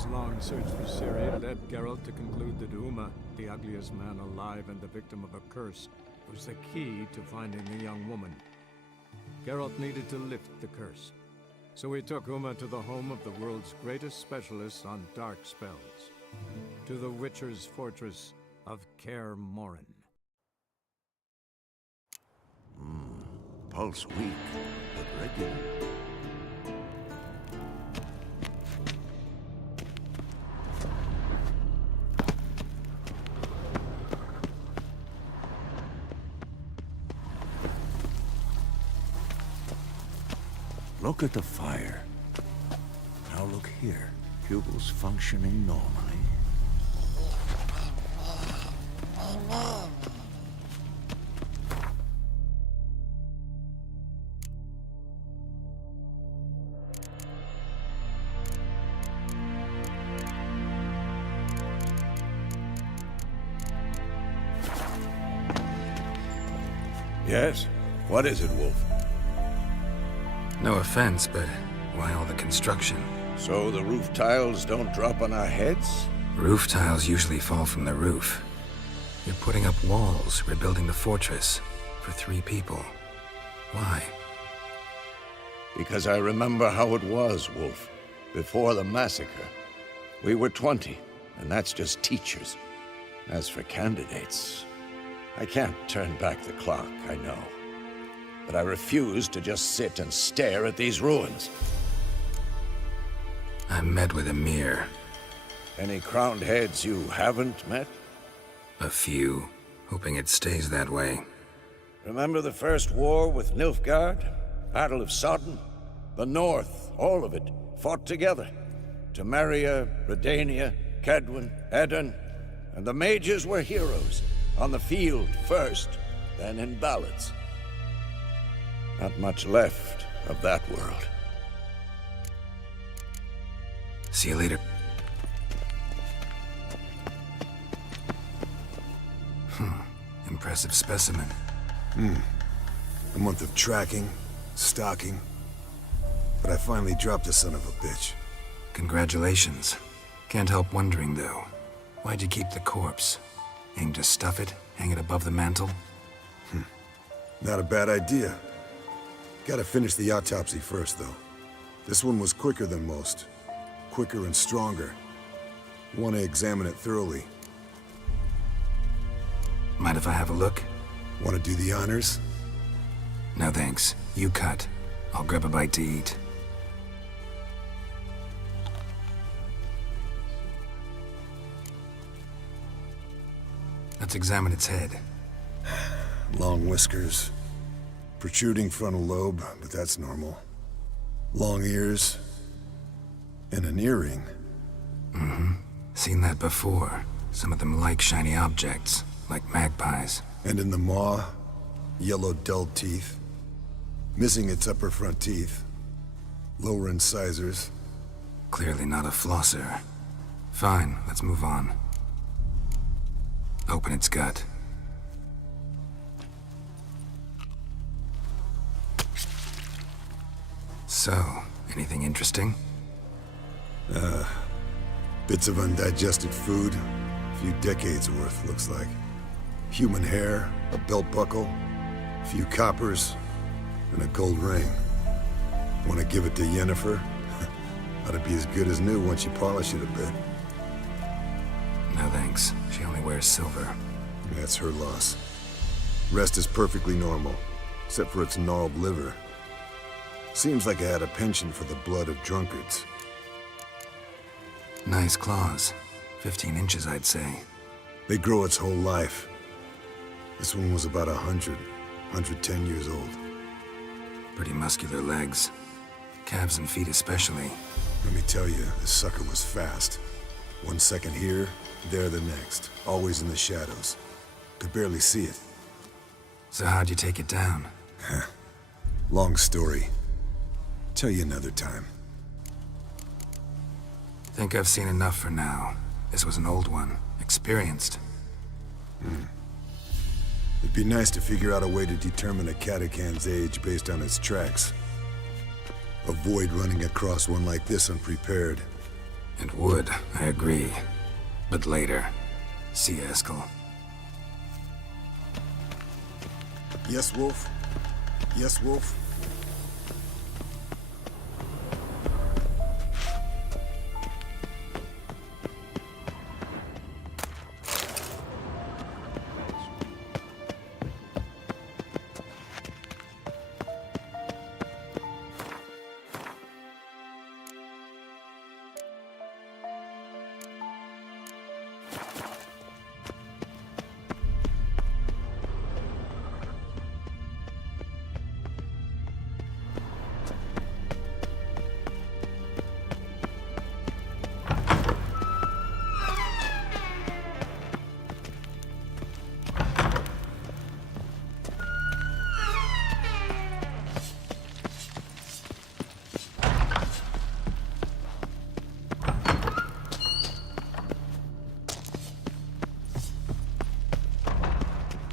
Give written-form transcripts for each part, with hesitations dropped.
His long search for Ciri led Geralt to conclude that Uma, the ugliest man alive and the victim of a curse, was the key to finding the young woman. Geralt needed to lift the curse, so he took Uma to the home of the world's greatest specialists on dark spells, to the Witcher's fortress of Kaer Morhen. Pulse weak, but regular. Look at the fire. Now look here. Pupils functioning normally. Yes? What is it, Wolf? No offense, but why all the construction? So the roof tiles don't drop on our heads? Roof tiles usually fall from the roof. You're putting up walls, rebuilding the fortress, for 3 people. Why? Because I remember how it was, Wolf. Before the massacre. We were 20, and that's just teachers. As for candidates, I can't turn back the clock, I know. But I refuse to just sit and stare at these ruins. I'm met with Emir. Any crowned heads you haven't met? A few, hoping it stays that way. Remember the first war with Nilfgaard? Battle of Sodden? The North, all of it, fought together. Temeria, Redania, Kedwen, Edirn, and the mages were heroes. On the field first, then in ballads. Not much left of that world. See you later. Impressive specimen. A month of tracking, stalking. But I finally dropped the son of a bitch. Congratulations. Can't help wondering, though. Why'd you keep the corpse? Aim to stuff it? Hang it above the mantle? Not a bad idea. Gotta finish the autopsy first, though. This one was quicker than most. Quicker and stronger. Want to examine it thoroughly. Mind if I have a look? Want to do the honors? No thanks. You cut. I'll grab a bite to eat. Let's examine its head. Long whiskers. Protruding frontal lobe, but that's normal. Long ears. And an earring. Seen that before. Some of them like shiny objects, like magpies. And in the maw, yellow dulled teeth. Missing its upper front teeth. Lower incisors. Clearly not a flosser. Fine, let's move on. Open its gut. So, anything interesting? Bits of undigested food. A few decades worth, looks like. Human hair, a belt buckle, a few coppers, and a gold ring. Want to give it to Yennefer? Ought to be as good as new once you polish it a bit. No thanks. She only wears silver. That's her loss. Rest is perfectly normal, except for its gnarled liver. Seems like I had a penchant for the blood of drunkards. Nice claws. 15 inches, I'd say. They grow its whole life. This one was about 110 years old. Pretty muscular legs. Calves and feet especially. Let me tell you, this sucker was fast. 1 second here, there the next. Always in the shadows. Could barely see it. So how'd you take it down? Long story. Tell you another time. Think I've seen enough for now. This was an old one. Experienced. It'd be nice to figure out a way to determine a catacan's age based on its tracks. Avoid running across one like this unprepared. It would, I agree. But later. See you, Eskel. Yes, Wolf? Yes, Wolf?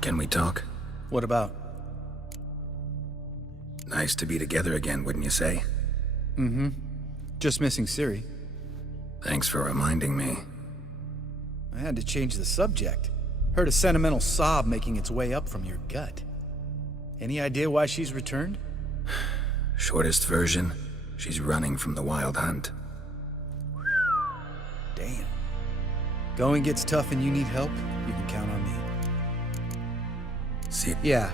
Can we talk? What about? Nice to be together again, wouldn't you say? Mm-hmm. Just missing Ciri. Thanks for reminding me. I had to change the subject. Heard a sentimental sob making its way up from your gut. Any idea why she's returned? Shortest version, she's running from the Wild Hunt. Damn. Going gets tough and you need help, you can count on me. See? Yeah.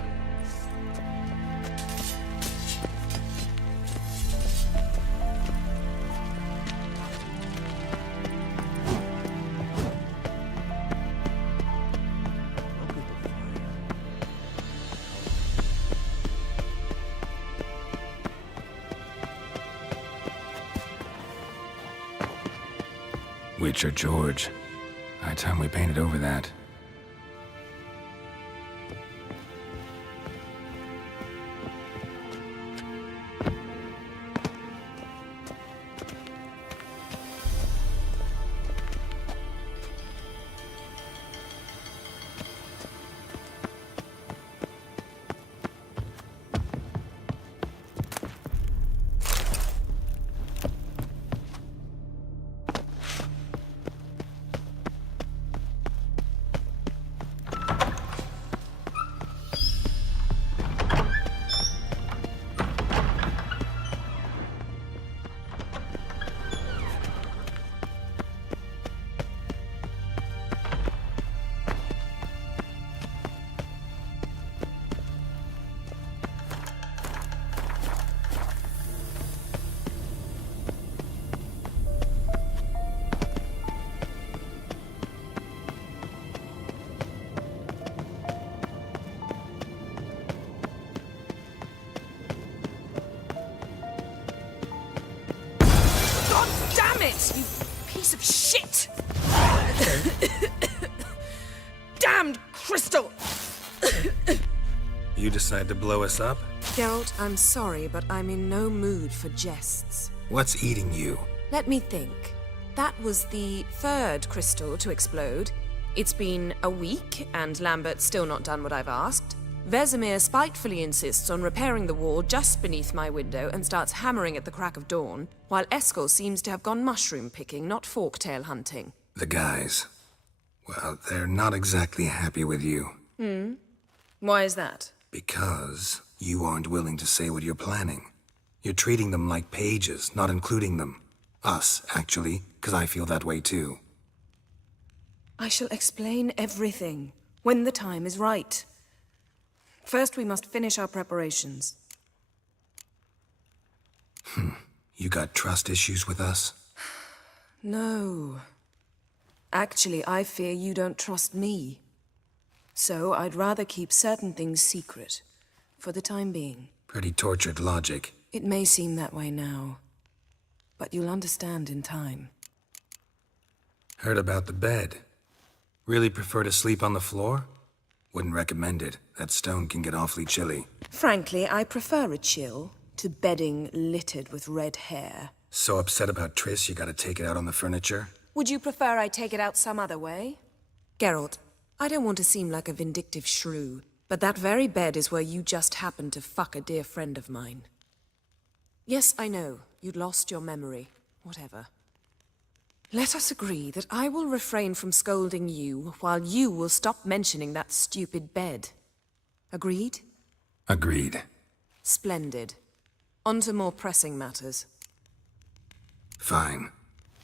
Witcher George. High time we painted over that. Damn it, you piece of shit! Damned crystal! You decide to blow us up? Geralt, I'm sorry, but I'm in no mood for jests. What's eating you? Let me think. That was the third crystal to explode. It's been a week, and Lambert's still not done what I've asked. Vesemir spitefully insists on repairing the wall just beneath my window and starts hammering at the crack of dawn, while Eskel seems to have gone mushroom picking, not forktail hunting. The guys. Well, they're not exactly happy with you. Why is that? Because you aren't willing to say what you're planning. You're treating them like pages, not including them. Us, actually, because I feel that way too. I shall explain everything when the time is right. First, we must finish our preparations. You got trust issues with us? No. Actually, I fear you don't trust me. So I'd rather keep certain things secret, for the time being. Pretty tortured logic. It may seem that way now, but you'll understand in time. Heard about the bed. Really prefer to sleep on the floor? Wouldn't recommend it. That stone can get awfully chilly. Frankly, I prefer a chill to bedding littered with red hair. So upset about Triss, you gotta take it out on the furniture? Would you prefer I take it out some other way? Geralt, I don't want to seem like a vindictive shrew, but that very bed is where you just happened to fuck a dear friend of mine. Yes, I know. You'd lost your memory. Whatever. Let us agree that I will refrain from scolding you, while you will stop mentioning that stupid bed. Agreed? Agreed. Splendid. On to more pressing matters. Fine.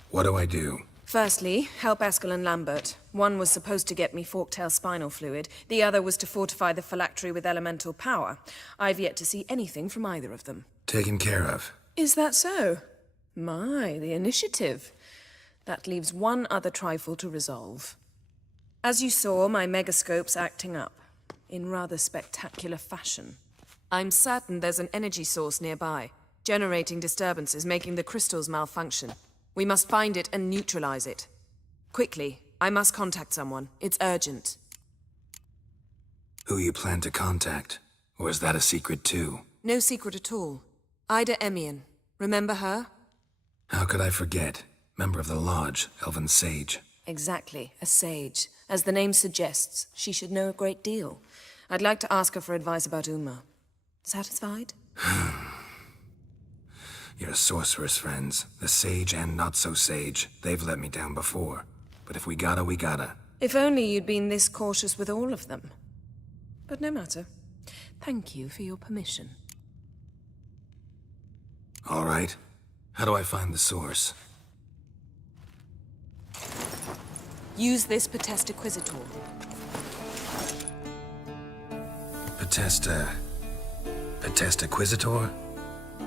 What do I do? Firstly, help Eskel and Lambert. One was supposed to get me forktail spinal fluid, the other was to fortify the phylactery with elemental power. I've yet to see anything from either of them. Taken care of. Is that so? My, the initiative. That leaves one other trifle to resolve. As you saw, my megascope's acting up, in rather spectacular fashion. I'm certain there's an energy source nearby, generating disturbances, making the crystals malfunction. We must find it and neutralize it. Quickly, I must contact someone. It's urgent. Who you plan to contact? Or is that a secret too? No secret at all. Ida Emian. Remember her? How could I forget? Member of the Lodge, Elven Sage. Exactly, a sage. As the name suggests, she should know a great deal. I'd like to ask her for advice about Uma. Satisfied? Your sorceress friends, the sage and not-so-sage, they've let me down before. But if we gotta, we gotta. If only you'd been this cautious with all of them. But no matter. Thank you for your permission. All right. How do I find the source? Use this Potestaquizitor. Potestaquizitor?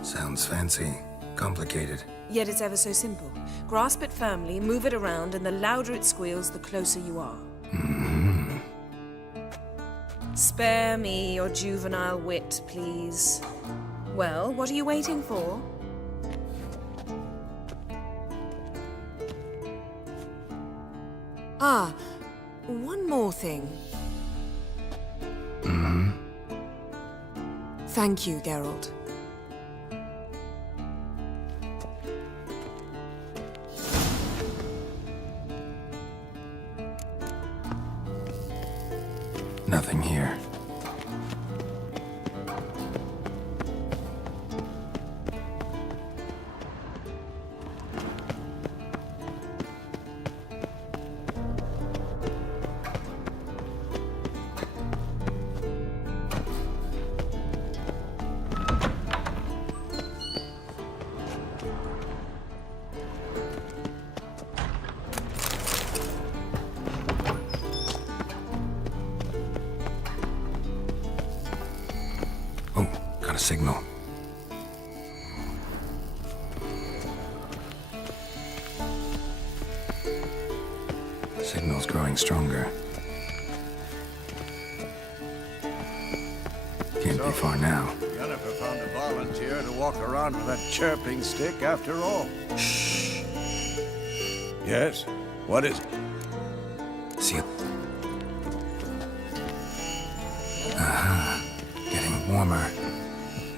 Sounds fancy. Complicated. Yet it's ever so simple. Grasp it firmly, move it around, and the louder it squeals, the closer you are. Mm-hmm. Spare me your juvenile wit, please. Well, what are you waiting for? Ah, one more thing. Mm-hmm. Thank you, Geralt. Nothing here. Got a signal. Signal's growing stronger. Can't be far now. Jennifer found a volunteer to walk around with that chirping stick after all. Shh. Yes? What is it? See it? Getting warmer.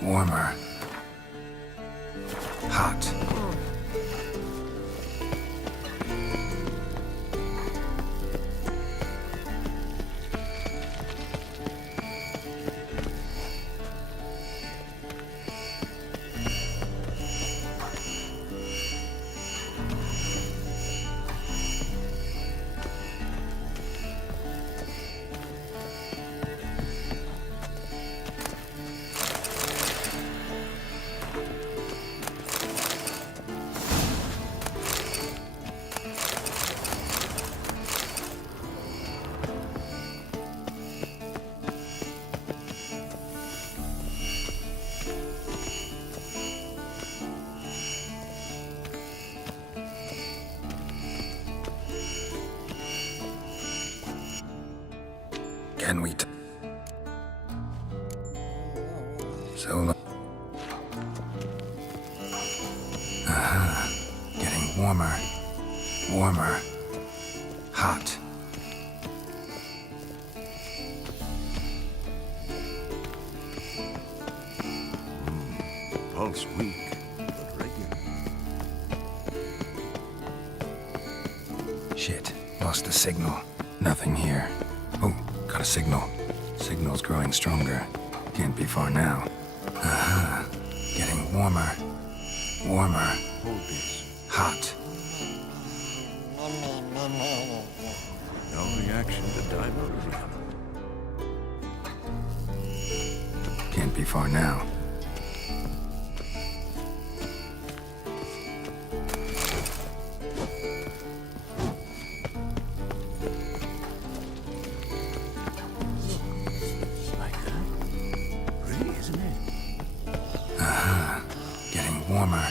Warmer. Hot. Can we so long. Getting warmer. Warmer. Hot. Pulse weak, but regular. Shit. Lost the signal. Nothing here. Oh, got a signal. Signal's growing stronger. Can't be far now. Getting warmer. Warmer. Hold this. Hot. No reaction to dimeridium. Can't be far now. Like that? Pretty, isn't it? Getting warmer.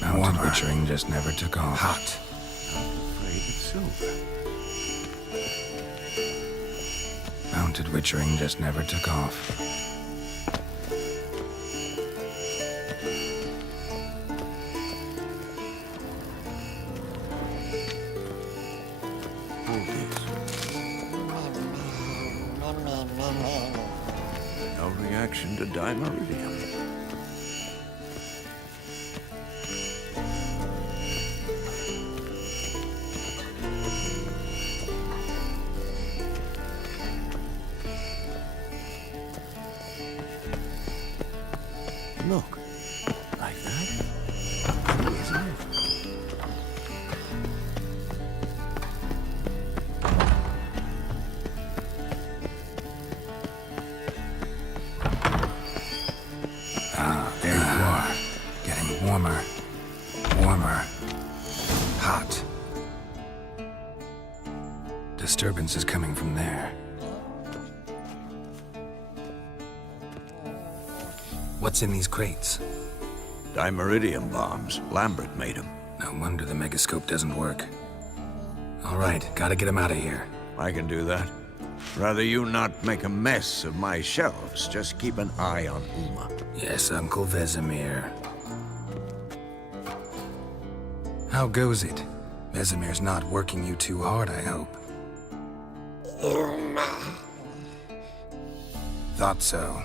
Mountain witchering just never took off. Hot. I'm afraid it's silver. Mounted witchering just never took off. Hold this. No reaction to dimeridium. Look, like that? Pretty, isn't it? There you are. Getting warmer. Warmer. Hot. Disturbance is coming from there. What's in these crates? Dimeridium bombs. Lambert made them. No wonder the megascope doesn't work. All right, gotta get him out of here. I can do that. Rather you not make a mess of my shelves. Just keep an eye on Uma. Yes, Uncle Vesemir. How goes it? Vesemir's not working you too hard, I hope. Thought so.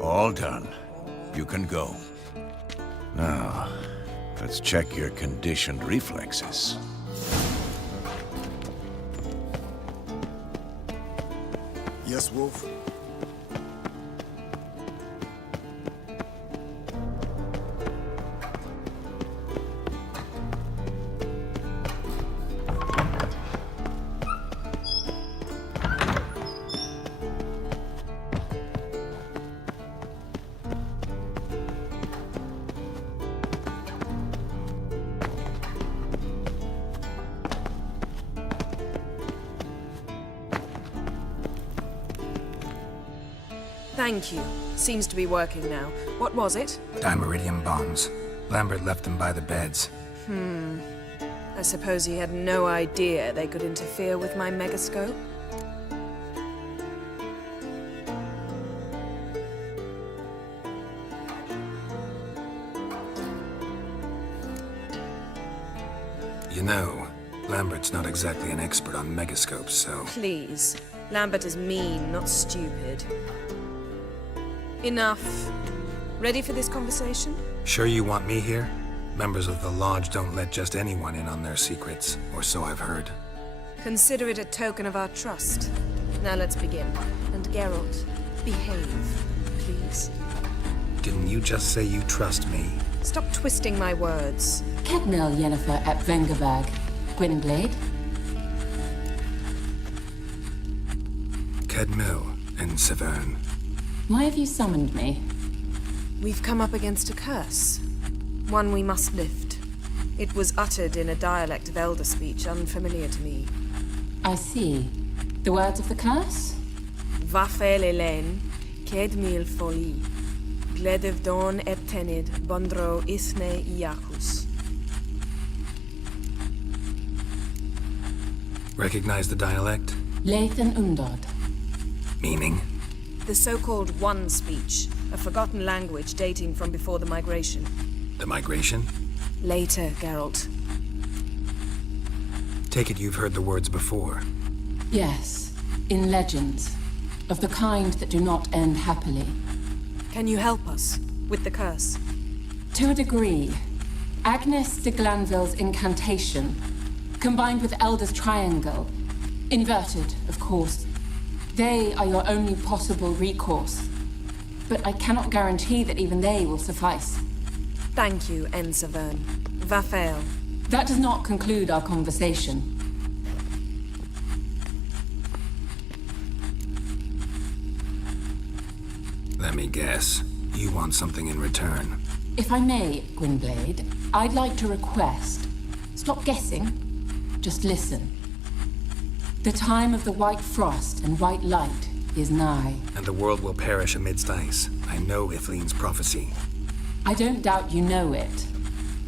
All done. You can go. Now, let's check your conditioned reflexes. Yes, Wolf? Thank you. Seems to be working now. What was it? Dimeridium bombs. Lambert left them by the beds. I suppose he had no idea they could interfere with my megascope? You know, Lambert's not exactly an expert on megascopes, so... Please. Lambert is mean, not stupid. Enough. Ready for this conversation? Sure you want me here? Members of the Lodge don't let just anyone in on their secrets, or so I've heard. Consider it a token of our trust. Now let's begin. And Geralt, behave, please. Didn't you just say you trust me? Stop twisting my words. Kednel Yennefer at Vengerberg. Gwynblade? Kedmil and Severn. Why have you summoned me? We've come up against a curse. One we must lift. It was uttered in a dialect of Elder speech unfamiliar to me. I see. The words of the curse? Vafel Elen, Ked mil foli, Gledev don etenid, Bondro isne iacus. Recognize the dialect? Lathan Undod. Meaning? The so-called One speech, a forgotten language dating from before the migration. The migration? Later, Geralt. Take it you've heard the words before. Yes, in legends. Of the kind that do not end happily. Can you help us with the curse? To a degree. Agnes de Glanville's incantation, combined with Elder's triangle, inverted, of course, They are your only possible recourse. But I cannot guarantee that even they will suffice. Thank you, Ensavern. Vafael. That does not conclude our conversation. Let me guess. You want something in return. If I may, Gwynblade, I'd like to request. Stop guessing. Just listen. The time of the white frost and white light is nigh. And the world will perish amidst ice. I know Ithleen's prophecy. I don't doubt you know it,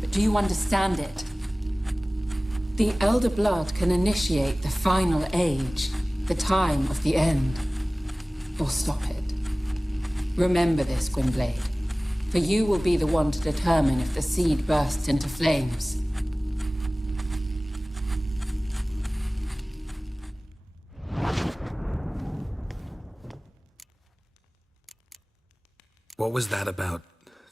but do you understand it? The Elder Blood can initiate the final age, the time of the end, or stop it. Remember this, Gwynblade, for you will be the one to determine if the seed bursts into flames. What was that about?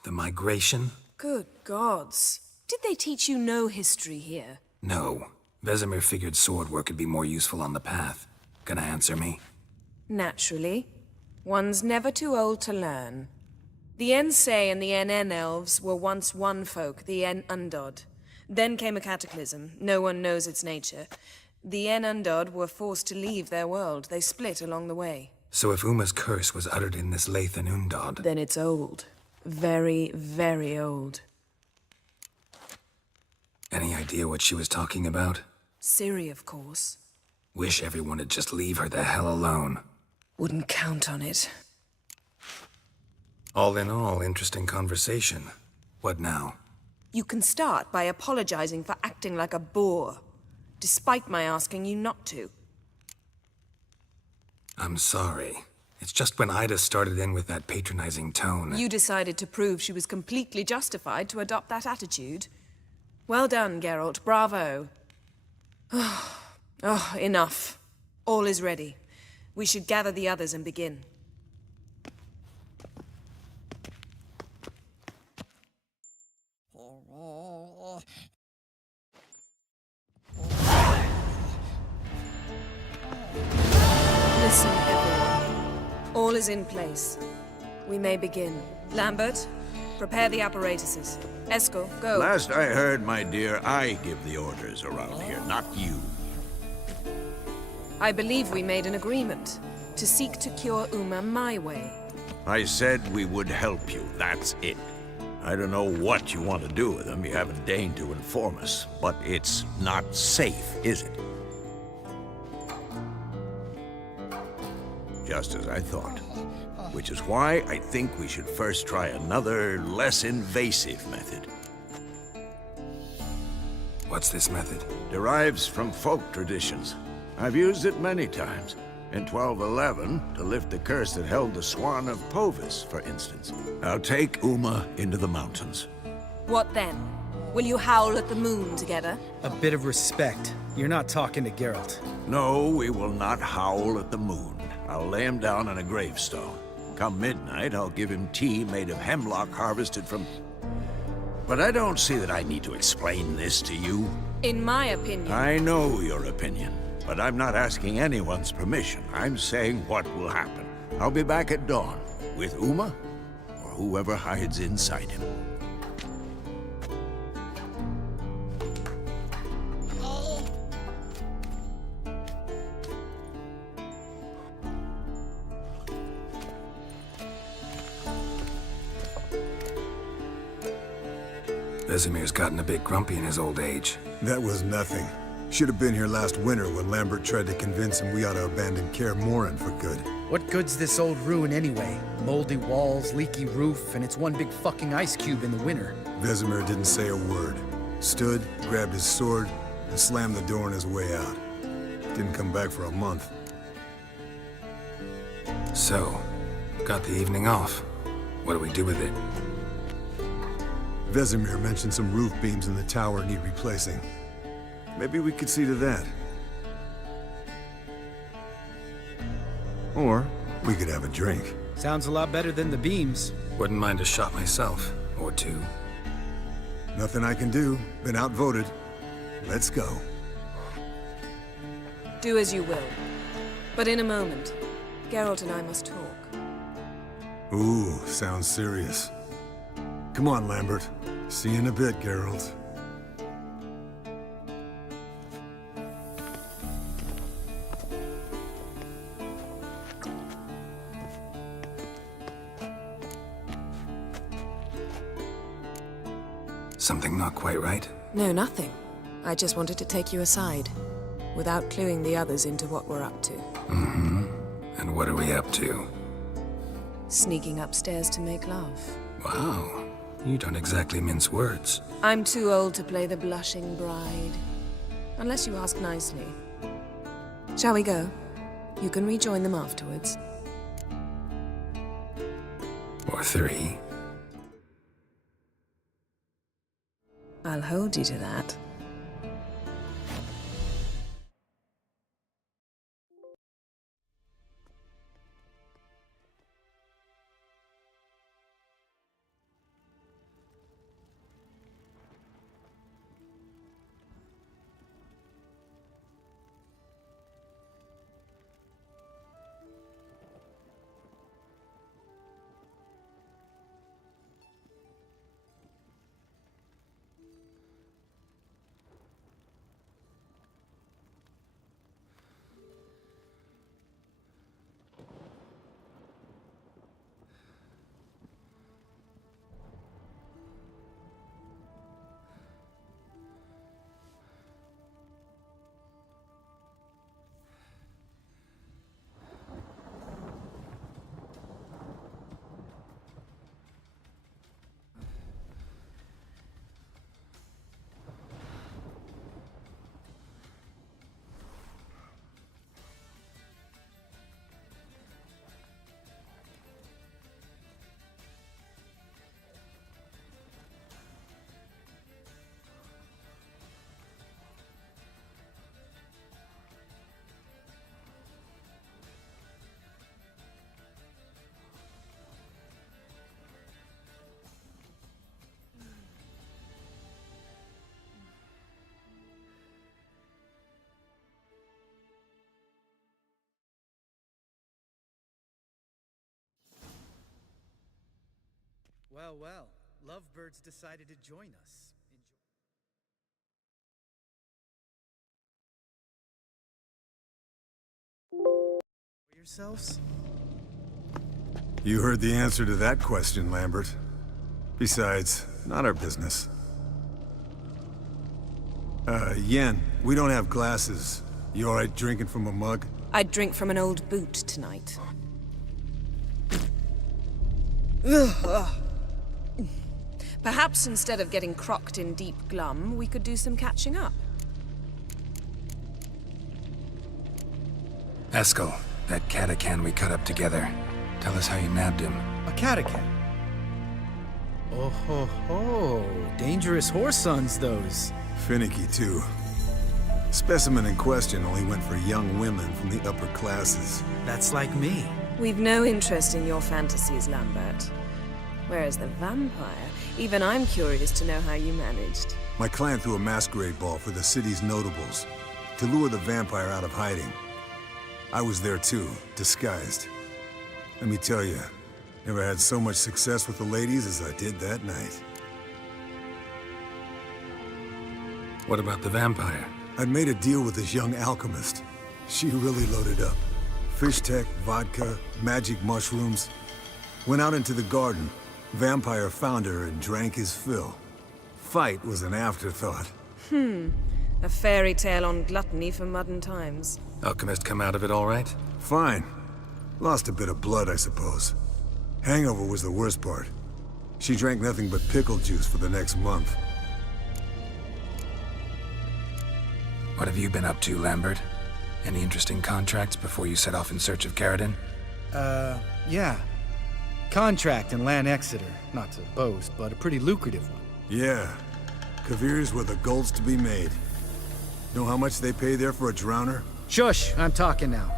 The migration? Good gods. Did they teach you no history here? No. Vesemir figured sword work could be more useful on the path. Gonna answer me? Naturally. One's never too old to learn. The Ensei and the NN elves were once one folk, the En Undod. Then came a cataclysm. No one knows its nature. The En Undod were forced to leave their world. They split along the way. So if Uma's curse was uttered in this Lathan Undod... Then it's old. Very, very old. Any idea what she was talking about? Ciri, of course. Wish everyone would just leave her the hell alone. Wouldn't count on it. All in all, interesting conversation. What now? You can start by apologizing for acting like a boor, despite my asking you not to. I'm sorry. It's just when Ida started in with that patronizing tone... You decided to prove she was completely justified to adopt that attitude. Well done, Geralt. Bravo. Oh, enough. All is ready. We should gather the others and begin. Listen, everyone. All is in place. We may begin. Lambert, prepare the apparatuses. Eskel, go. Last I heard, my dear, I give the orders around here, not you. I believe we made an agreement to seek to cure Uma my way. I said we would help you, that's it. I don't know what you want to do with them, you haven't deigned to inform us, but it's not safe, is it? Just as I thought. Which is why I think we should first try another, less invasive method. What's this method? Derives from folk traditions. I've used it many times. In 1211, to lift the curse that held the Swan of Povis, for instance. Now take Uma into the mountains. What then? Will you howl at the moon together? A bit of respect. You're not talking to Geralt. No, we will not howl at the moon. I'll lay him down on a gravestone. Come midnight, I'll give him tea made of hemlock harvested from... But I don't see that I need to explain this to you. In my opinion... I know your opinion, but I'm not asking anyone's permission. I'm saying what will happen. I'll be back at dawn, with Uma, or whoever hides inside him. Vesemir's gotten a bit grumpy in his old age. That was nothing. Should have been here last winter when Lambert tried to convince him we ought to abandon Kaer Morhen for good. What good's this old ruin anyway? Moldy walls, leaky roof, and it's one big fucking ice cube in the winter. Vesemir didn't say a word. Stood, grabbed his sword, and slammed the door on his way out. Didn't come back for a month. So, got the evening off. What do we do with it? Vesemir mentioned some roof beams in the tower need replacing. Maybe we could see to that. Or we could have a drink. Sounds a lot better than the beams. Wouldn't mind a shot myself, or two. Nothing I can do. Been outvoted. Let's go. Do as you will. But in a moment. Geralt and I must talk. Ooh, sounds serious. Come on, Lambert. See you in a bit, Geralt. Something not quite right? No, nothing. I just wanted to take you aside, without cluing the others into what we're up to. Mm-hmm. And what are we up to? Sneaking upstairs to make love. Wow. You don't exactly mince words. I'm too old to play the blushing bride. Unless you ask nicely. Shall we go? You can rejoin them afterwards. Or 3. I'll hold you to that. Well, well. Lovebirds decided to join us. Enjoy yourselves? You heard the answer to that question, Lambert. Besides, not our business. Yen, we don't have glasses. You alright drinking from a mug? I'd drink from an old boot tonight. Perhaps instead of getting crocked in deep glum, we could do some catching up. Eskel, that catacan we cut up together. Tell us how you nabbed him. A catacan? Oh ho ho. Dangerous horse sons, those. Finicky, too. Specimen in question only went for young women from the upper classes. That's like me. We've no interest in your fantasies, Lambert. Whereas the vampire, even I'm curious to know how you managed. My clan threw a masquerade ball for the city's notables to lure the vampire out of hiding. I was there too, disguised. Let me tell you, never had so much success with the ladies as I did that night. What about the vampire? I'd made a deal with this young alchemist. She really loaded up. Fish tech, vodka, magic mushrooms. Went out into the garden. Vampire found her and drank his fill. Fight was an afterthought. A fairy tale on gluttony for modern times. Alchemist come out of it all right? Fine. Lost a bit of blood, I suppose. Hangover was the worst part. She drank nothing but pickle juice for the next month. What have you been up to, Lambert? Any interesting contracts before you set off in search of Caridin? Yeah. Contract in Lan Exeter. Not to boast, but a pretty lucrative one. Yeah. Kavir's were the gold's to be made. Know how much they pay there for a drowner? Shush! I'm talking now.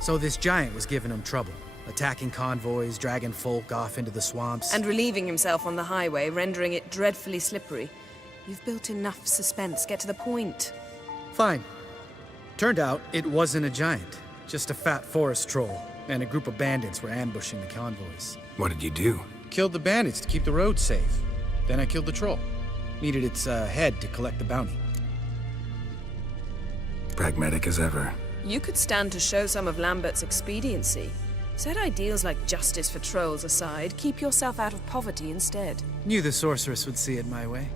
So this giant was giving him trouble. Attacking convoys, dragging folk off into the swamps. And relieving himself on the highway, rendering it dreadfully slippery. You've built enough suspense. Get to the point. Fine. Turned out, it wasn't a giant. Just a fat forest troll. and a group of bandits were ambushing the convoys. What did you do? Killed the bandits to keep the road safe. Then I killed the troll. Needed its head to collect the bounty. Pragmatic as ever. You could stand to show some of Lambert's expediency. Set ideals like justice for trolls aside, keep yourself out of poverty instead. Knew the sorceress would see it my way.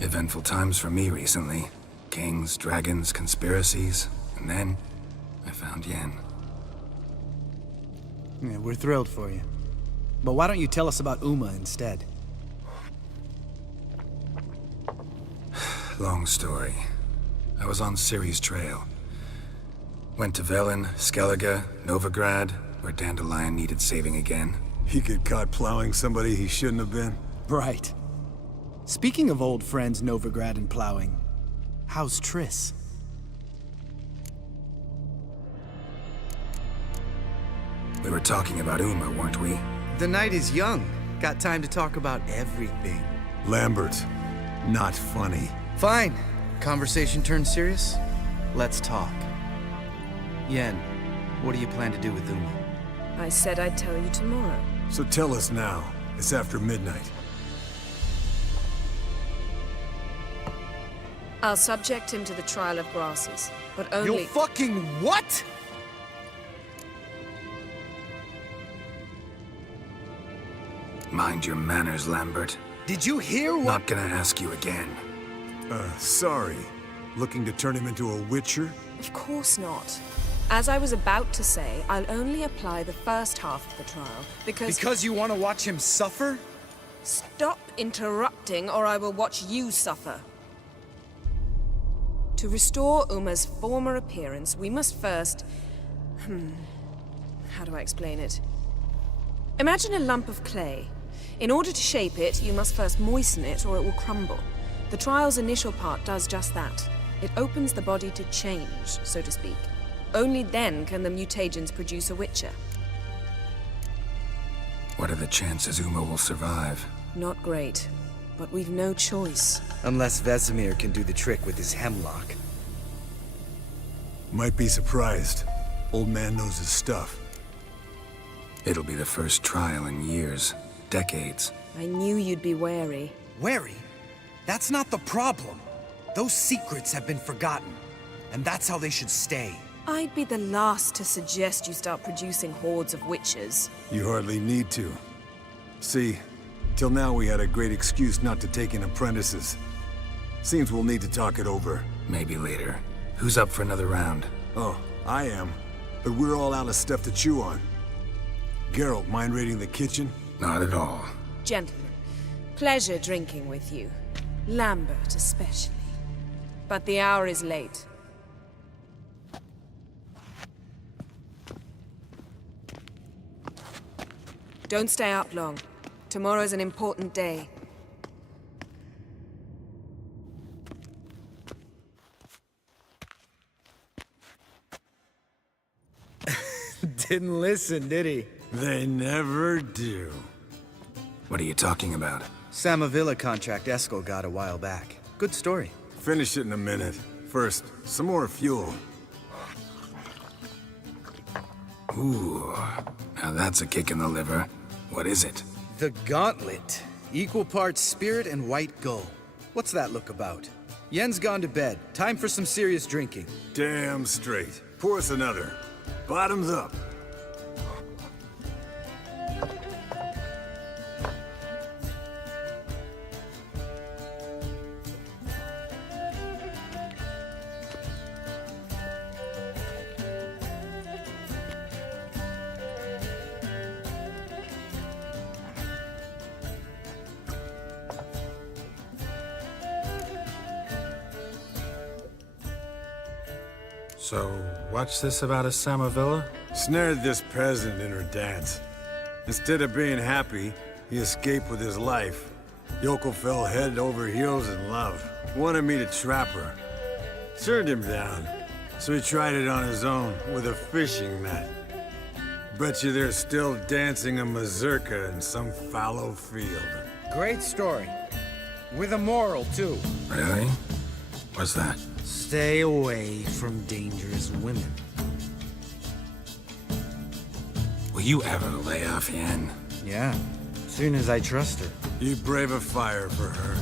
Eventful times for me recently. Kings, dragons, conspiracies. And then, I found Yen. Yeah, we're thrilled for you. But why don't you tell us about Uma instead? Long story. I was on Ciri's trail. Went to Velen, Skellige, Novigrad, where Dandelion needed saving again. He get caught plowing somebody he shouldn't have been? Right. Speaking of old friends Novigrad and plowing, how's Triss? We were talking about Uma, weren't we? The night is young. Got time to talk about everything. Lambert, not funny. Fine. Conversation turned serious? Let's talk. Yen, what do you plan to do with Uma? I said I'd tell you tomorrow. So tell us now. It's after midnight. I'll subject him to the trial of grasses, but only— You'll fucking what? Mind your manners, Lambert. Did you hear what— Not gonna ask you again. Sorry. Looking to turn him into a witcher? Of course not. As I was about to say, I'll only apply the first half of the trial, because— Because you want to watch him suffer? Stop interrupting, or I will watch you suffer. To restore Uma's former appearance, we must first— how do I explain it? Imagine a lump of clay. In order to shape it, you must first moisten it, or it will crumble. The trial's initial part does just that. It opens the body to change, so to speak. Only then can the mutagens produce a witcher. What are the chances Uma will survive? Not great, but we've no choice. Unless Vesemir can do the trick with his hemlock. Might be surprised. Old man knows his stuff. It'll be the first trial in years. Decades. I knew you'd be wary. Wary? That's not the problem. Those secrets have been forgotten, and that's how they should stay. I'd be the last to suggest you start producing hordes of witches. You hardly need to. See, till now we had a great excuse not to take in apprentices. Seems we'll need to talk it over. Maybe later. Who's up for another round? Oh, I am. But we're all out of stuff to chew on. Geralt, mind raiding the kitchen? Not at all. Gentlemen, pleasure drinking with you. Lambert especially. But the hour is late. Don't stay up long. Tomorrow's an important day. Didn't listen, did he? They never do. What are you talking about? Samavilla contract Eskel got a while back. Good story. Finish it in a minute. First, some more fuel. Ooh, now that's a kick in the liver. What is it? The Gauntlet. Equal parts spirit and white gull. What's that look about? Yen's gone to bed. Time for some serious drinking. Damn straight. Pour us another. Bottoms up. So, what's this about a Samavilla? Snared this peasant in her dance. Instead of being happy, he escaped with his life. Yokel fell head over heels in love. Wanted me to trap her. Turned him down. So he tried it on his own with a fishing net. Bet you they're still dancing a mazurka in some fallow field. Great story. With a moral, too. Really? What's that? Stay away from dangerous women. Will you ever lay off Yen? Yeah, soon as I trust her. You brave a fire for her,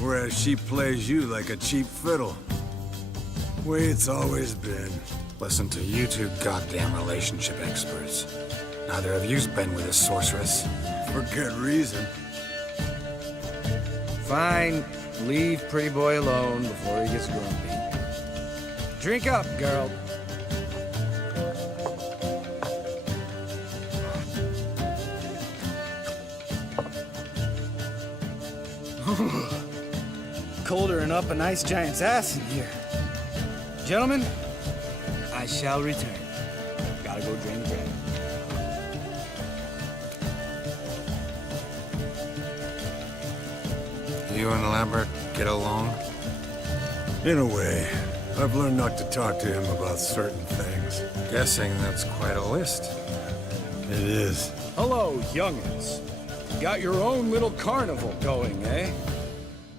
whereas she plays you like a cheap fiddle. Way it's always been. Listen to you two goddamn relationship experts. Neither of you's been with a sorceress. For good reason. Fine, leave pretty boy alone before he gets grumpy. Drink up, girl. Colder than up a nice giant's ass in here. Gentlemen, I shall return. Gotta go drain the dragon. You and Lambert get along? In a way. I've learned not to talk to him about certain things. Guessing that's quite a list. It is. Hello, youngins. Got your own little carnival going, eh?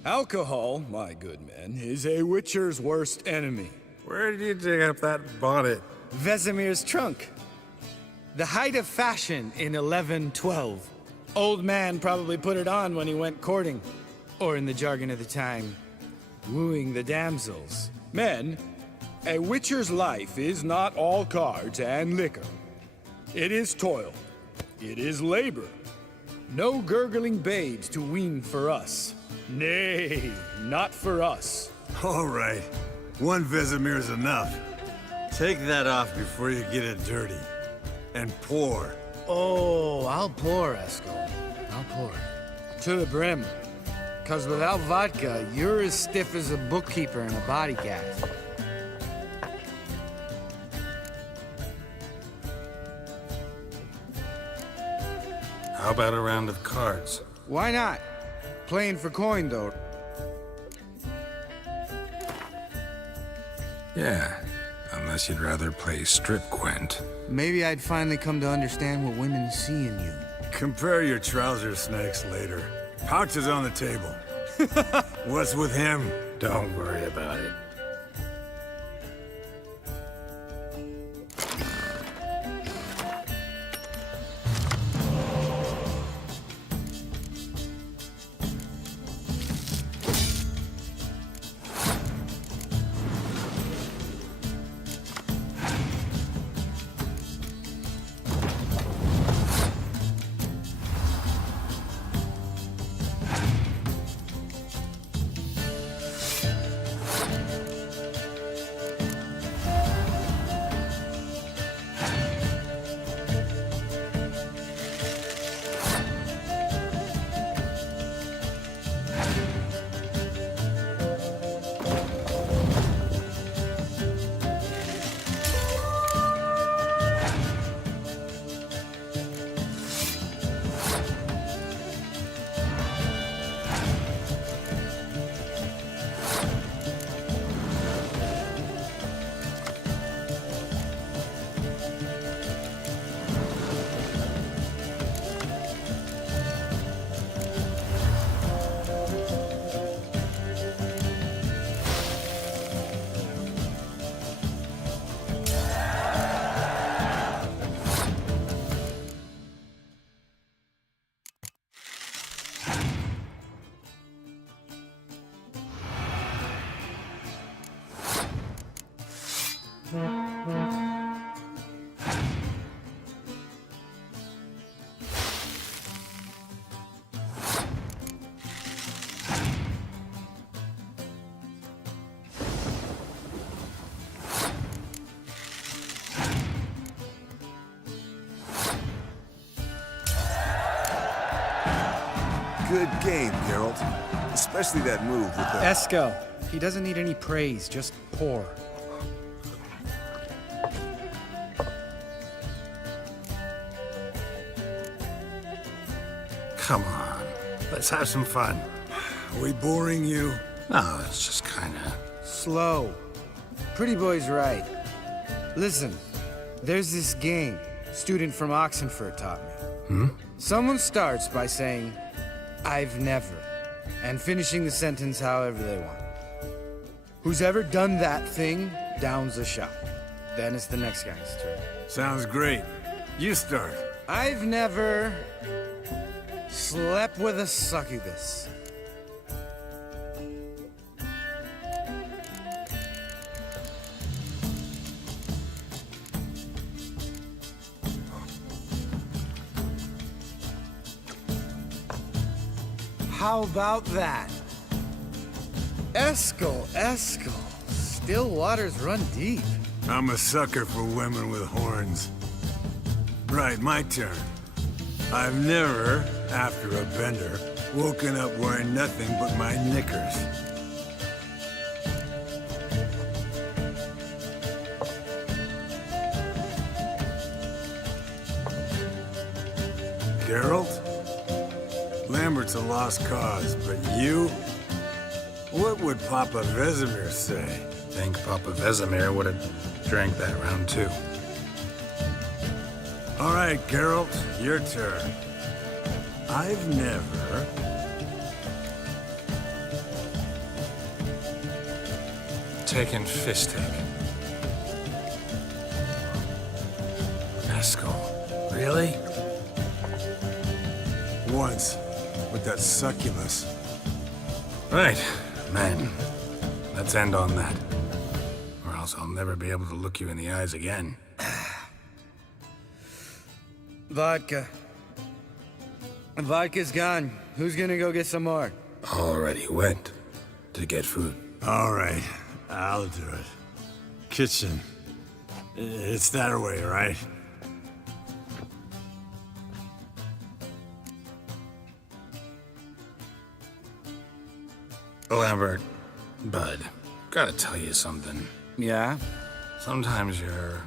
Alcohol, my good men, is a witcher's worst enemy. Where did you dig up that bonnet? Vesemir's trunk. The height of fashion in 1112. Old man probably put it on when he went courting. Or in the jargon of the time, wooing the damsels. Men, a witcher's life is not all cards and liquor. It is toil. It is labor. No gurgling babes to wean for us. Nay, not for us. All right. One Vesemir's enough. Take that off before you get it dirty. And pour. Oh, I'll pour, Esco. I'll pour. To the brim. 'Cause without vodka, you're as stiff as a bookkeeper in a body cast. How about a round of cards? Why not? Playing for coin, though. Yeah, unless you'd rather play strip quint. Maybe I'd finally come to understand what women see in you. Compare your trouser snakes later. Pouch is on the table. What's with him? Don't worry about it. Good game, Geralt. Especially that move with the... Esco, he doesn't need any praise, just pour. Come on, let's have some fun. Are we boring you? No, it's just kinda... Slow. Pretty boy's right. Listen, there's this game student from Oxenford taught me. Someone starts by saying, I've never, and finishing the sentence however they want. Who's ever done that thing downs the shot. Then it's the next guy's turn. Sounds great. You start. I've never slept with a succubus. How about that? Eskel. Still waters run deep. I'm a sucker for women with horns. Right, my turn. I've never, after a bender, woken up wearing nothing but my knickers. Geralt? Lambert's a lost cause, but you? What would Papa Vesemir say? Think Papa Vesemir would have drank that round too. All right, Geralt, your turn. I've never... Taken fisting. Eskel. Really? Once, with that succubus. Right, man. Let's end on that. Or else I'll never be able to look you in the eyes again. Vodka. Vodka's gone. Who's gonna go get some more? Already went to get food. All right, I'll do it. Kitchen. It's that way, right? Lambert, bud, gotta tell you something. Yeah? Sometimes you're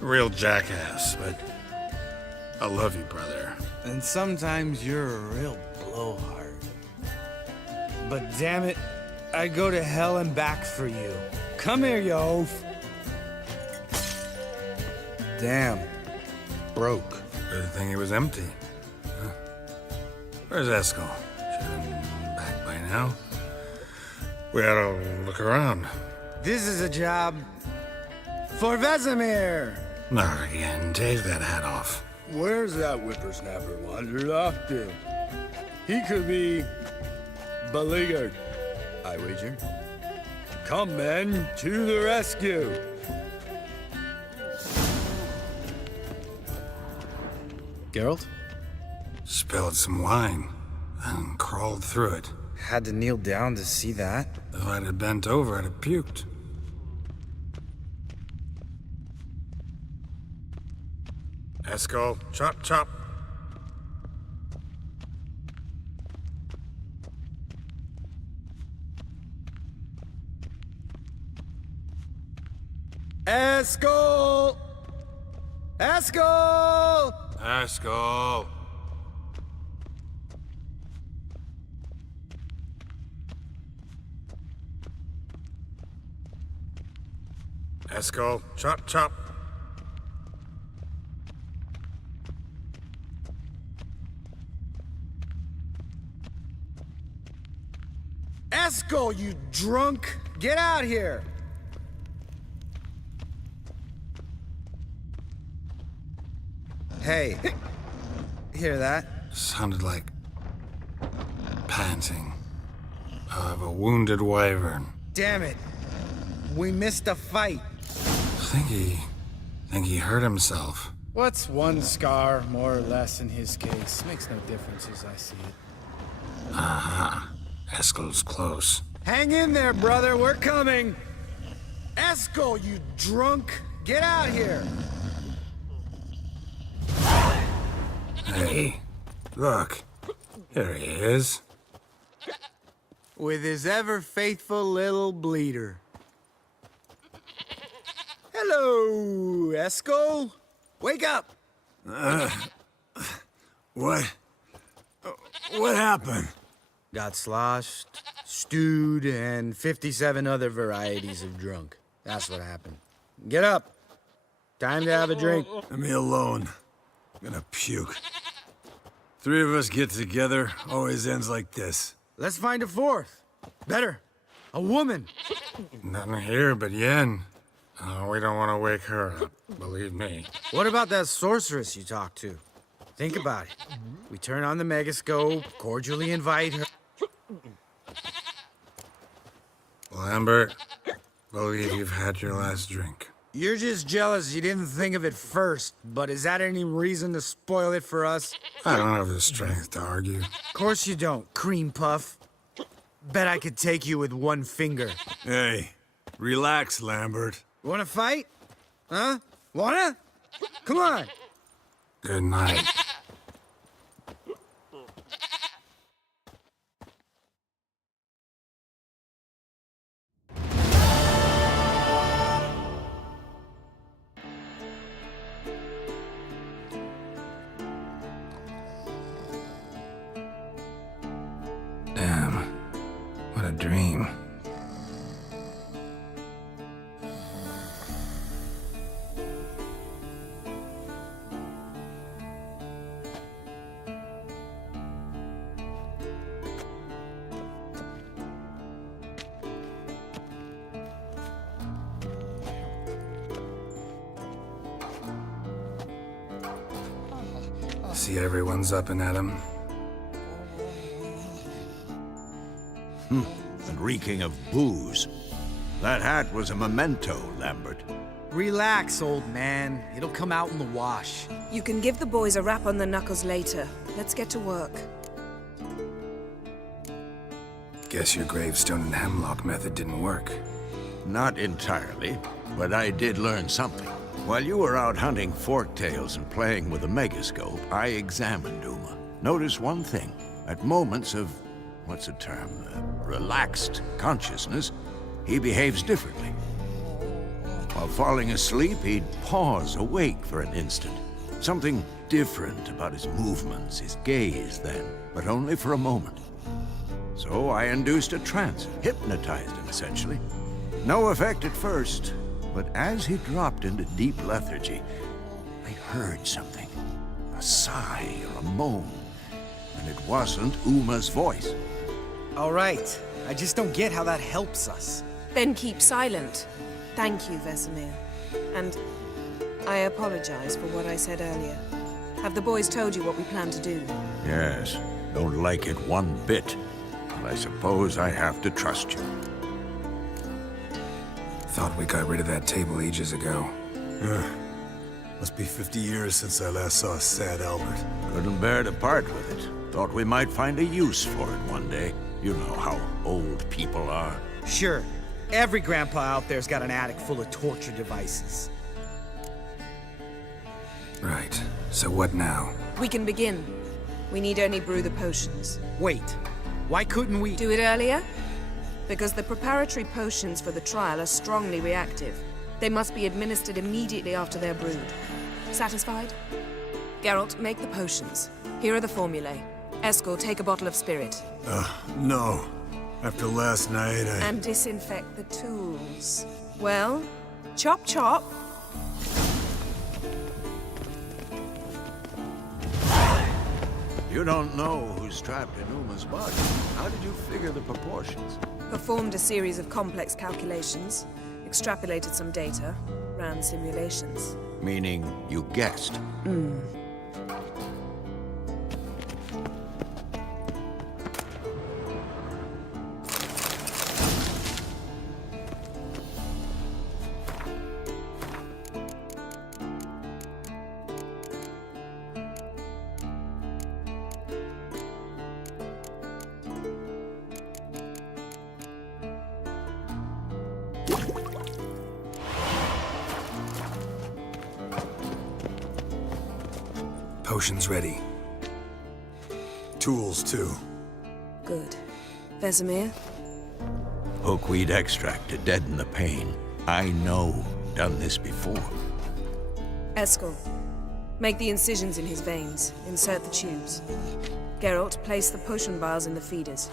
a real jackass, but I love you, brother. And sometimes you're a real blowhard. But damn it, I'd go to hell and back for you. Come here, you oaf. Damn. Broke. Good thing it was empty. Huh? Where's Eskel? Should've been back by now. We ought to look around. This is a job for Vesemir. Not again. Take that hat off. Where's that whippersnapper wandered off to? He could be beleaguered, I wager. Come, men, to the rescue! Geralt? Spilled some wine and crawled through it. Had to kneel down to see that. If I'd have bent over, I'd have puked. Eskel, chop, chop. Eskel! Eskel! Eskel. Eskel, chop, chop. Eskel, you drunk! Get out here! Hey, hear that? Sounded like panting of a wounded wyvern. Damn it. We missed a fight. Think he hurt himself. What's one scar, more or less, in his case? Makes no difference as I see it. Aha. Eskel's close. Hang in there, brother. We're coming. Eskel, you drunk! Get out here! Hey, look. Here he is. With his ever-faithful little bleeder. Hello, Eskel. Wake up! What happened? Got sloshed, stewed, and 57 other varieties of drunk. That's what happened. Get up. Time to have a drink. Leave me alone. I'm gonna puke. Three of us get together, always ends like this. Let's find a fourth. Better. A woman. Nothing here but Yen. Oh, we don't want to wake her up, believe me. What about that sorceress you talked to? Think about it. We turn on the megascope, cordially invite her. Lambert, believe you've had your last drink. You're just jealous you didn't think of it first, but is that any reason to spoil it for us? I don't have the strength to argue. Of course you don't, cream puff. Bet I could take you with one finger. Hey, relax, Lambert. Wanna fight? Huh? Wanna? Come on. Good night. Damn, what a dream. See everyone's up and at 'em. And reeking of booze. That hat was a memento, Lambert. Relax, old man. It'll come out in the wash. You can give the boys a rap on the knuckles later. Let's get to work. Guess your gravestone and hemlock method didn't work. Not entirely, but I did learn something. While you were out hunting forktails and playing with the megascope, I examined Uma. Notice one thing. At moments of, what's the term, relaxed consciousness, he behaves differently. While falling asleep, he'd pause awake for an instant. Something different about his movements, his gaze then, but only for a moment. So I induced a trance, hypnotized him essentially. No effect at first, but as he dropped into deep lethargy, I heard something. A sigh or a moan. And it wasn't Uma's voice. All right. I just don't get how that helps us. Then keep silent. Thank you, Vesemir. And I apologize for what I said earlier. Have the boys told you what we plan to do? Yes, don't like it one bit. But I suppose I have to trust you. Thought we got rid of that table ages ago. Must be 50 years since I last saw sad Albert. Couldn't bear to part with it. Thought we might find a use for it one day. You know how old people are. Sure. Every grandpa out there's got an attic full of torture devices. Right. So what now? We can begin. We need only brew the potions. Wait. Why couldn't we... Do it earlier? Because the preparatory potions for the trial are strongly reactive. They must be administered immediately after they're brewed. Satisfied? Geralt, make the potions. Here are the formulae. Eskel, take a bottle of spirit. No. After last night, And disinfect the tools. Well, chop chop. You don't know who's trapped in Uma's body. How did you figure the proportions? Performed a series of complex calculations, extrapolated some data, ran simulations. Meaning you guessed. Potions ready. tools too. Good. Vesemir? Hookweed extract to deaden the pain. I know. Done this before. Eskel, make the incisions in his veins. Insert the tubes. Geralt, place the potion vials in the feeders.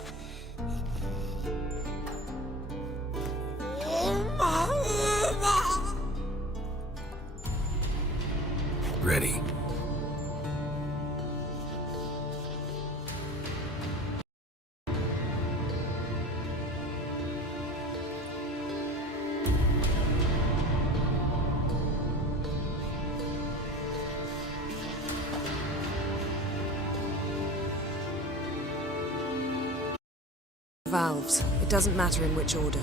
Ready. valves. It doesn't matter in which order.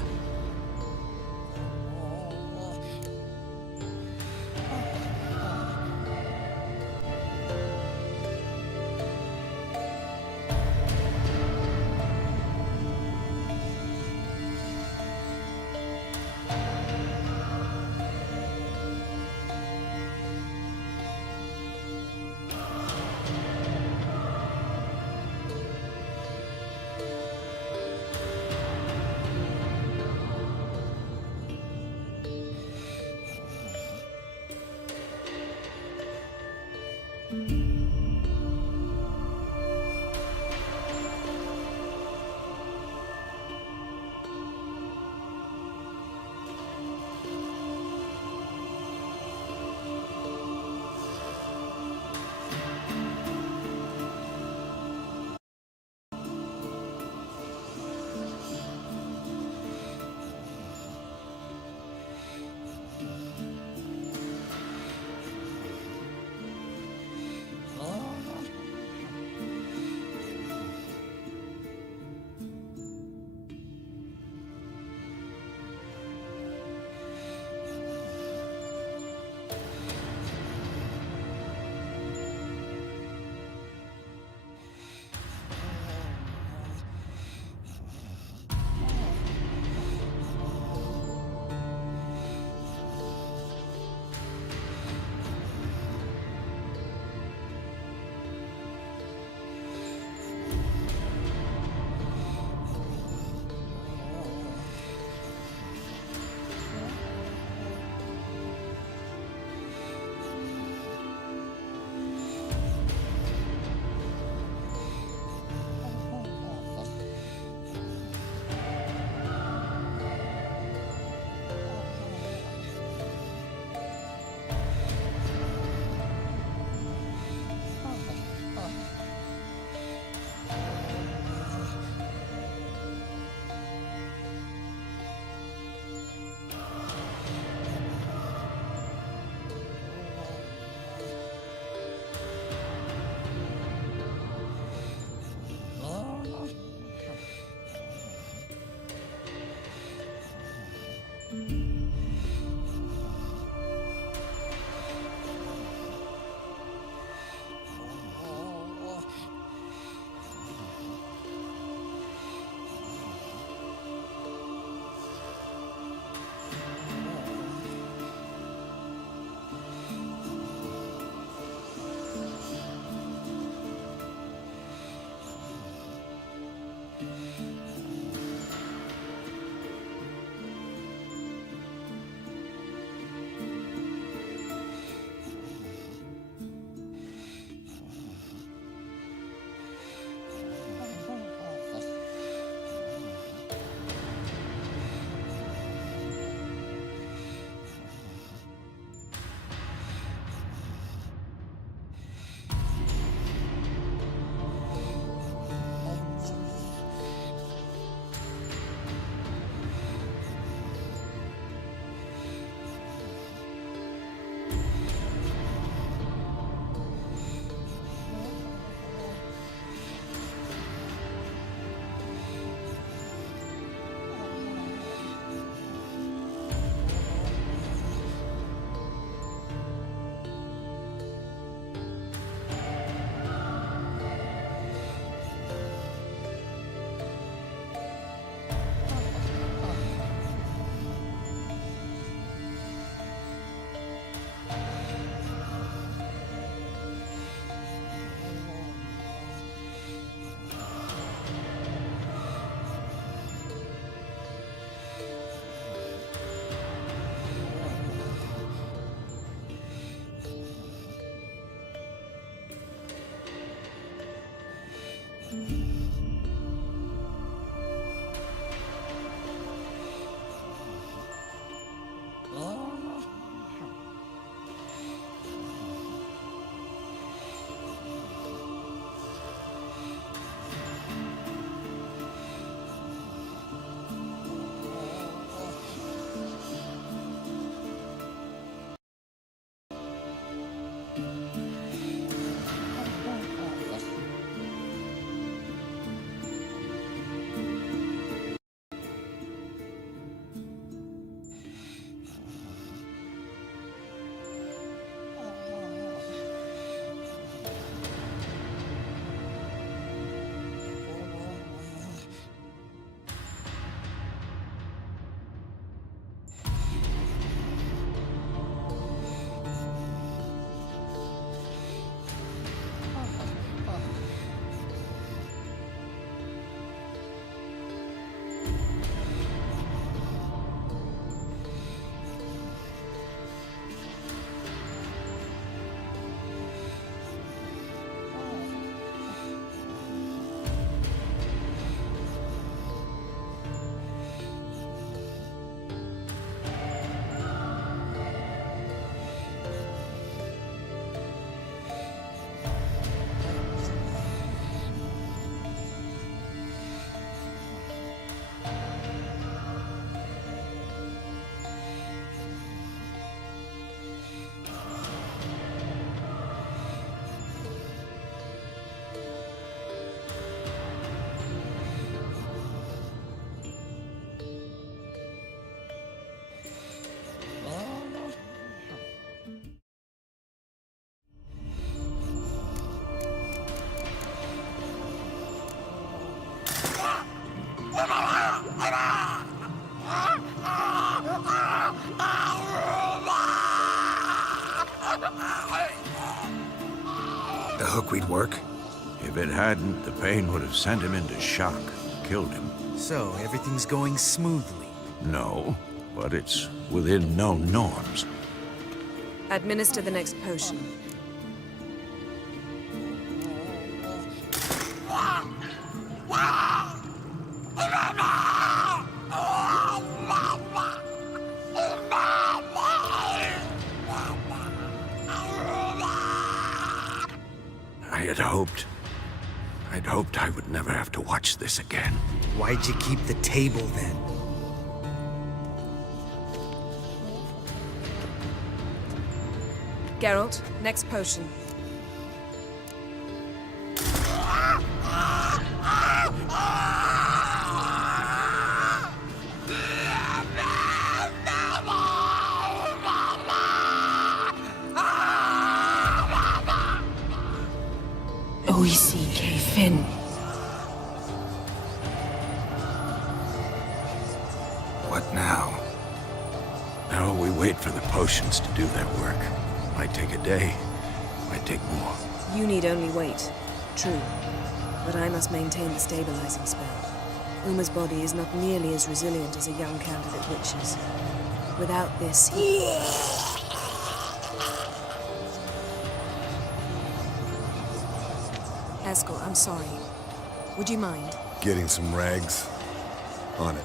The hook we'd work? If it hadn't, the pain would have sent him into shock, killed him. So, everything's going smoothly. No, but it's within known norms. Administer the next potion. I'd hoped I would never have to watch this again. Why'd you keep the table then? Geralt, next potion. O-E-C-K Finn. What now? Now we wait for the potions to do their work. Might take a day, might take more. You need only wait. True. But I must maintain the stabilizing spell. Uma's body is not nearly as resilient as a young candidate witch's. Without this, he... Eskel, I'm sorry. Would you mind? Getting some rags. On it.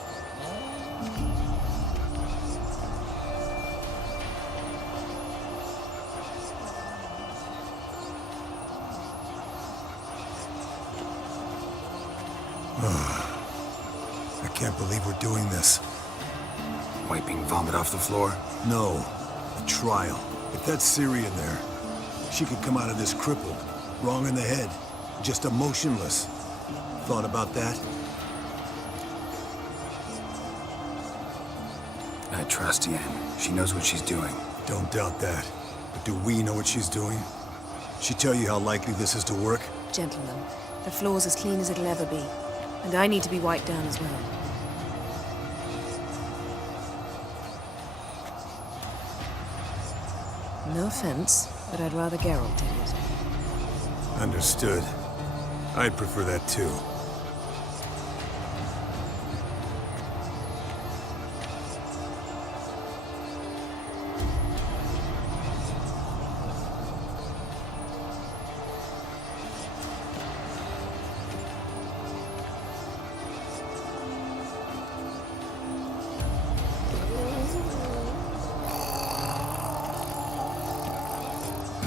I can't believe we're doing this. Wiping vomit off the floor? No, the trial. If that's Syrian there, she could come out of this crippled, wrong in the head, just emotionless. Thought about that? I trust Yen. She knows what she's doing. Don't doubt that. But do we know what she's doing? She tell you how likely this is to work? Gentlemen, the floor's as clean as it'll ever be. And I need to be wiped down as well. No offense, but I'd rather Geralt did it. Understood. I'd prefer that too.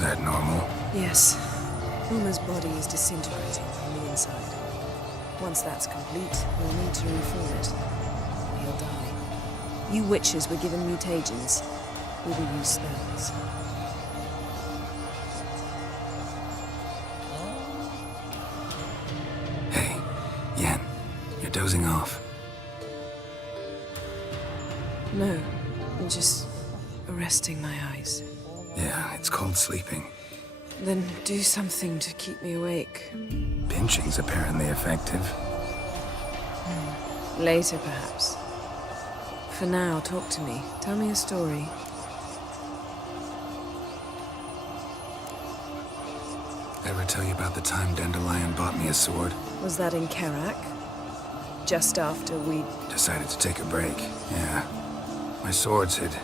That normal? Yes. Uma's body is disintegrating from the inside. Once that's complete, we'll need to reform it. He'll die. You witches were given mutagens. We will use spells. Hey, Yen, you're dozing off. No, I'm just resting my eyes. Yeah, it's called sleeping. Then do something to keep me awake. Pinching's apparently effective. Later, perhaps. For now, talk to me. Tell me a story. Ever tell you about the time Dandelion bought me a sword? Was that in Karak? Just after we... Decided to take a break, yeah. My swords had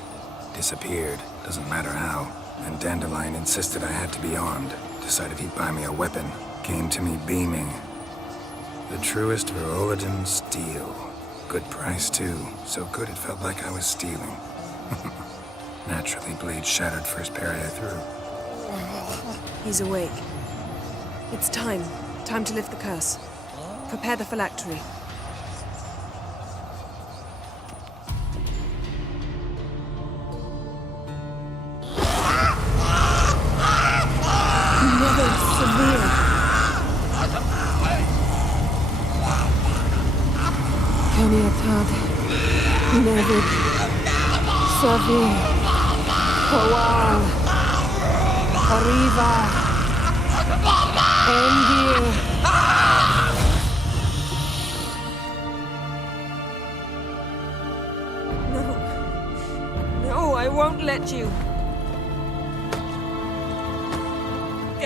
disappeared, doesn't matter how. And Dandelion insisted I had to be armed. Decided he'd buy me a weapon. Came to me beaming. The truest Verolidan steel. Good price, too. So good it felt like I was stealing. Naturally, blade shattered first parry I threw. He's awake. It's time. Time to lift the curse. Prepare the phylactery. Kaniatad, Nevid, Savi, Kawal, Arriva, Endir. No. No, I won't let you.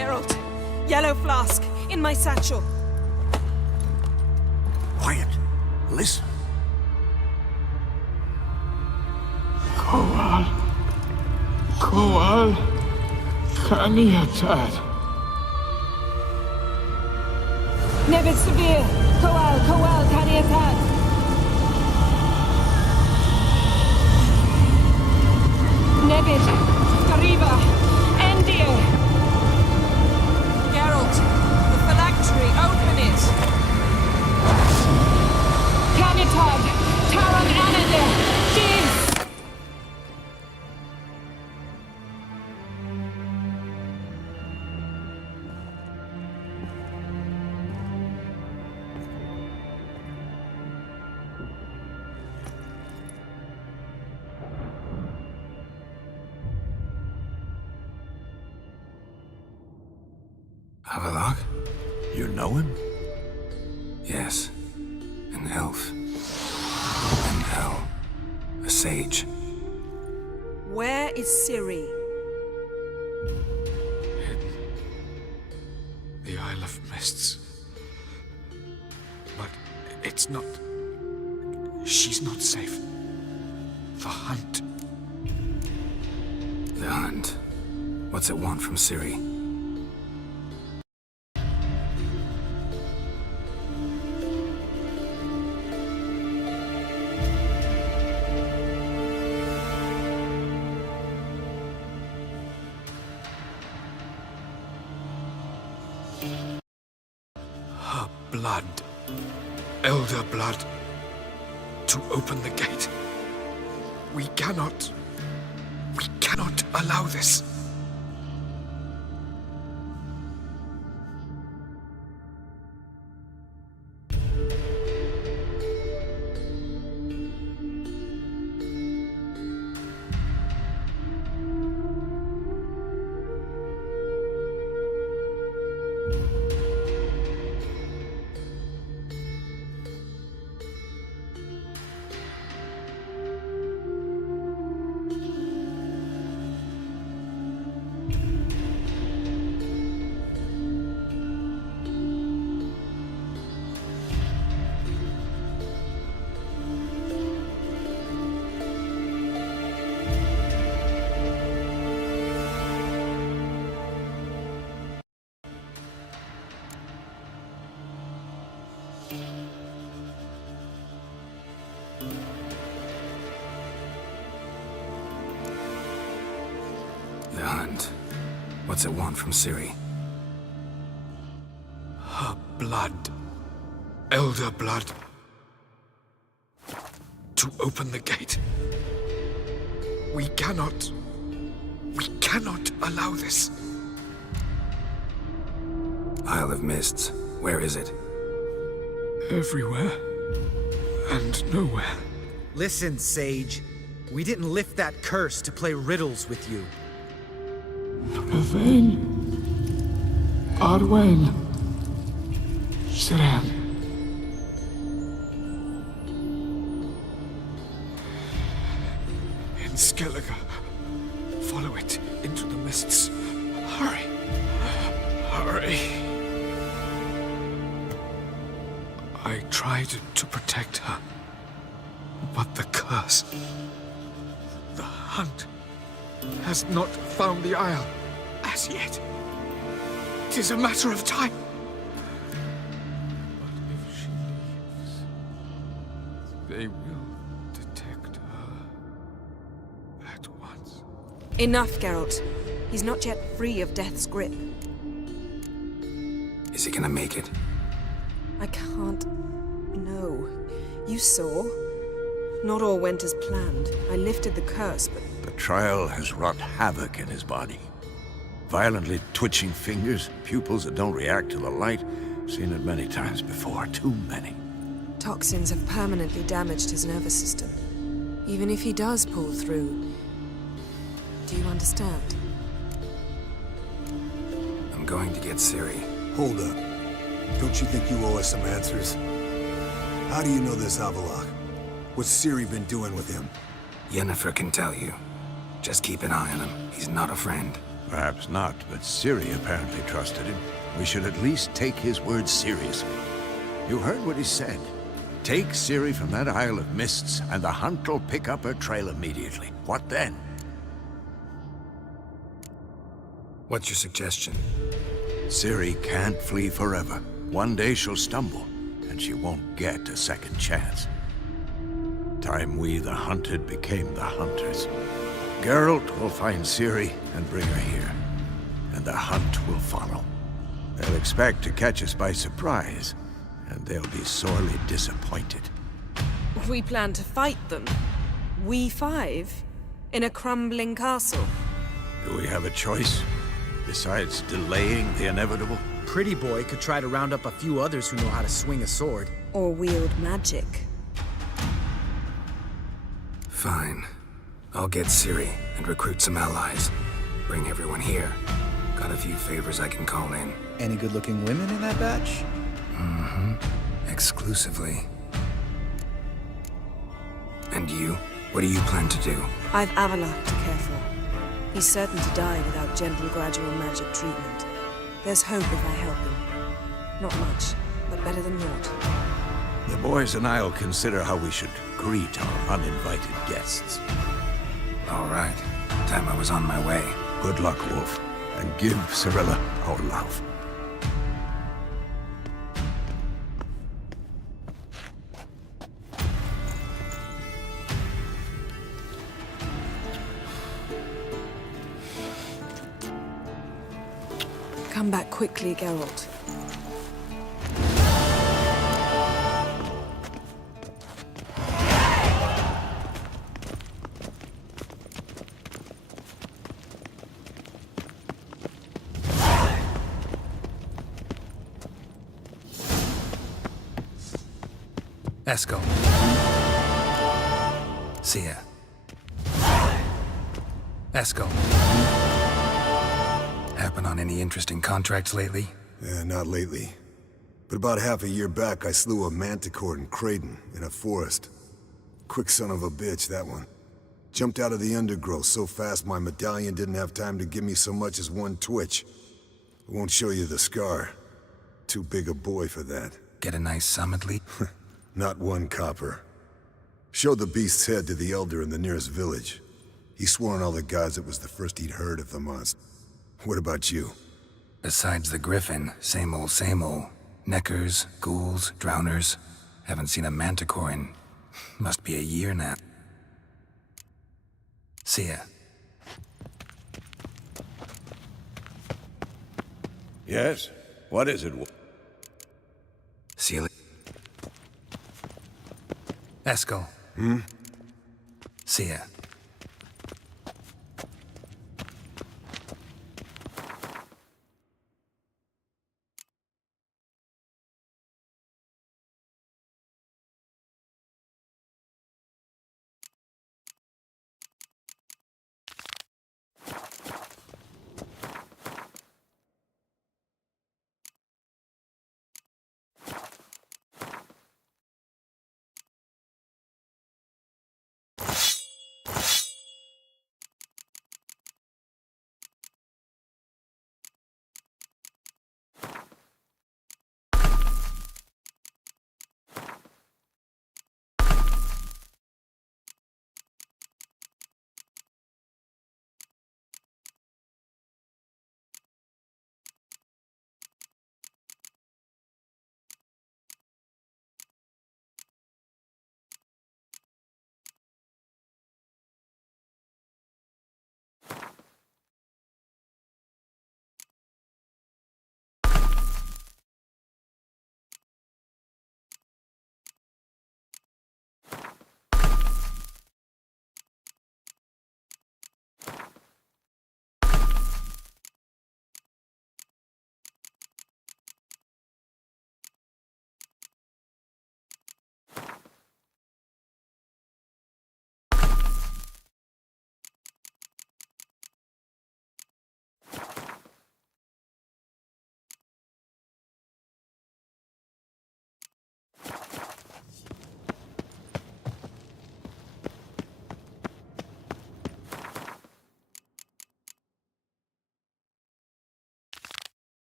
Geralt. Yellow flask, in my satchel. Quiet. Listen. Koal, Kaniatad. Nevid Severe, Koal, Kaniatad. Nevid, Gariba, Endir. Geralt, the phylactery, open it! Kaniatad, Taran Anadir, Jeeves. Avalok? You know him? Yes. An elf. And hell. A sage. Where is Ciri? The Isle of Mists. But it's not... She's not safe. The hunt. The hunt. What's it want from Ciri? Her blood. Elder blood. To open the gate. We cannot allow this. The hunt. What's it want from Ciri? Her blood. Elder blood. To open the gate. We cannot allow this. Isle of Mists. Where is it? Everywhere. And nowhere. Listen, Sage. We didn't lift that curse to play riddles with you. Yvain. Arwen. Siran. In Skellige. Follow it into the mists. Hurry. Hurry. I tried to protect her. But the curse... The hunt... has not found the Isle as yet. It is a matter of time. But if she leaves, they will detect her at once. Enough, Geralt. He's not yet free of death's grip. Is he gonna make it? I can't... No. You saw. Not all went as planned. I lifted the curse, but... The trial has wrought havoc in his body. Violently twitching fingers, pupils that don't react to the light. Seen it many times before, too many. Toxins have permanently damaged his nervous system. Even if he does pull through... Do you understand? I'm going to get Ciri. Hold up. Don't you think you owe us some answers? How do you know this Avalok? What's Ciri been doing with him? Yennefer can tell you. Just keep an eye on him. He's not a friend. Perhaps not, but Ciri apparently trusted him. We should at least take his words seriously. You heard what he said. Take Ciri from that Isle of Mists, and the hunt will pick up her trail immediately. What then? What's your suggestion? Ciri can't flee forever. One day she'll stumble, and she won't get a second chance. Time we, the hunted, became the hunters. Geralt will find Ciri and bring her here, and the hunt will follow. They'll expect to catch us by surprise, and they'll be sorely disappointed. We plan to fight them. We five? In a crumbling castle? Do we have a choice, besides delaying the inevitable? Pretty Boy could try to round up a few others who know how to swing a sword. Or wield magic. Fine. I'll get Ciri and recruit some allies. Bring everyone here. Got a few favors I can call in. Any good-looking women in that batch? Mm-hmm. Exclusively. And you? What do you plan to do? I've Avalok to care for. He's certain to die without gentle, gradual magic treatment. There's hope if I help him. Not much, but better than naught. The boys and I'll consider how we should greet our uninvited guests. All right. Time I was on my way. Good luck, Wolf, and give Cirilla our love. Come back quickly, Geralt. Esco. See ya. Esco. Happen on any interesting contracts lately? Yeah, not lately. But about half a year back, I slew a manticore in Creighton, in a forest. Quick son of a bitch, that one. Jumped out of the undergrowth so fast my medallion didn't have time to give me so much as one twitch. I won't show you the scar. Too big a boy for that. Get a nice sum at least? Not one copper. Showed the beast's head to the elder in the nearest village. He swore on all the gods it was the first he'd heard of the monster. What about you? Besides the griffin, same old, same old. Neckers, ghouls, drowners. Haven't seen a manticore in... must be a year now. See ya. Yes? What is it? See you later. Esco. See ya.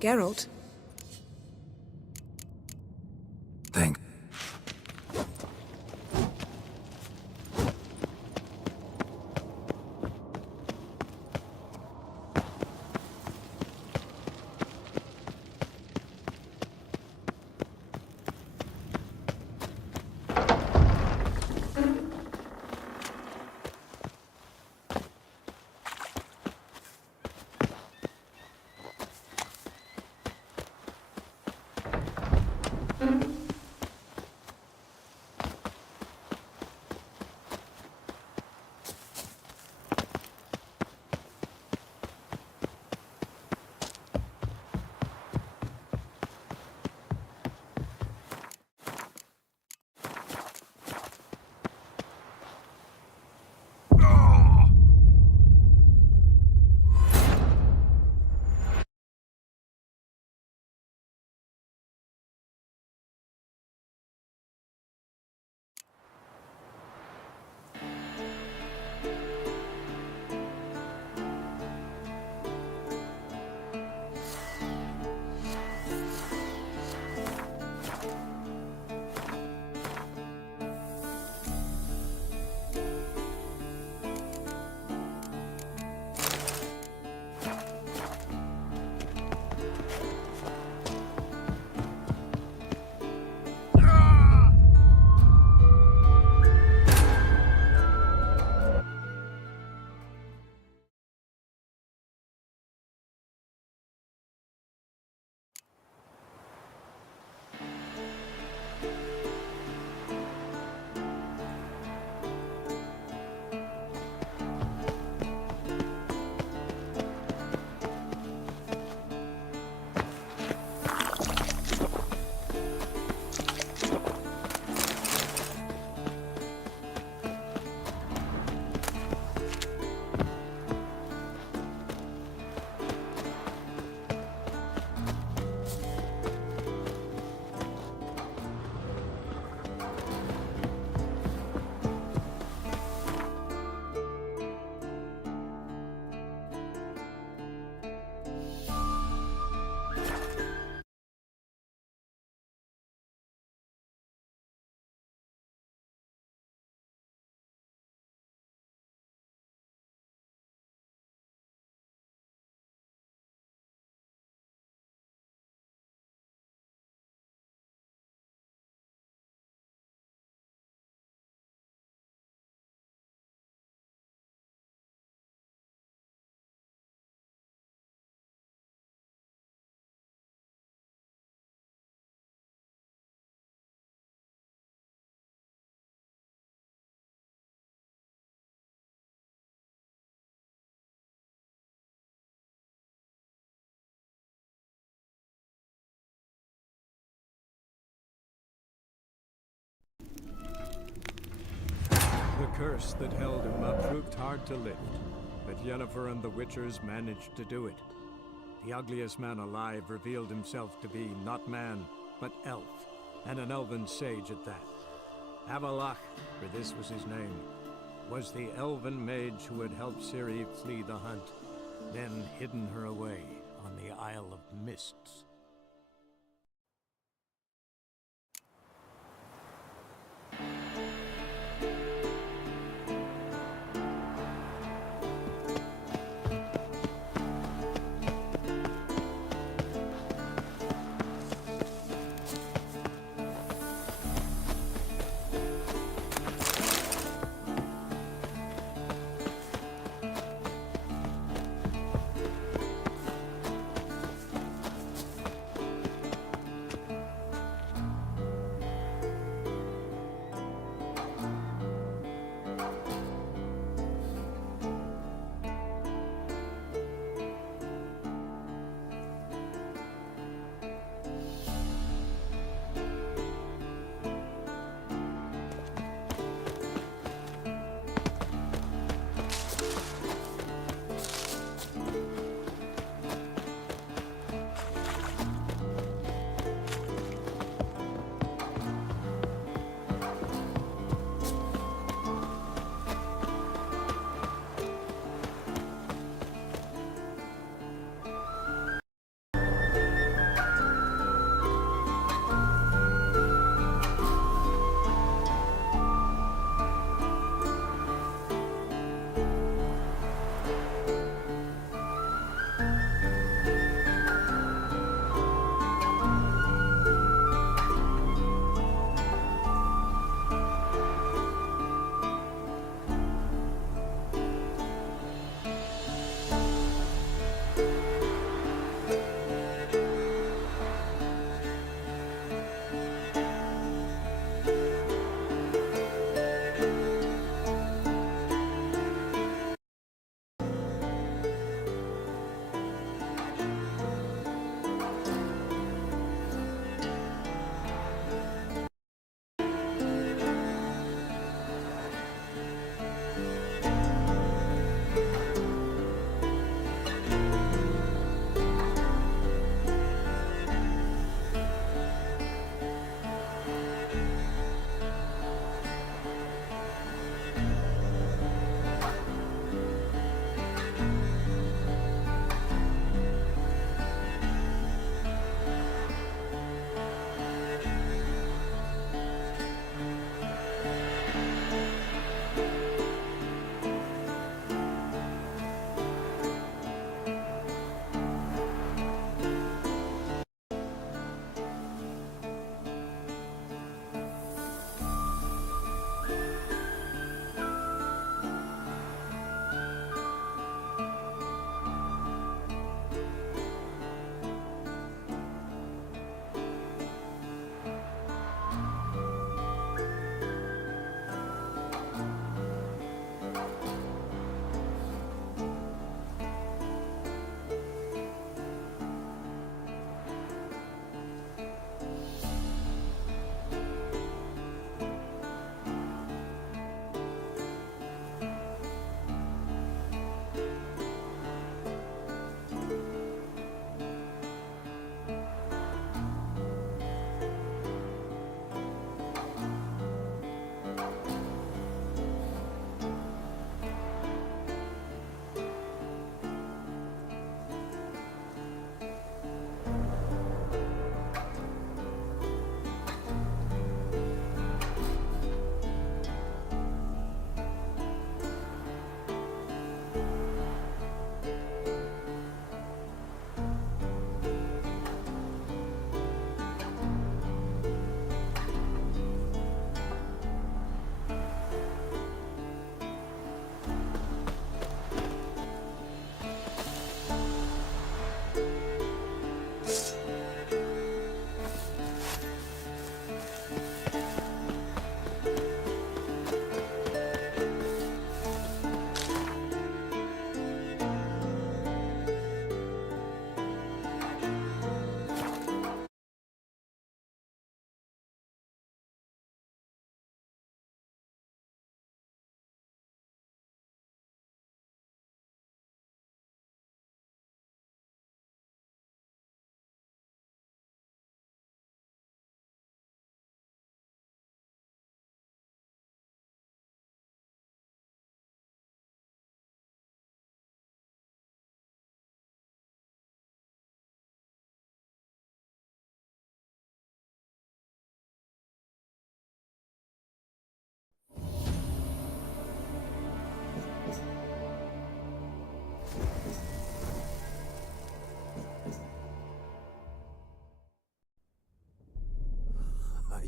Geralt? Thanks. The curse that held Uma proved hard to lift, but Yennefer and the Witchers managed to do it. The ugliest man alive revealed himself to be not man, but elf, and an elven sage at that. Avalach, for this was his name, was the elven mage who had helped Ciri flee the hunt, then hidden her away on the Isle of Mists.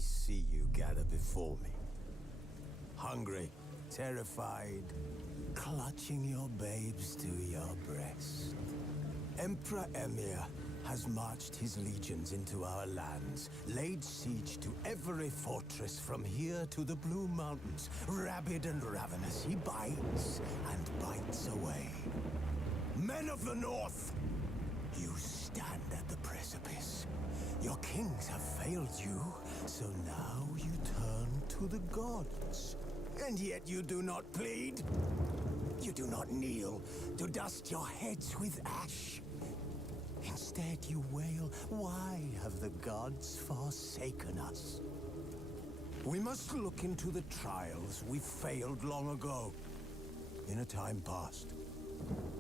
see you gather before me. Hungry, terrified, clutching your babes to your breast. Emperor Emir has marched his legions into our lands, laid siege to every fortress from here to the Blue Mountains. Rabid and ravenous, he bites and bites away. Men of the North, you stand at the precipice. Your kings have failed you, so now you turn to the gods. And yet you do not plead. You do not kneel to dust your heads with ash. Instead you wail, why have the gods forsaken us? We must look into the trials we failed long ago. In a time past,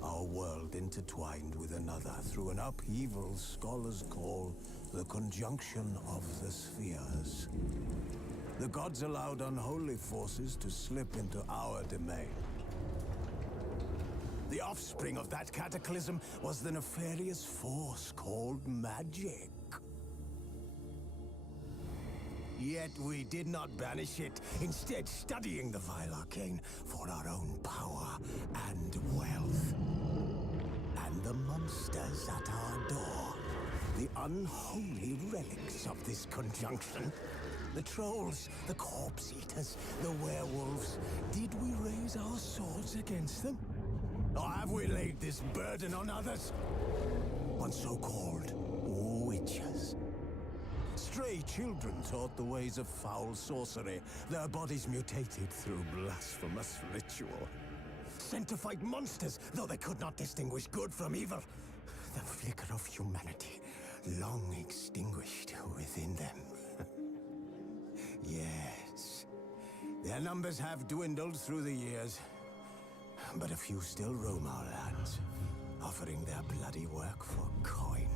our world intertwined with another through an upheaval scholars call the conjunction of the spheres. The gods allowed unholy forces to slip into our domain. The offspring of that cataclysm was the nefarious force called magic. Yet we did not banish it, instead studying the vile arcane for our own power and wealth. And the monsters at our door, the unholy relics of this conjunction. The trolls, the corpse eaters, the werewolves. Did we raise our swords against them? Or have we laid this burden on others? On so-called witches. Stray children taught the ways of foul sorcery, their bodies mutated through blasphemous ritual. Sent to fight monsters, though they could not distinguish good from evil. The flicker of humanity, long extinguished within them. Yes, their numbers have dwindled through the years. But a few still roam our lands, offering their bloody work for coin.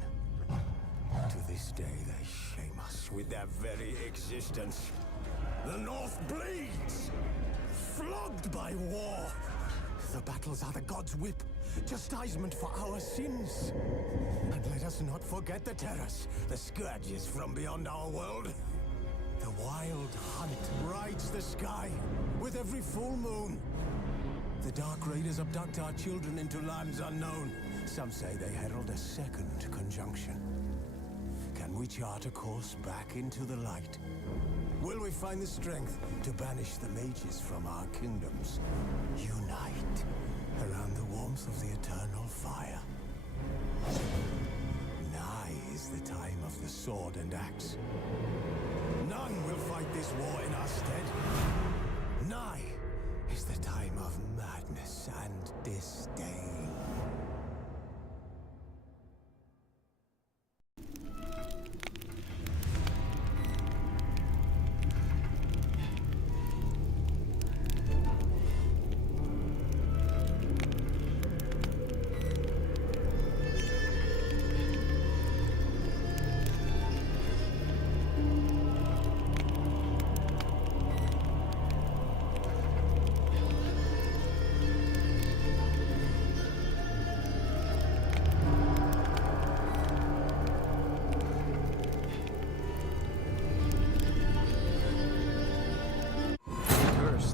To this day, they shame us with their very existence. The North bleeds, flogged by war. The battles are the gods' whip, chastisement for our sins. And let us not forget the terrors, the scourges from beyond our world. The wild hunt rides the sky with every full moon. The Dark Raiders abduct our children into lands unknown. Some say they herald a second conjunction. Can we chart a course back into the light? Will we find the strength to banish the mages from our kingdoms? Unite around the warmth of the eternal fire. Nigh is the time of the sword and axe. None will fight this war in our stead. Nigh is the time of madness and disdain.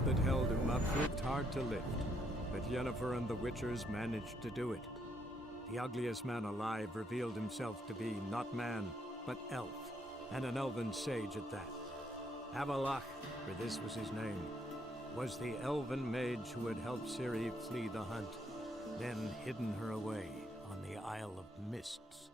That held him up proved hard to lift, but Yennefer and the Witchers managed to do it. The ugliest man alive revealed himself to be not man, but elf, and an elven sage at that. Avalach, for this was his name, was the elven mage who had helped Ciri flee the hunt, then hidden her away on the Isle of Mists.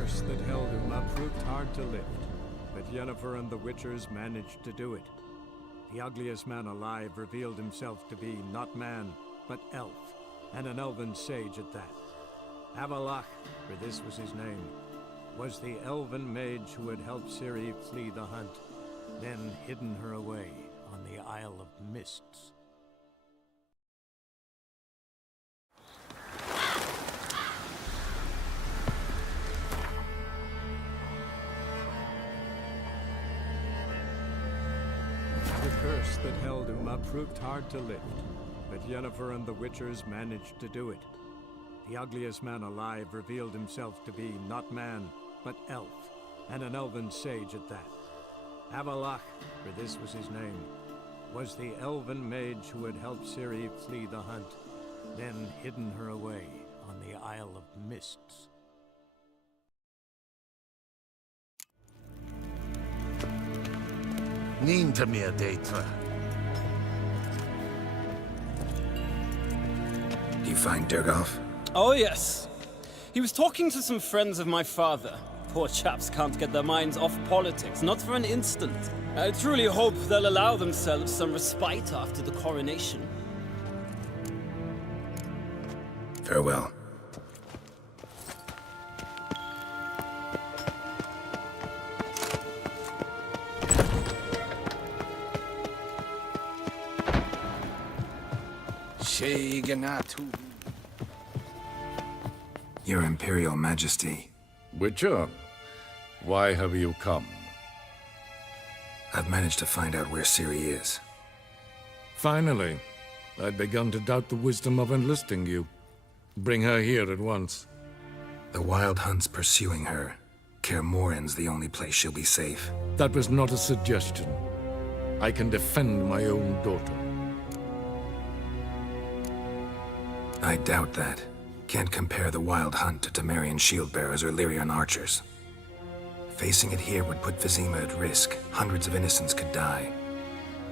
curse that held Uma proved hard to lift, but Yennefer and the Witchers managed to do it. The ugliest man alive revealed himself to be not man, but elf, and an elven sage at that. Avalach, for this was his name, was the elven mage who had helped Ciri flee the hunt, then hidden her away on the Isle of Mists. The curse that held Uma proved hard to lift, but Yennefer and the Witchers managed to do it. The ugliest man alive revealed himself to be not man, but elf, and an elven sage at that. Avalach, for this was his name, was the elven mage who had helped Ciri flee the hunt, then hidden her away on the Isle of Mists. Ninta mir deitva. Do you find Durgoff? Oh, yes. He was talking to some friends of my father. Poor chaps can't get their minds off politics, not for an instant. I truly hope they'll allow themselves some respite after the coronation. Farewell. Your Imperial Majesty. Witcher, why have you come? I've managed to find out where Ciri is. Finally. I'd begun to doubt the wisdom of enlisting you. Bring her here at once. The Wild Hunt's pursuing her. Kaer Morhen's the only place she'll be safe. That was not a suggestion. I can defend my own daughter. I doubt that. Can't compare the Wild Hunt to Temerian shield-bearers or Lyrian archers. Facing it here would put Vizima at risk. Hundreds of innocents could die.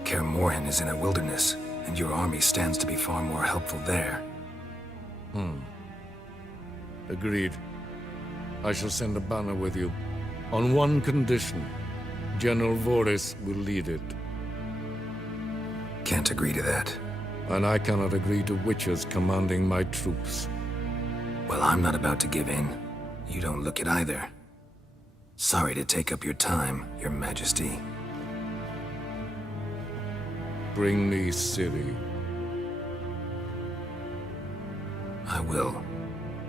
Kaer Morhen is in a wilderness, and your army stands to be far more helpful there. Agreed. I shall send a banner with you. On one condition. General Voris will lead it. Can't agree to that. And I cannot agree to witches commanding my troops. Well, I'm not about to give in. You don't look it either. Sorry to take up your time, Your Majesty. Bring me Ciri. I will,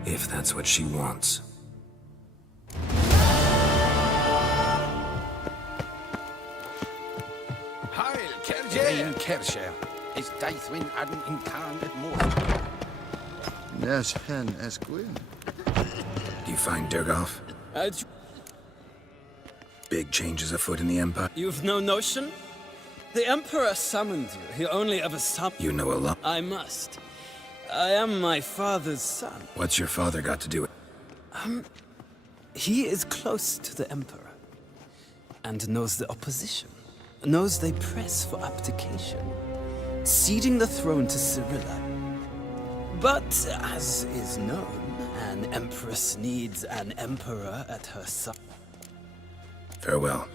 if that's what she wants. Heil, Kerje! Kerje. Is Daithwin Adden in Khan at Morhen? Yes, hen Esquin. Do you find Durgoff? Big changes afoot in the Empire? You've no notion? The Emperor summoned you. He only ever summoned... You know a lot. I must. I am my father's son. What's your father got to do with it? He is close to the Emperor. And knows the opposition. Knows they press for abdication. Ceding the throne to Cirilla. But, as is known, an empress needs an emperor at her side. Farewell.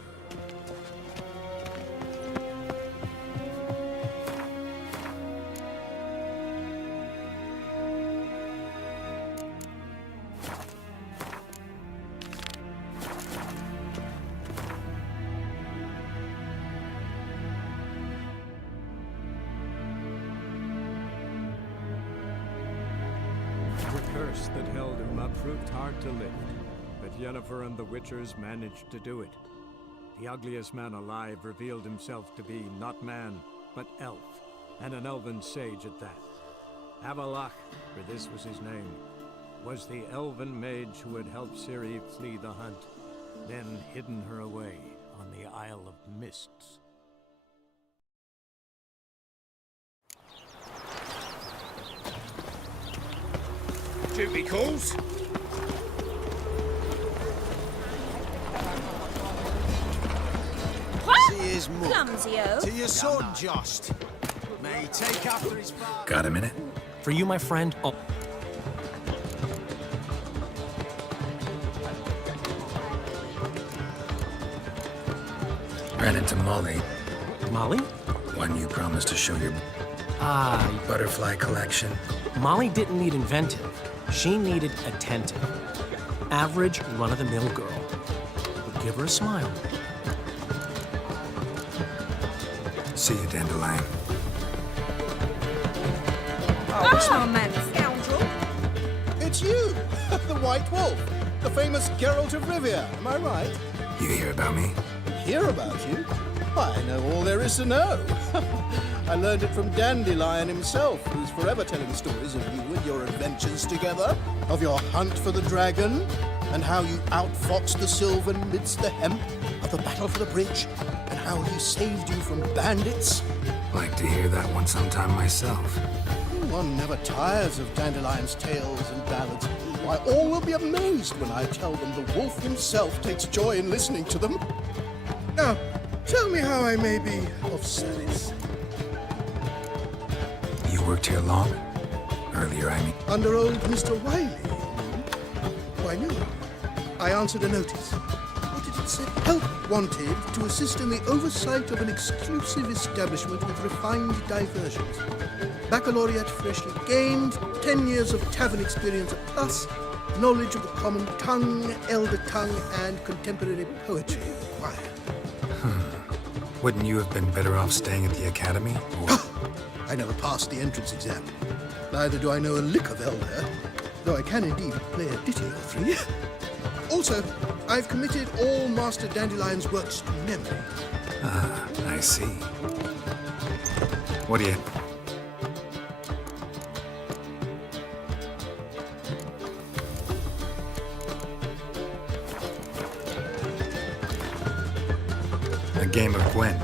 The curse that held Uma proved hard to lift, but Yennefer and the Witchers managed to do it. The ugliest man alive revealed himself to be not man, but elf, and an elven sage at that. Avalach, for this was his name, was the elven mage who had helped Ciri flee the hunt, then hidden her away on the Isle of Mists. Duty calls. What? See his mug. Clumsy-o. To your son, Jost. May he take after his father. Got a minute? For you, my friend. Oh. Ran into Molly. Molly? One you promised to show your Ah, butterfly collection. Molly didn't need inventive. She needed attentive. Average, run-of-the-mill girl. But give her a smile. See you, Dandelion. Oh, charmant scoundrel. It's you, the White Wolf, the famous Geralt of Rivia, am I right? You hear about me? Hear about you? I know all there is to know. I learned it from Dandelion himself, who's forever telling stories of you and your adventures together, of your hunt for the dragon, and how you outfoxed the Sylvan midst the hemp, of the battle for the bridge, and how he saved you from bandits. Like to hear that one sometime myself. One never tires of Dandelion's tales and ballads. Why, all will be amazed when I tell them the wolf himself takes joy in listening to them. Now, tell me how I may be of service. You worked here long? Earlier, I mean. Under old Mr. Wiley. Why, no. I answered a notice. What did it say? Help wanted to assist in the oversight of an exclusive establishment with refined diversions. Baccalaureate freshly gained, 10 years of tavern experience plus, knowledge of the common tongue, elder tongue, and contemporary poetry required. Wouldn't you have been better off staying at the academy? Or... I never passed the entrance exam. Neither do I know a lick of Elder, though I can indeed play a ditty or three. Also, I've committed all Master Dandelion's works to memory. Ah, I see. What do you... A game of Gwen.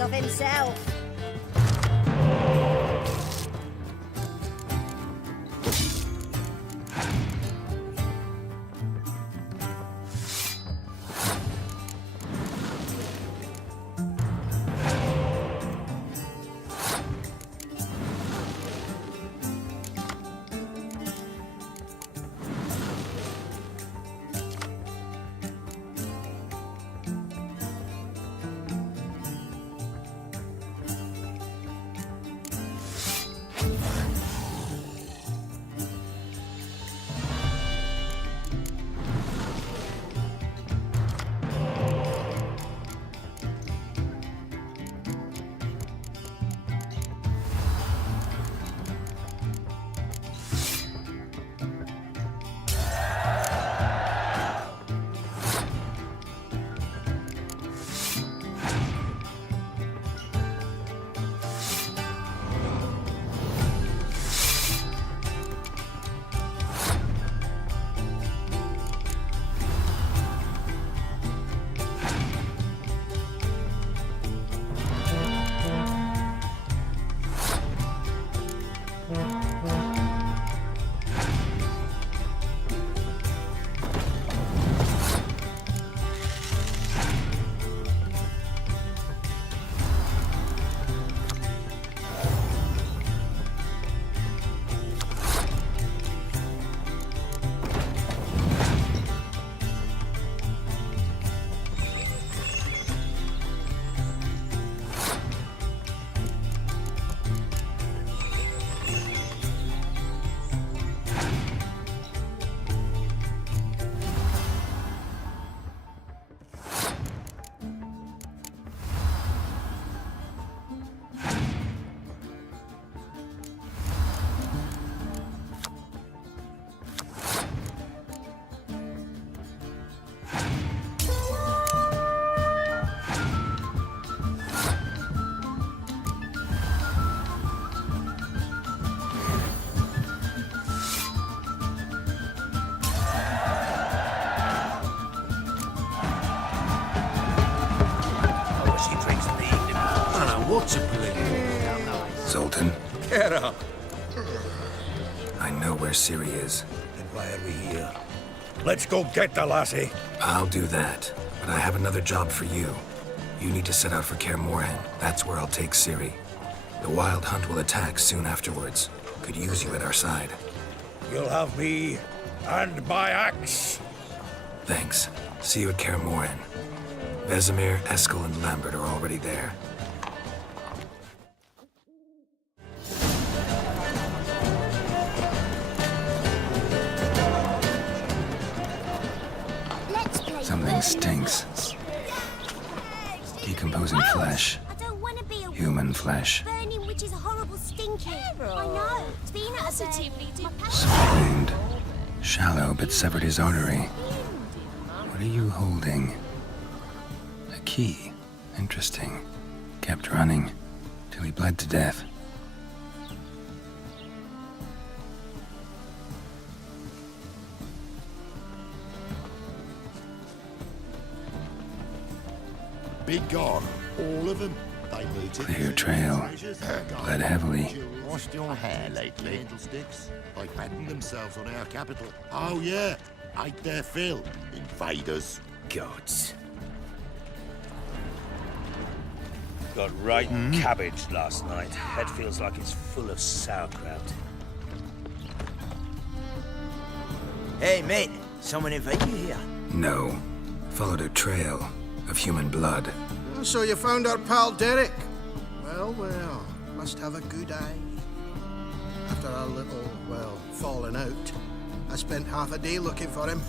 Of himself. What's a political? Zoltan, Get up. I know where Ciri is. And why are we here? Let's go get the lassie. I'll do that, but I have another job for you. You need to set out for Kaer Morhen. That's where I'll take Ciri. The Wild Hunt will attack soon afterwards. Could use you at our side. You'll have me and my axe. Thanks. See you at Kaer Morhen. Vesemir, Eskel, and Lambert are already there. Something stinks. Decomposing flesh. Human flesh. Burning, which is a horrible stinking. I know. It's been positively. Wound. Shallow, but severed his artery. What are you holding? A key. Interesting. Kept running till he bled to death. Be gone, all of them. They need to Clear trail. Bled heavily. washed your hair lately. Candlesticks. They fattened themselves on our capital. Oh yeah, ate their fill. Invaders. Gods. Got rotten cabbage last night. Head feels like it's full of sauerkraut. Hey, mate. Someone invite you here? No. Followed a trail of human blood. So you found our pal Derek? Well, must have a good eye. After our little, falling out, I spent half a day looking for him.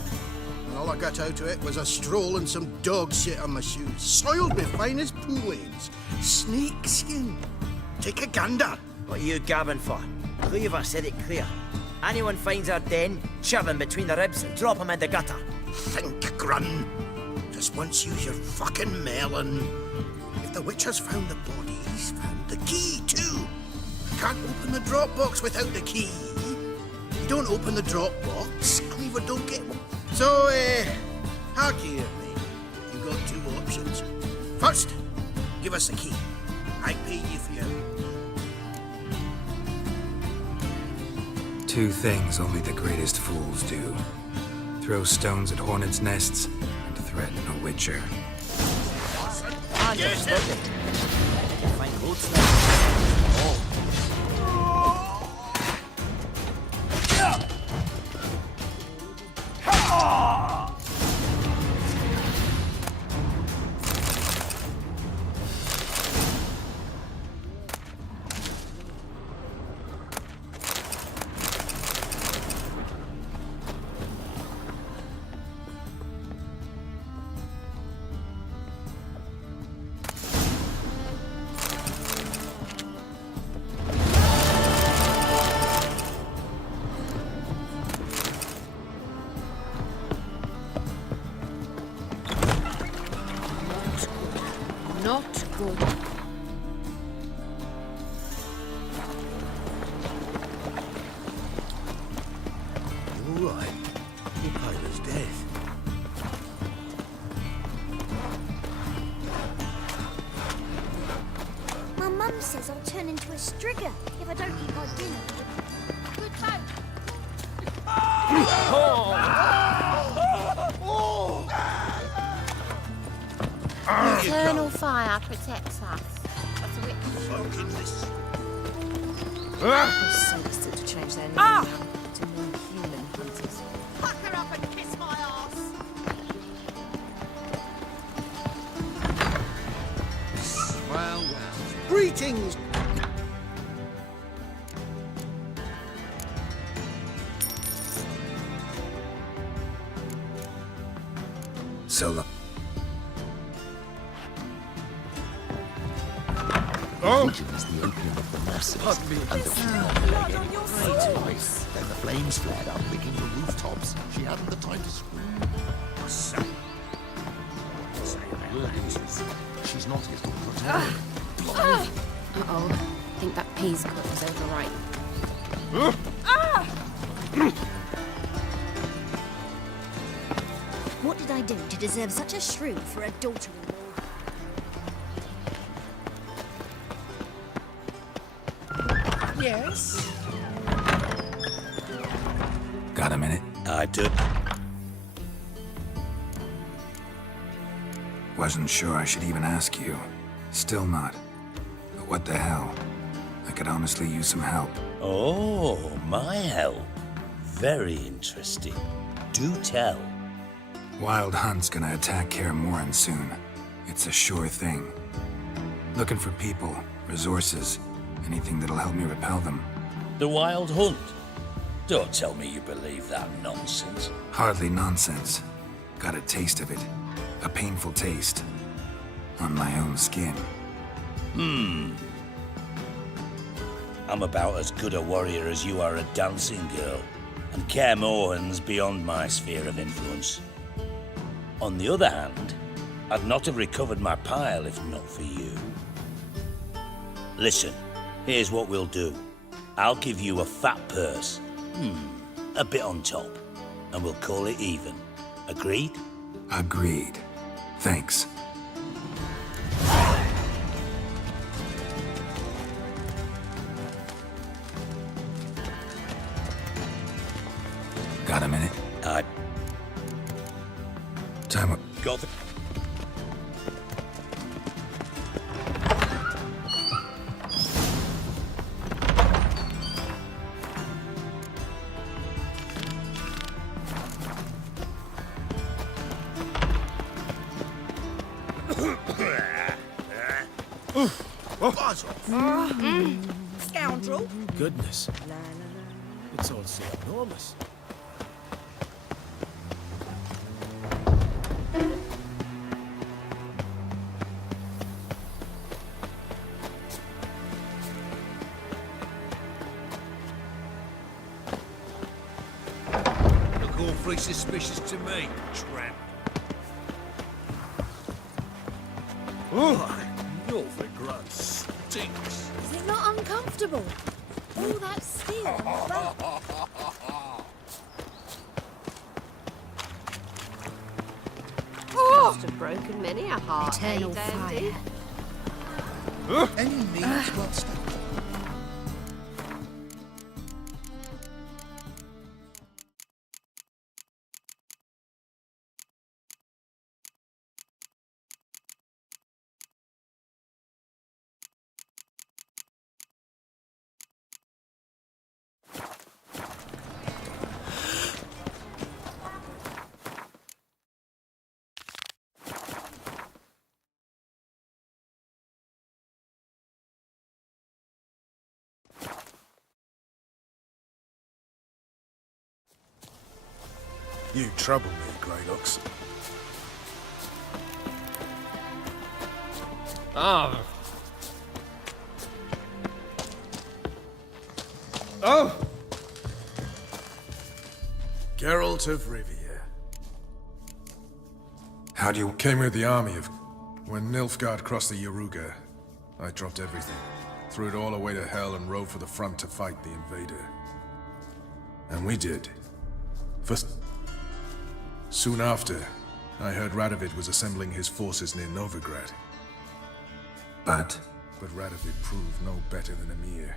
And all I got out of it was a stroll and some dog shit on my shoes. Soiled with finest poolades. Snake skin. Take a gander. What are you gabbing for? Cleaver said it clear. Anyone finds our den, shove him between the ribs and drop him in the gutter. Think, Grun. Just once use your fucking melon. If the witch has found the body, he's found the key too. Can't open the drop box without the key. You don't open the drop box, Cleaver don't get one. So, harky here, mate. You got two options. First, give us the key. I pay you for your... Two things only the greatest fools do. Throw stones at hornets' nests and threaten a witcher. Find loads now. Not good. You all right? Your pilot's death. My mum says I'll turn into a strigger if I don't eat my dinner. Good Eternal fire protects us. That's a witch. Sinister to change their name to non-human hunters. Fuck her up and kiss my ass. Well. Greetings! Solo. Oh! Religion is the opium of the masses. And the twice. Then the flames flared up, licking the rooftops. She hadn't the time to scream. Lances. She's not his daughter at all. Uh-oh. I think that peas cut was overripe. What did I do to deserve such a shrew for a daughter-in-law? Yes? Got a minute? I do. Wasn't sure I should even ask you. Still not. But what the hell? I could honestly use some help. Oh, my help. Very interesting. Do tell. Wild Hunt's gonna attack Kaer Morhen soon. It's a sure thing. Looking for people, resources, anything that'll help me repel them. The Wild Hunt? Don't tell me you believe that nonsense. Hardly nonsense. Got a taste of it. A painful taste. On my own skin. I'm about as good a warrior as you are a dancing girl, and Kaer Morhen's beyond my sphere of influence. On the other hand, I'd not have recovered my pile if not for you. Listen, here's what we'll do. I'll give you a fat purse. A bit on top, and we'll call it even. Agreed? Agreed. Thanks. Got a minute? Time up. Got the... Buzz off. Scoundrel. Goodness. It's all so enormous. Look awfully suspicious to me, tramp. Your grown stinks. Is it not uncomfortable? All that steel on the back. Must have broken many a heart, Eternal Dandy. Any means well stuck. You trouble me, Greylocks. Ah. Oh! Geralt of Rivia. How'd you... Came with the army of... When Nilfgaard crossed the Yaruga, I dropped everything. Threw it all away to hell and rode for the front to fight the invader. And we did. First... Soon after, I heard Radovid was assembling his forces near Novigrad. But Radovid proved no better than Emir.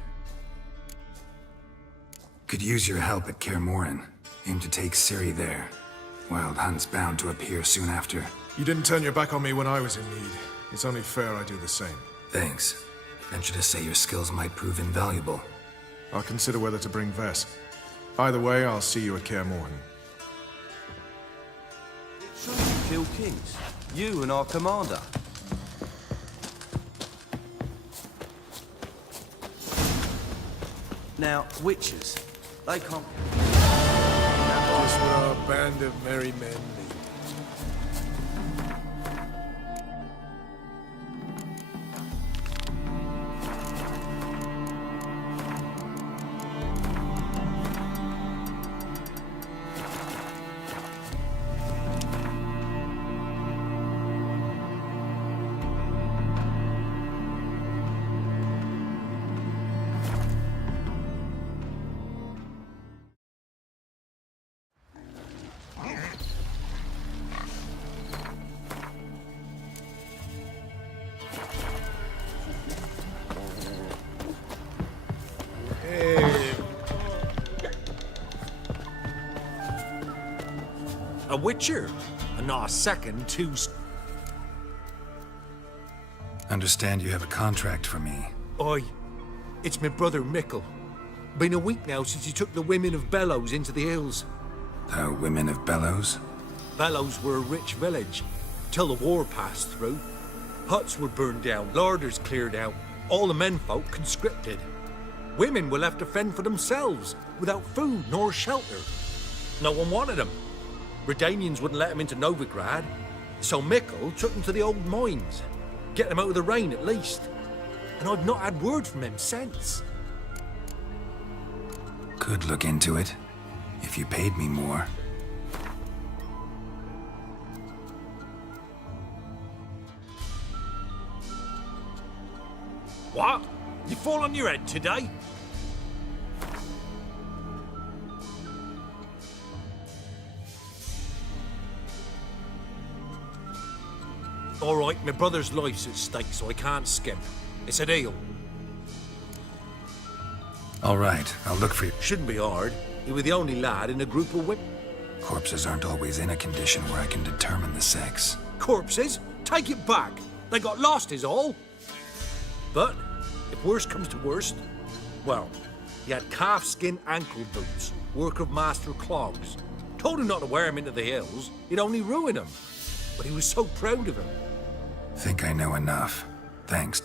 could use your help at Kaer Morhen. Aim to take Ciri there. Wild Hunt's bound to appear soon after. You didn't turn your back on me when I was in need. It's only fair I do the same. Thanks. Venture to say your skills might prove invaluable. I'll consider whether to bring Vess. Either way, I'll see you at Kaer Morhen. Kill kings. You and our commander. Now, witches. They can't... Just what our band of merry men need. a witcher, and not a second too... Understand you have a contract for me. Oi, it's my brother Mickle. Been a week now since he took the women of Bellows into the hills. The women of Bellows? Bellows were a rich village, till the war passed through. Huts were burned down, larders cleared out, all the menfolk conscripted. Women were left to fend for themselves, without food nor shelter. No one wanted them. Redanians wouldn't let them into Novigrad, so Mickle took them to the old mines. Get them out of the rain, at least. And I've not had word from him since. Could look into it, if you paid me more. What? You fall on your head today? All right, my brother's life's at stake, so I can't skimp. It's a deal. All right, I'll look for you. Shouldn't be hard. You were the only lad in a group of women. Corpses aren't always in a condition where I can determine the sex. Corpses? Take it back. They got lost is all. But, if worst comes to worst, well, he had calfskin ankle boots, work of Master Clogs. Told him not to wear him into the hills, it'd only ruin him. But he was so proud of him. Think I know enough. Thanks.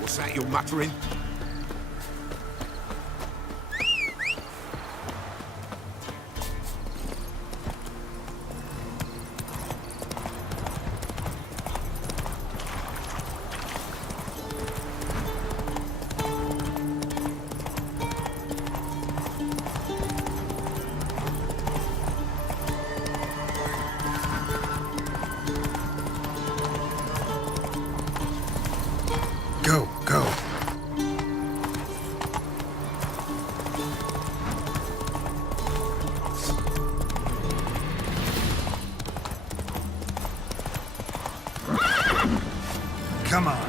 What's that you're muttering? Go, go. Come on.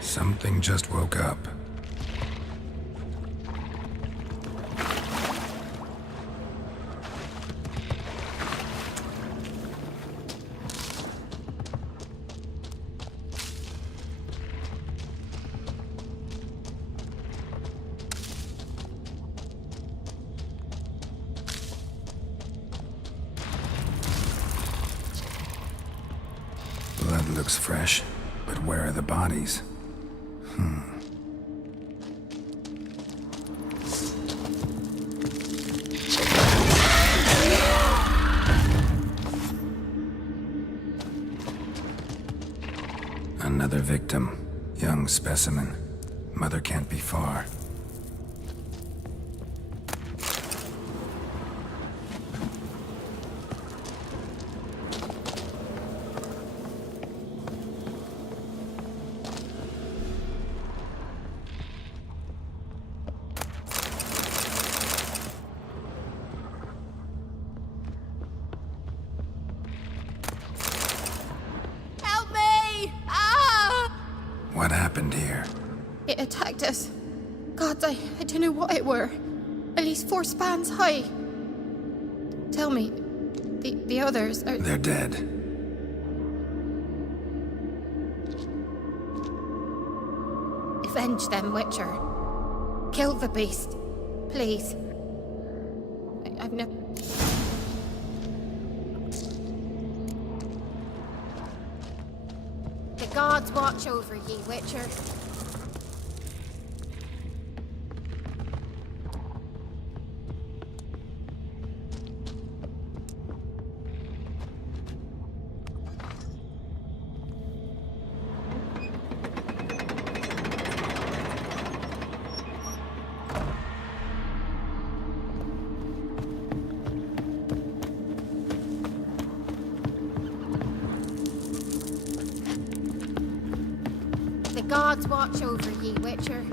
Something just woke up. Blood looks fresh, but where are the bodies? Another victim. Young specimen. Mother can't be far. What happened here? It attacked us. God, I don't know what it were. At least 4 spans high. Tell me, the others are... They're dead. Avenge them, Witcher. Kill the beast. Please. I've never... The gods watch over ye, Witcher. The gods watch over ye, Witcher.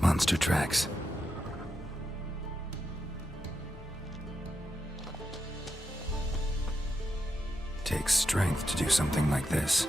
Monster tracks. Takes strength to do something like this.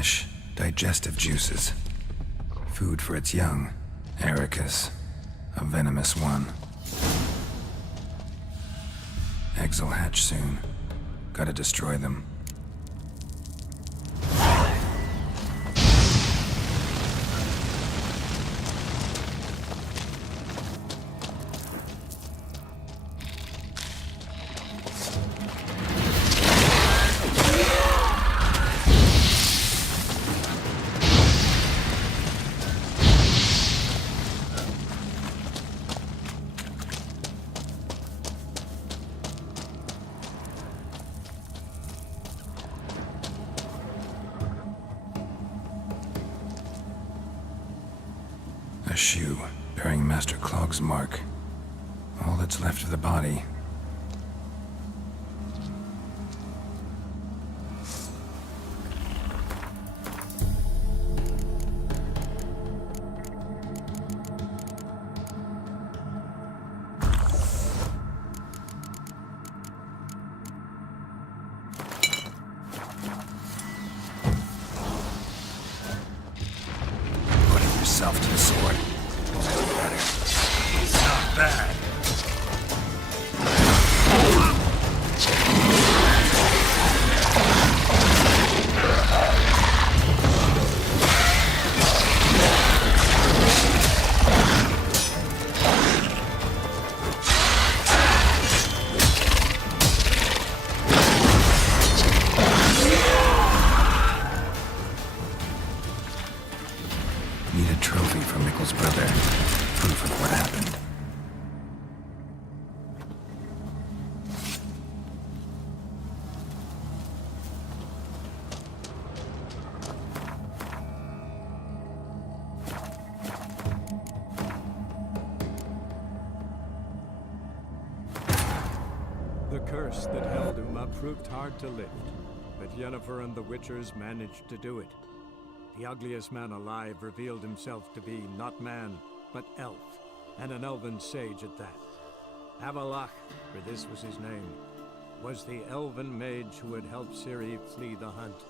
flesh, digestive juices. Food for its young. Ericus, a venomous one. Eggs will hatch soon. Gotta destroy them. A shoe bearing Master Clog's mark. All that's left of the body. Putting yourself to the sword. Better. Not bad. Need a trophy from Mikkel's brother. Proof of what happened. The curse that held Uma proved hard to lift, but Yennefer and the Witchers managed to do it. The ugliest man alive revealed himself to be not man, but elf, and an elven sage at that. Avalach, for this was his name, was the elven mage who had helped Ciri flee the hunt,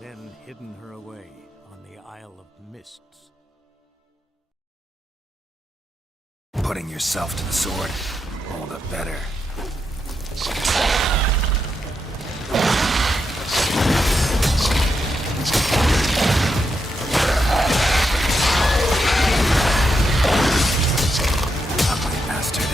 then hidden her away on the Isle of Mists. Putting yourself to the sword. All the better. Ugly bastard.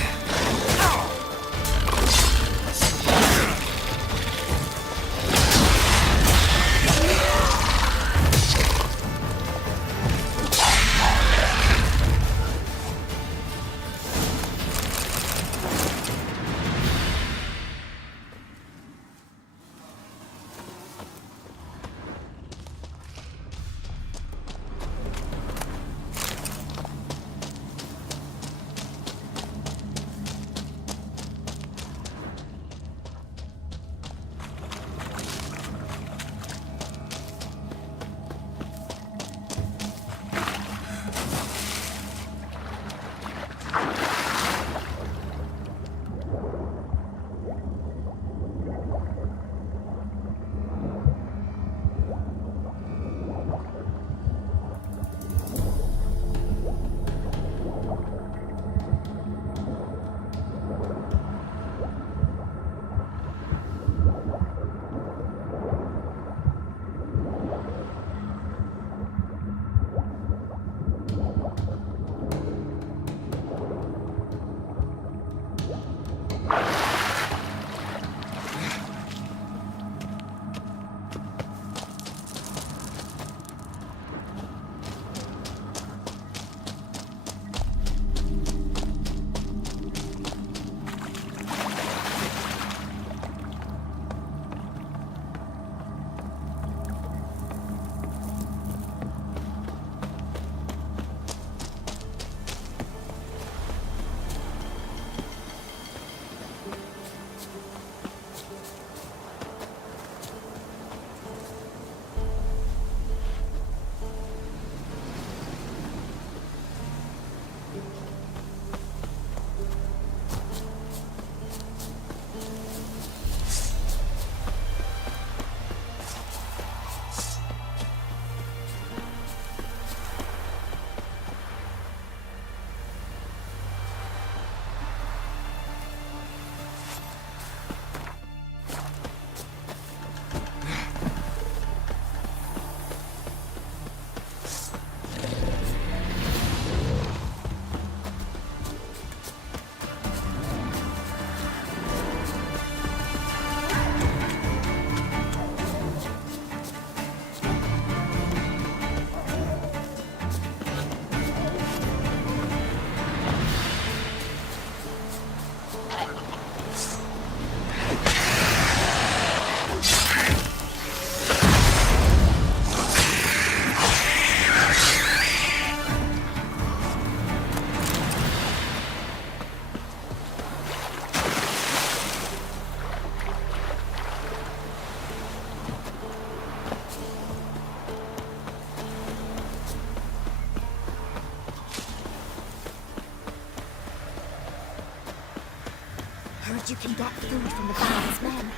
you can get food from the band's men.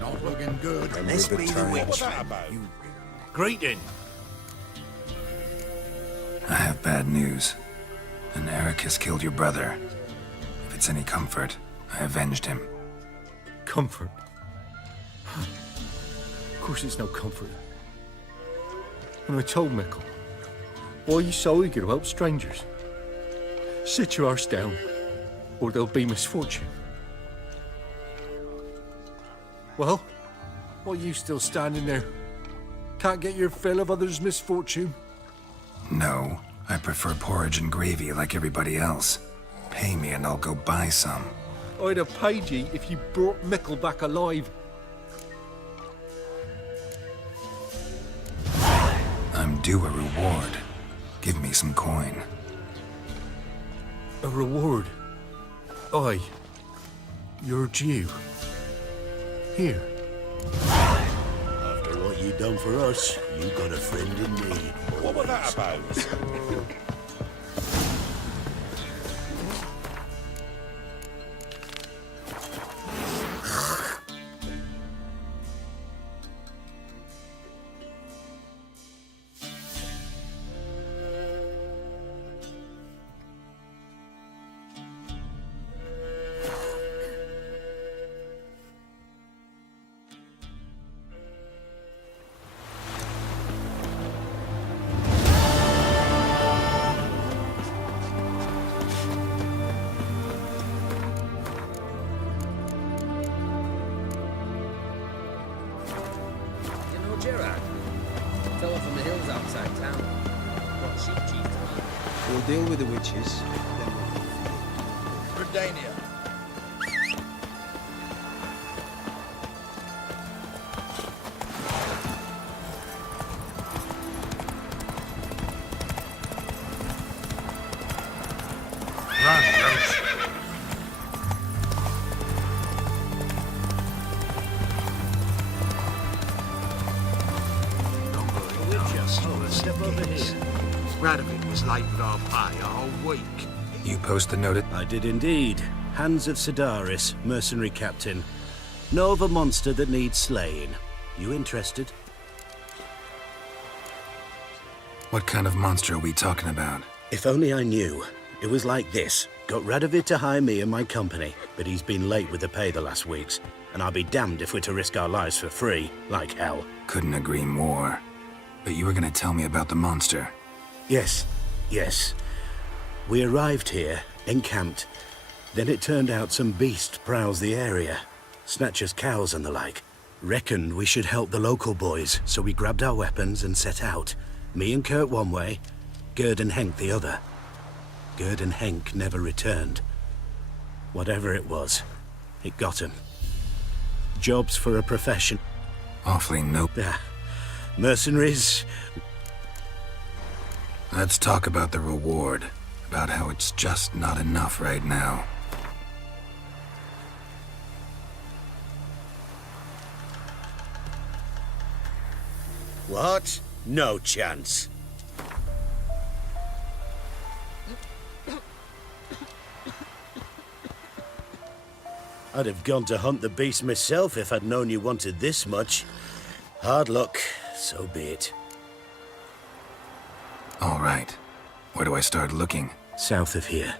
Not looking good. Let's be the witch. Greeting. I have bad news. An Eric has killed your brother. If it's any comfort, I avenged him. Comfort? Of course it's no comfort. And I told Mickle, why are you so eager to help strangers? Sit your arse down, or there'll be misfortune. Well, why are you still standing there? Can't get your fill of others' misfortune? No, I prefer porridge and gravy like everybody else. Pay me and I'll go buy some. I'd have paid ye if you brought Mickle back alive. I'm due a reward. Give me some coin. A reward? Aye. You're due. Here. After what you done for us, you got a friend in me. What was that about? We'll deal with the witches, then we'll... Redania. Run, Roach. Step over here. Radovid was late with our pay a whole week. You post the note? I did indeed. Hands of Sidaris, mercenary captain. Know of a monster that needs slaying. You interested? What kind of monster are we talking about? If only I knew. It was like this. Got Radovid to hire me and my company, but he's been late with the pay the last weeks. And I'll be damned if we're to risk our lives for free, like hell. Couldn't agree more. But you were gonna tell me about the monster. Yes, yes. We arrived here, encamped. Then it turned out some beast prowls the area. Snatchers cows and the like. Reckoned we should help the local boys, so we grabbed our weapons and set out. Me and Kurt one way, Gerd and Henk the other. Gerd and Henk never returned. Whatever it was, it got 'em. Jobs for a profession. Awfully nope. Mercenaries. Let's talk about the reward. About how it's just not enough right now. What? No chance. I'd have gone to hunt the beast myself if I'd known you wanted this much. Hard luck, so be it. All right. Where do I start looking? South of here.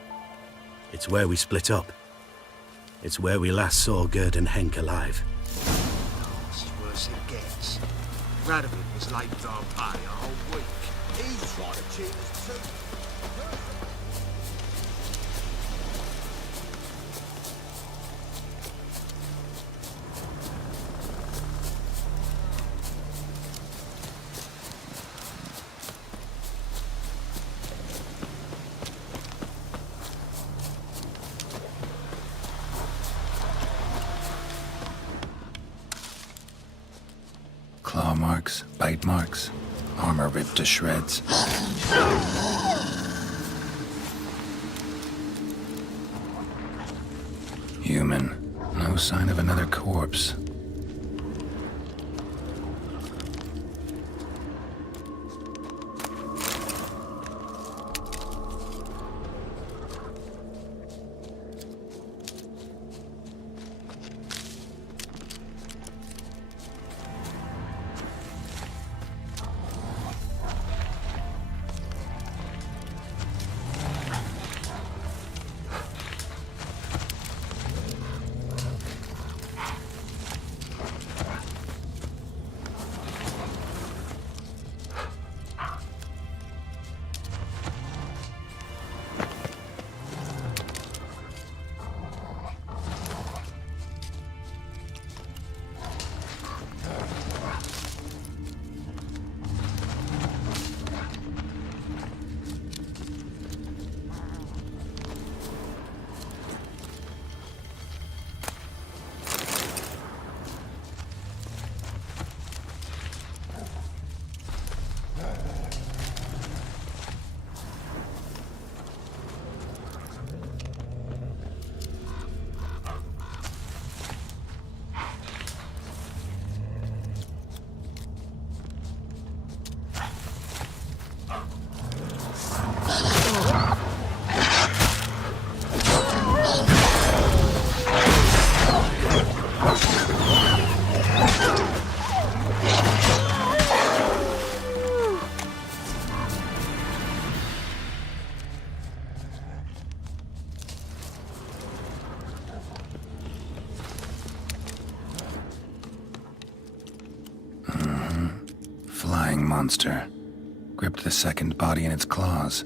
It's where we split up. It's where we last saw Gerd and Henk alive. It's worse it gets. Radovid was late with our pay a whole week. He's trying to cheat us too. Claw marks, bite marks, armor ripped to shreds. Human. No sign of another corpse. monster. Gripped the second body in its claws.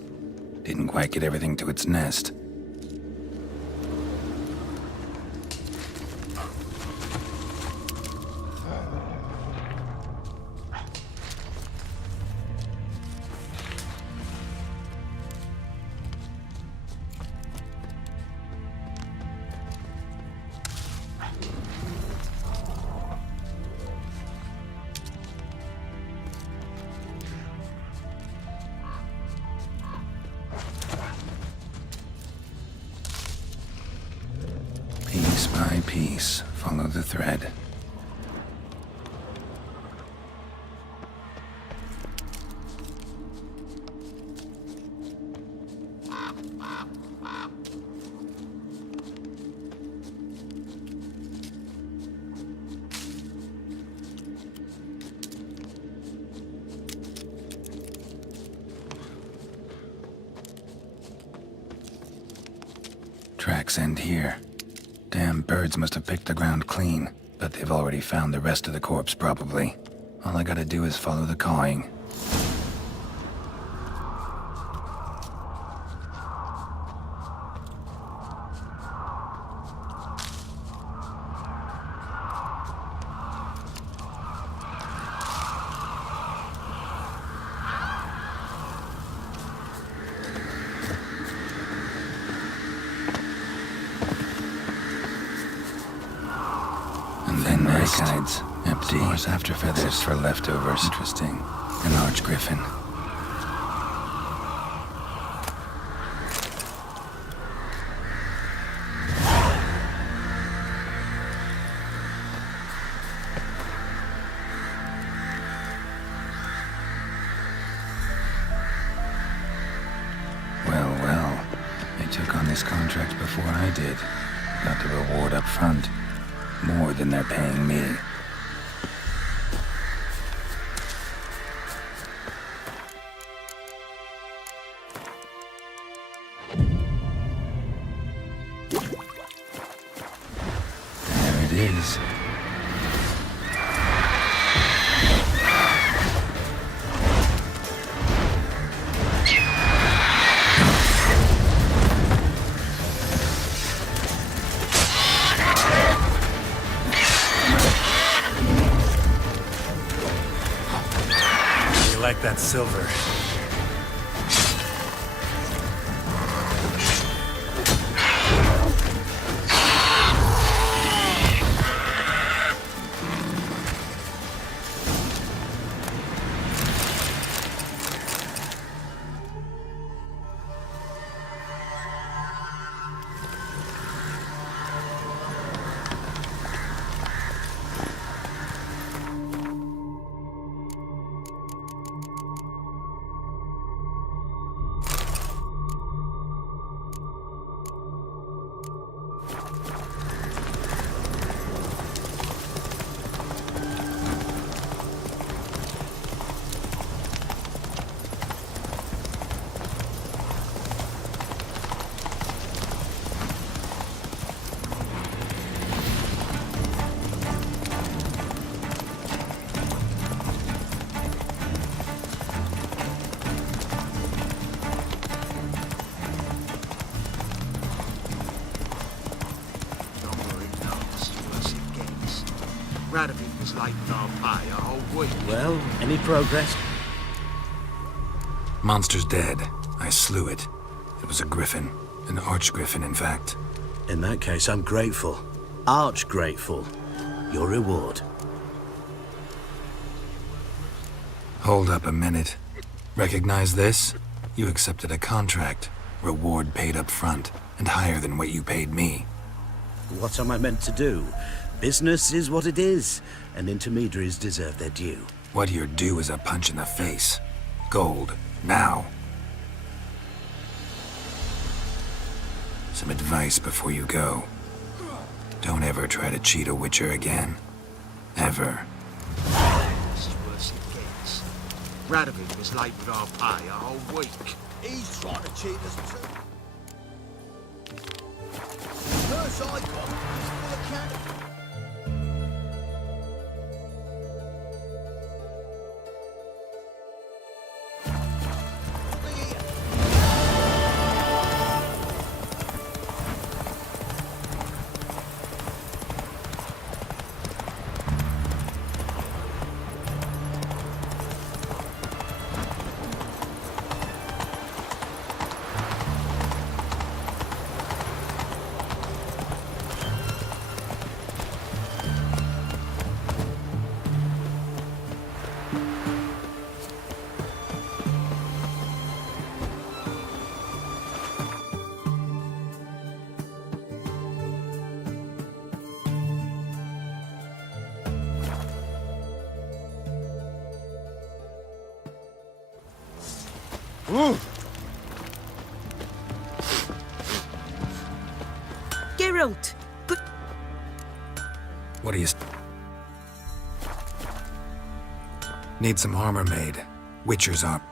Didn't quite get everything to its nest. Piece by piece, follow the thread. Tracks end here. Damn birds must have picked the ground clean, but they've already found the rest of the corpse, probably. All I gotta do is follow the cawing. Guides, empty. Floors after feathers for leftovers. Interesting. An archgriffin. Well. They took on this contract before I did. Got the reward up front. More than they're paying me. There it is. Like that silver. Radovid was late in our pay a whole week. Well, any progress? Monster's dead. I slew it. It was a griffin. An archgriffin, in fact. In that case, I'm grateful. Arch grateful. Your reward. Hold up a minute. Recognize this? You accepted a contract. Reward paid up front, and higher than what you paid me. What am I meant to do? Business is what it is, and intermediaries deserve their due. What you're due is a punch in the face. Gold. Now. Some advice before you go. Don't ever try to cheat a Witcher again. Ever. It's as worse it gets. Radovid was late with our pay a whole week. He's trying to cheat us too. Purse I got is full of candy. Geralt! Good. What do you... Need some armor made. Witcher's up.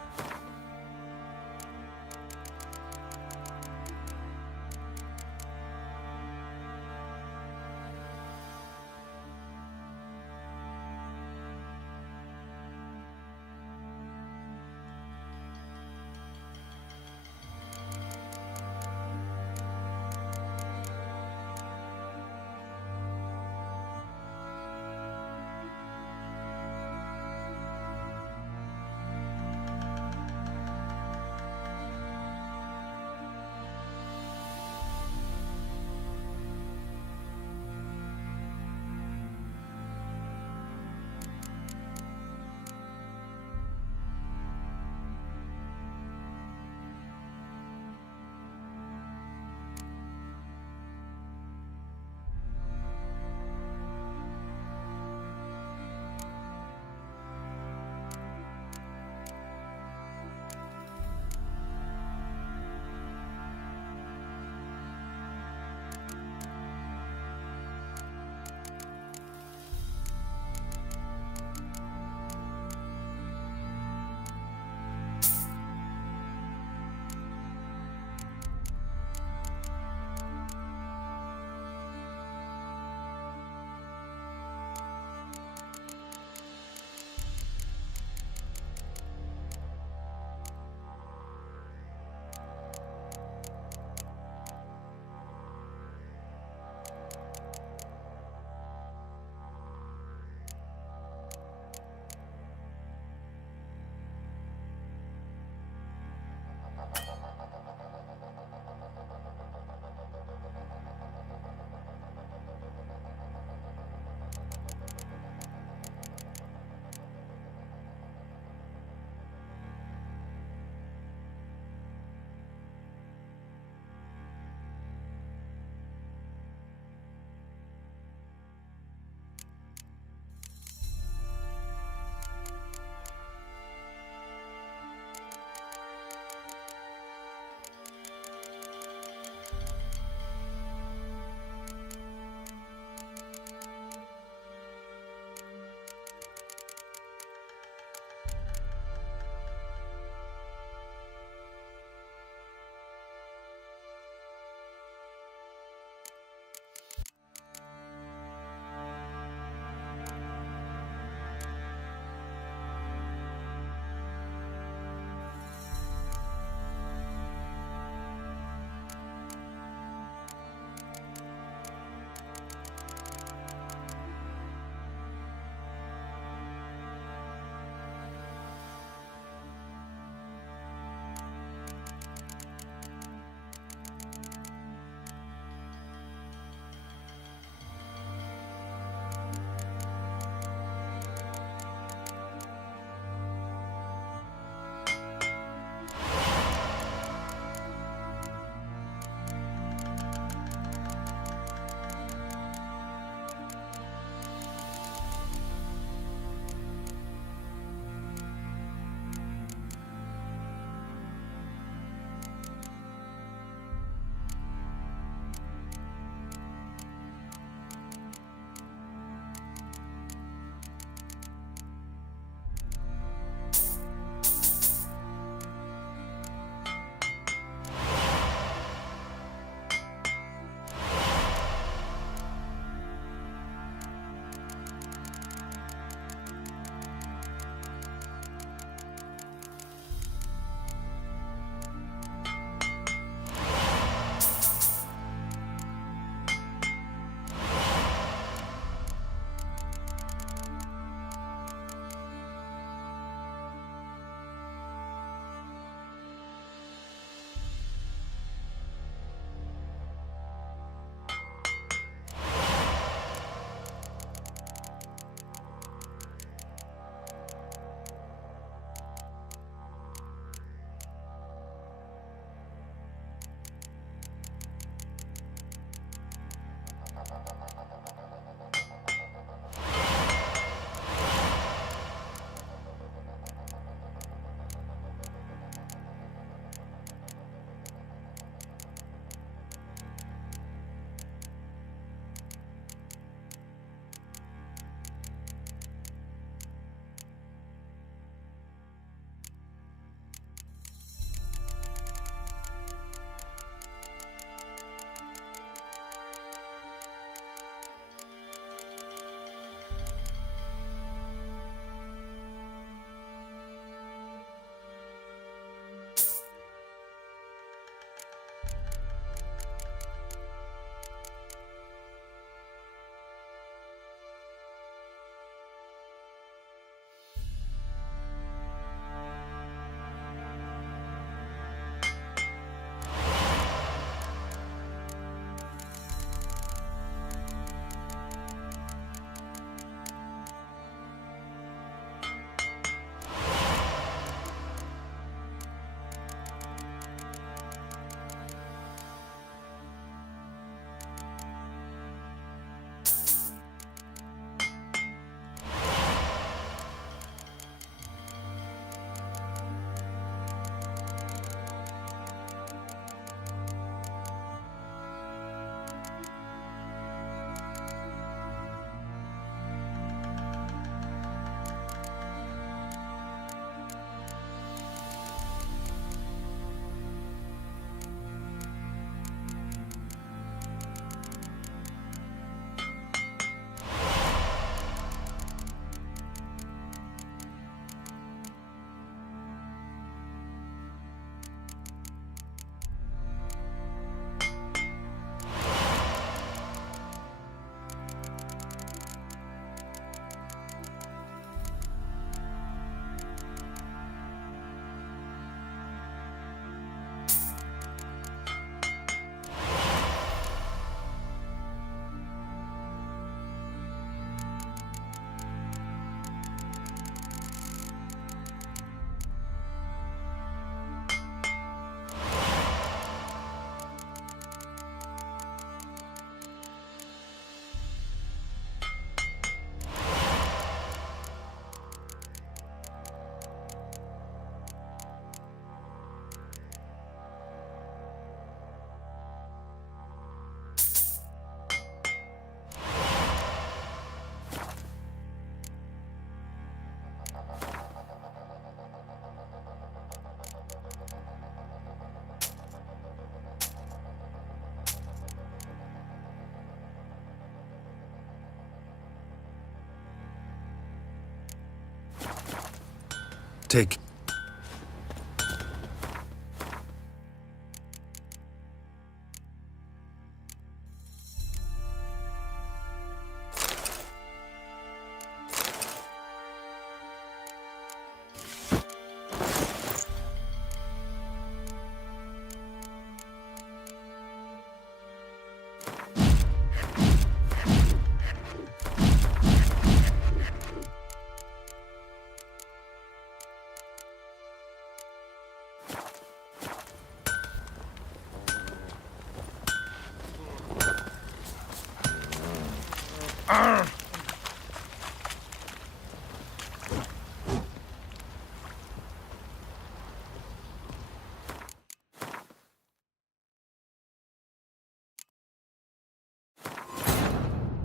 Take...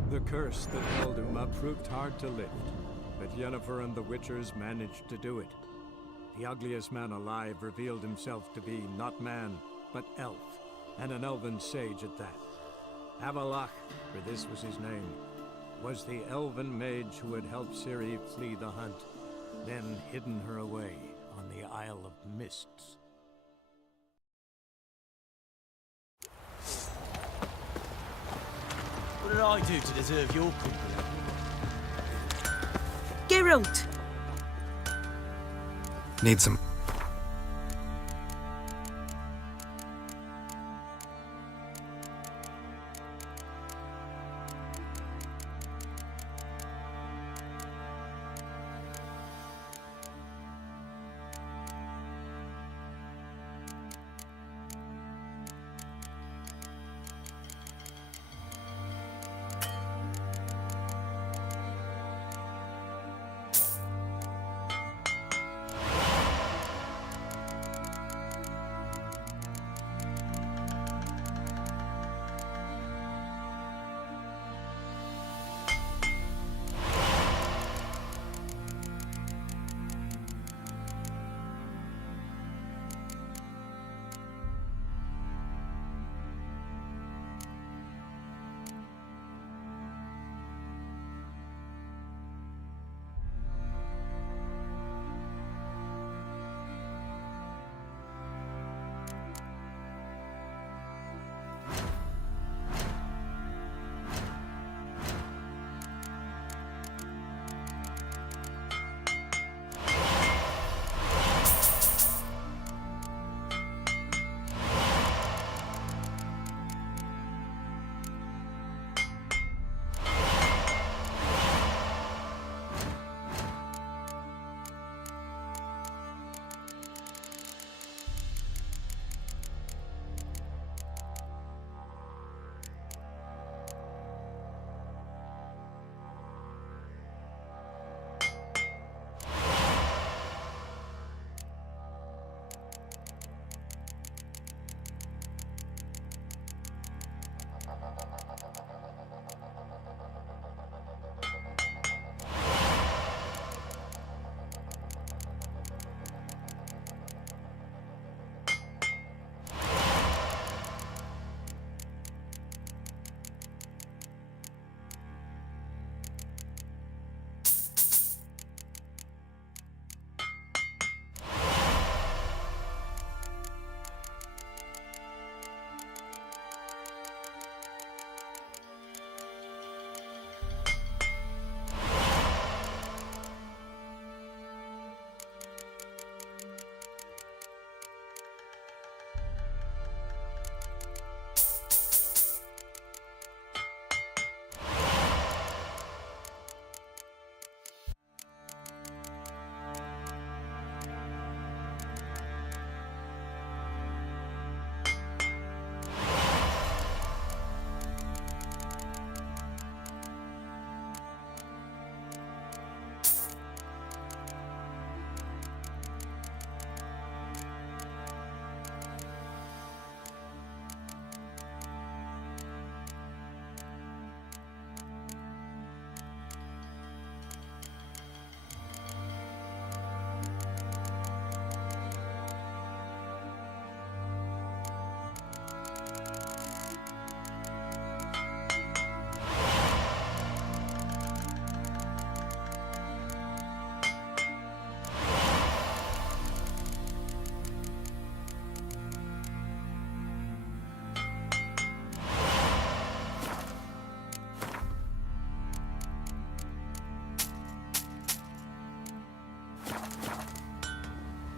The curse that held Uma proved hard to lift, but Yennefer and the Witchers managed to do it. The ugliest man alive revealed himself to be not man, but elf, and an elven sage at that. Avalach, for this was his name, was the elven mage who had helped Ciri flee the hunt, then hidden her away on the Isle of Mists. What did I do to deserve your company? Geralt! Need some...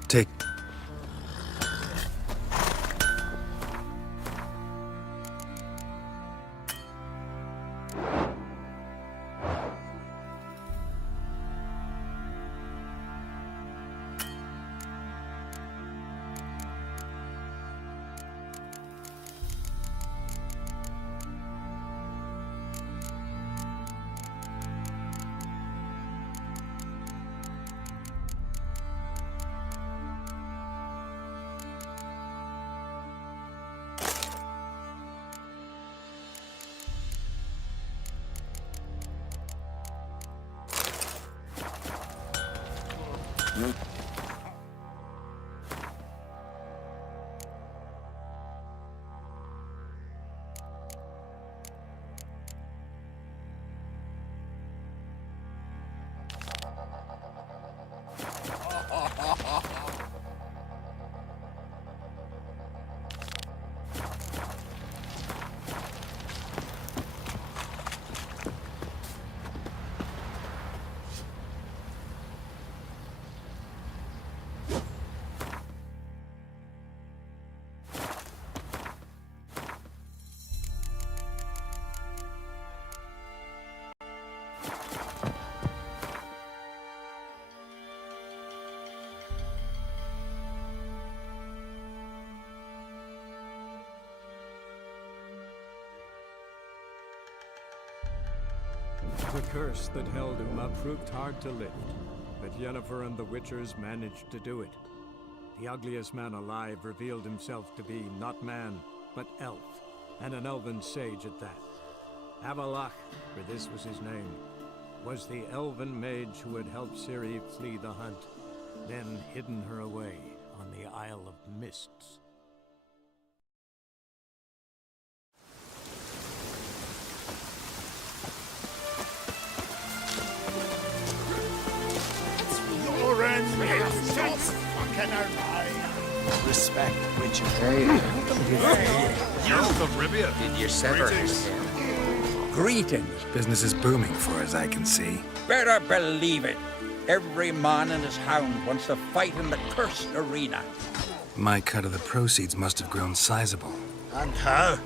Take... The curse that held Uma proved hard to lift, but Yennefer and the Witchers managed to do it. The ugliest man alive revealed himself to be not man, but elf, and an elven sage at that. Avalach, for this was his name, was the elven mage who had helped Ciri flee the hunt, then hidden her away on the Isle of Mists. Respect, Witcher. Youth of Rivia. Did you sever his Greetings. Business is booming for as I can see. Better believe it. Every man and his hound wants to fight in the cursed arena. My cut of the proceeds must have grown sizable. And how?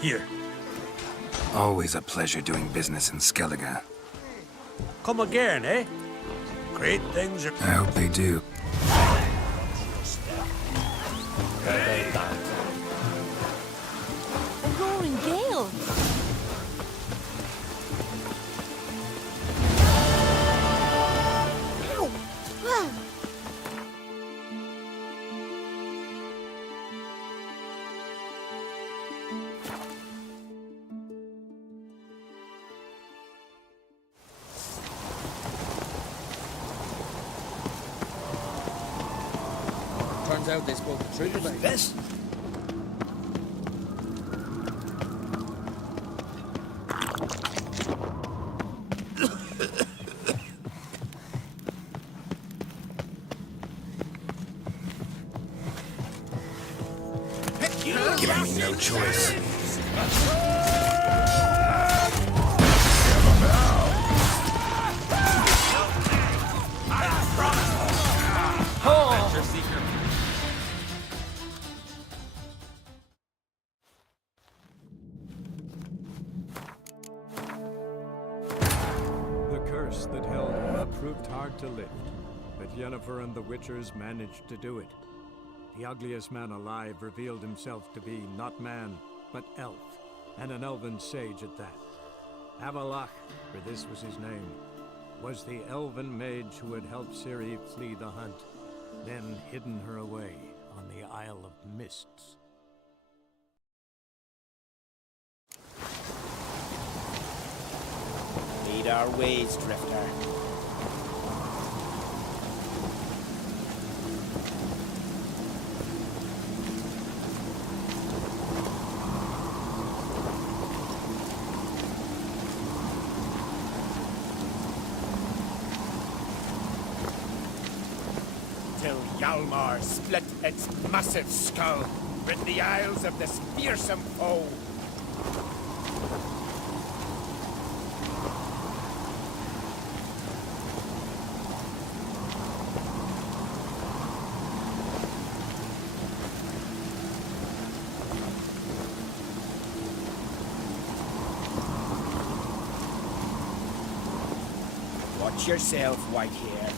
Here. Always a pleasure doing business in Skellige. Come again, eh? Great things are... I hope they do. A roaring gale. Ow! Ah. Turns out they spoke the truth about this. Giving me no choice. The curse that held Uma proved hard to lift, but Yennefer and the Witchers managed to do it. The ugliest man alive revealed himself to be not man, but elf, and an elven sage at that. Avalach, for this was his name, was the elven mage who had helped Ciri flee the hunt, then hidden her away on the Isle of Mists. Lead our ways, Drifter. Till Hjalmar split its massive skull, rid the isles of this fearsome foe. Watch yourself, white hair.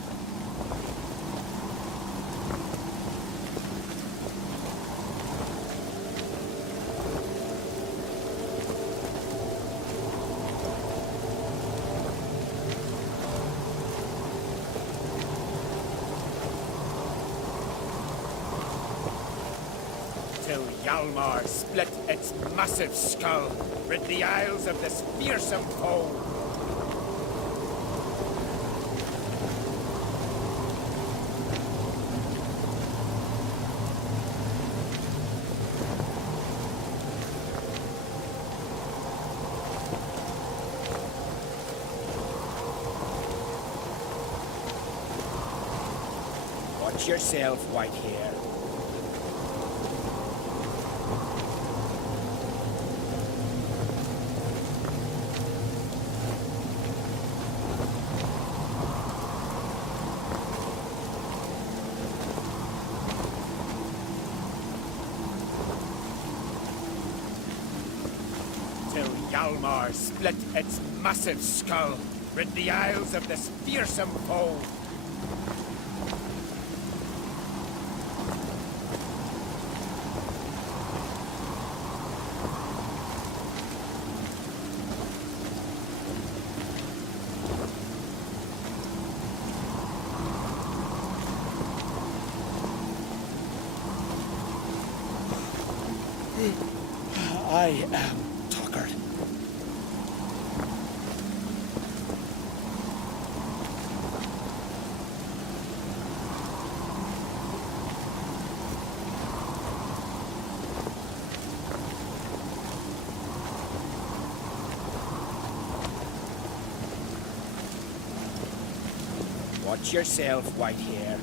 Till Hjalmar split its massive skull, rid the Isles of this fearsome foe. Watch yourself, white hair. Till Hjalmar split its massive skull, rid the Isles of this fearsome foe. I am Tuckered. Watch yourself, white hair.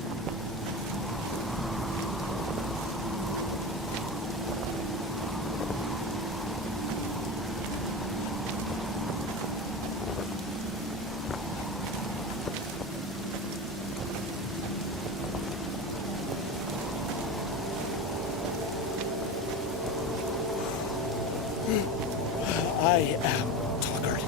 I am Tuckered.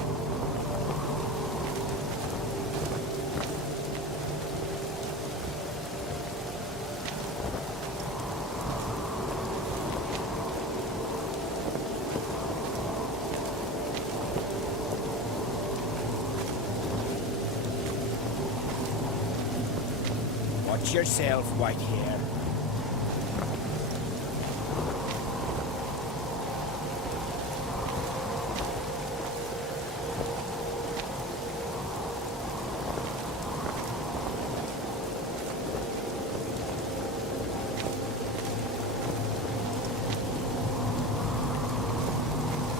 Watch yourself, white hair.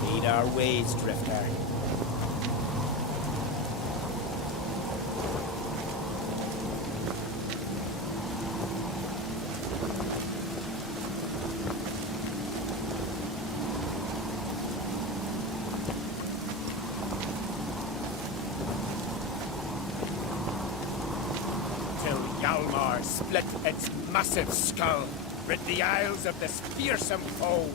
Lead our ways, Drifter. Till Hjalmar split its massive skull, rid the Isles of this fearsome foe.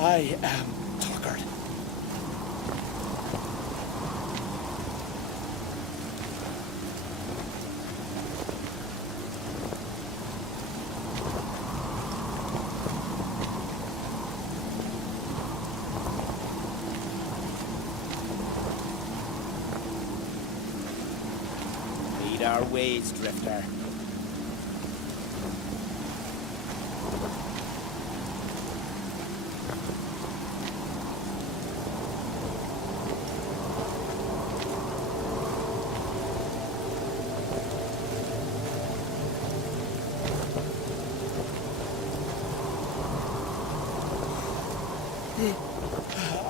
I am Tuckered. Lead our ways, Drifter.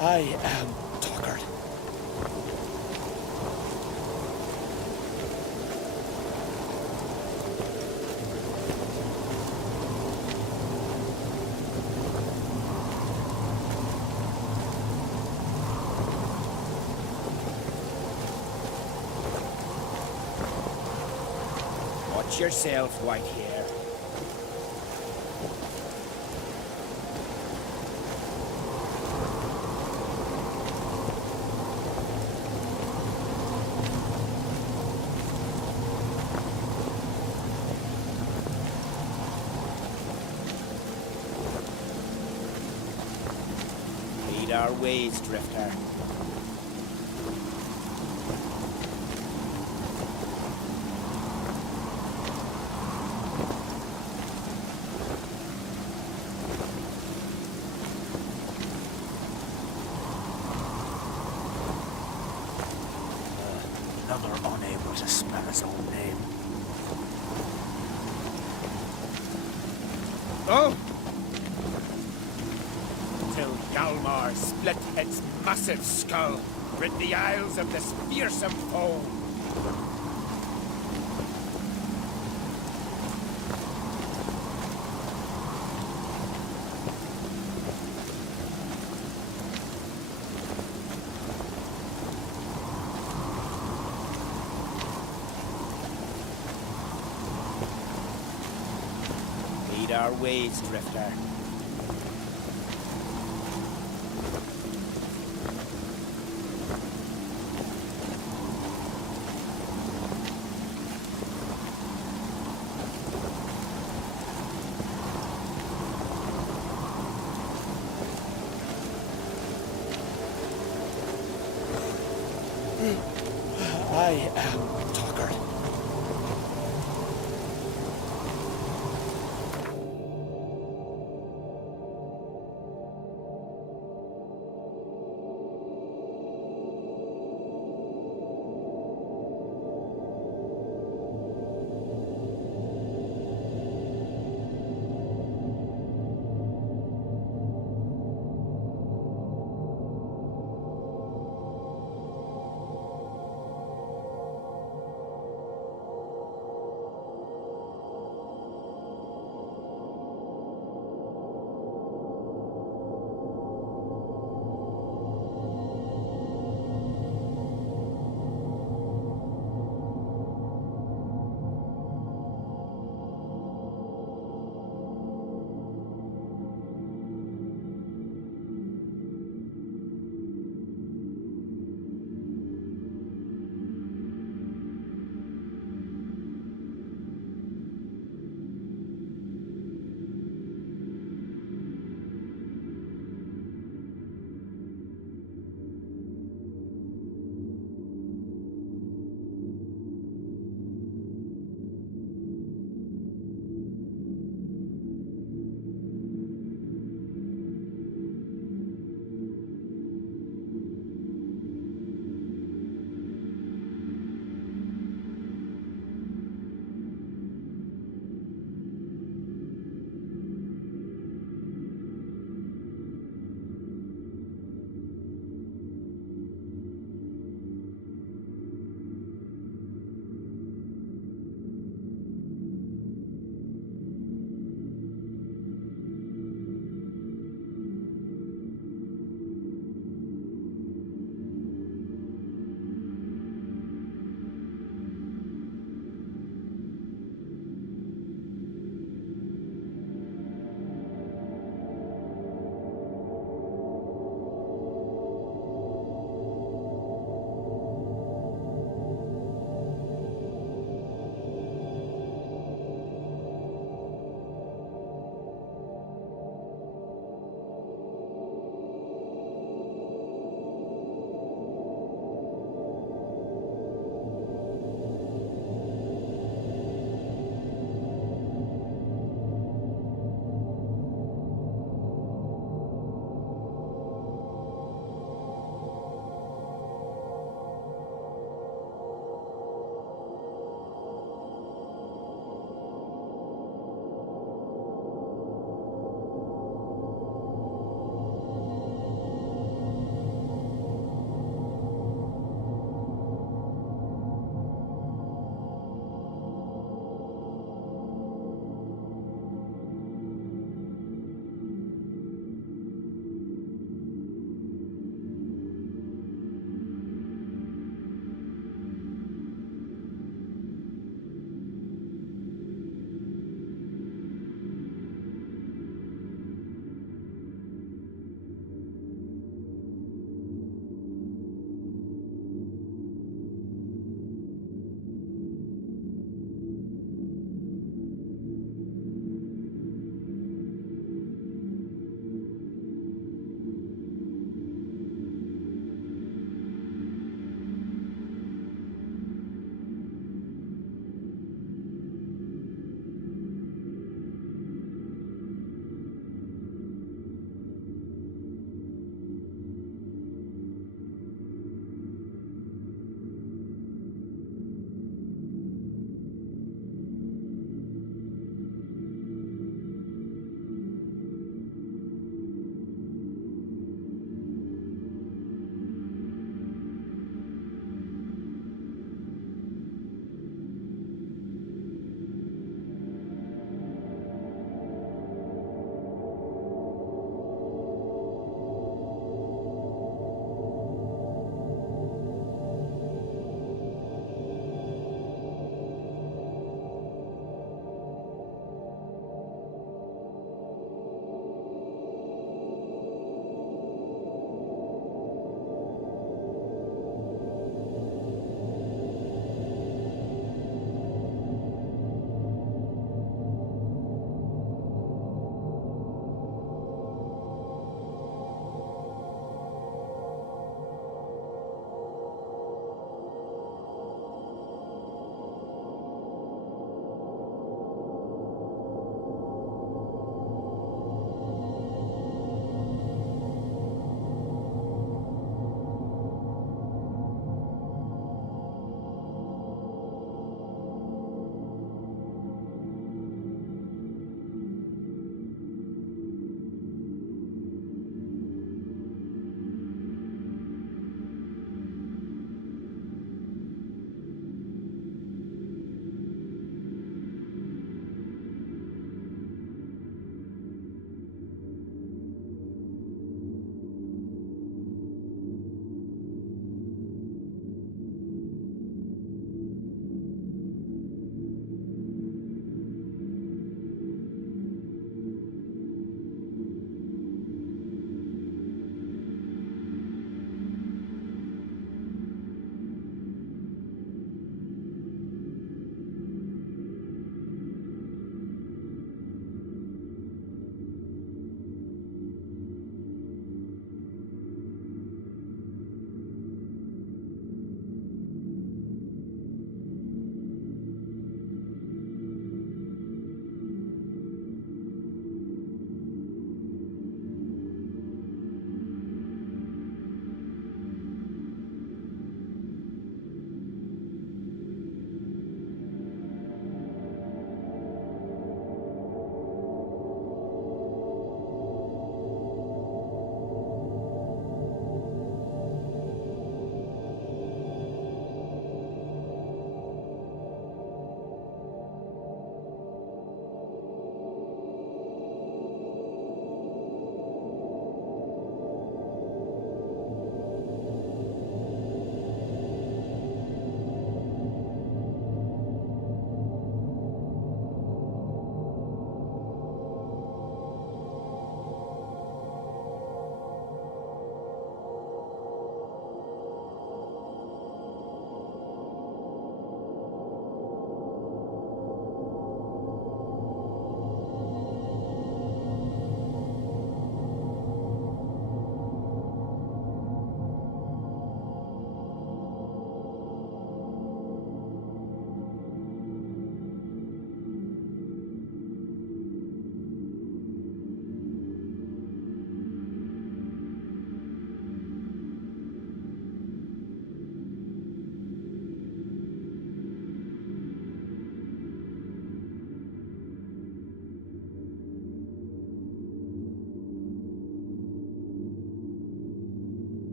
I am Tuckered. Watch yourself, white hair. Lead our ways, Drifter. Another unable to spell his own name. Oh! Till Galmar split its massive skull, rid the Isles of this fearsome foe. Lead our ways, Drifter. I am Tucker.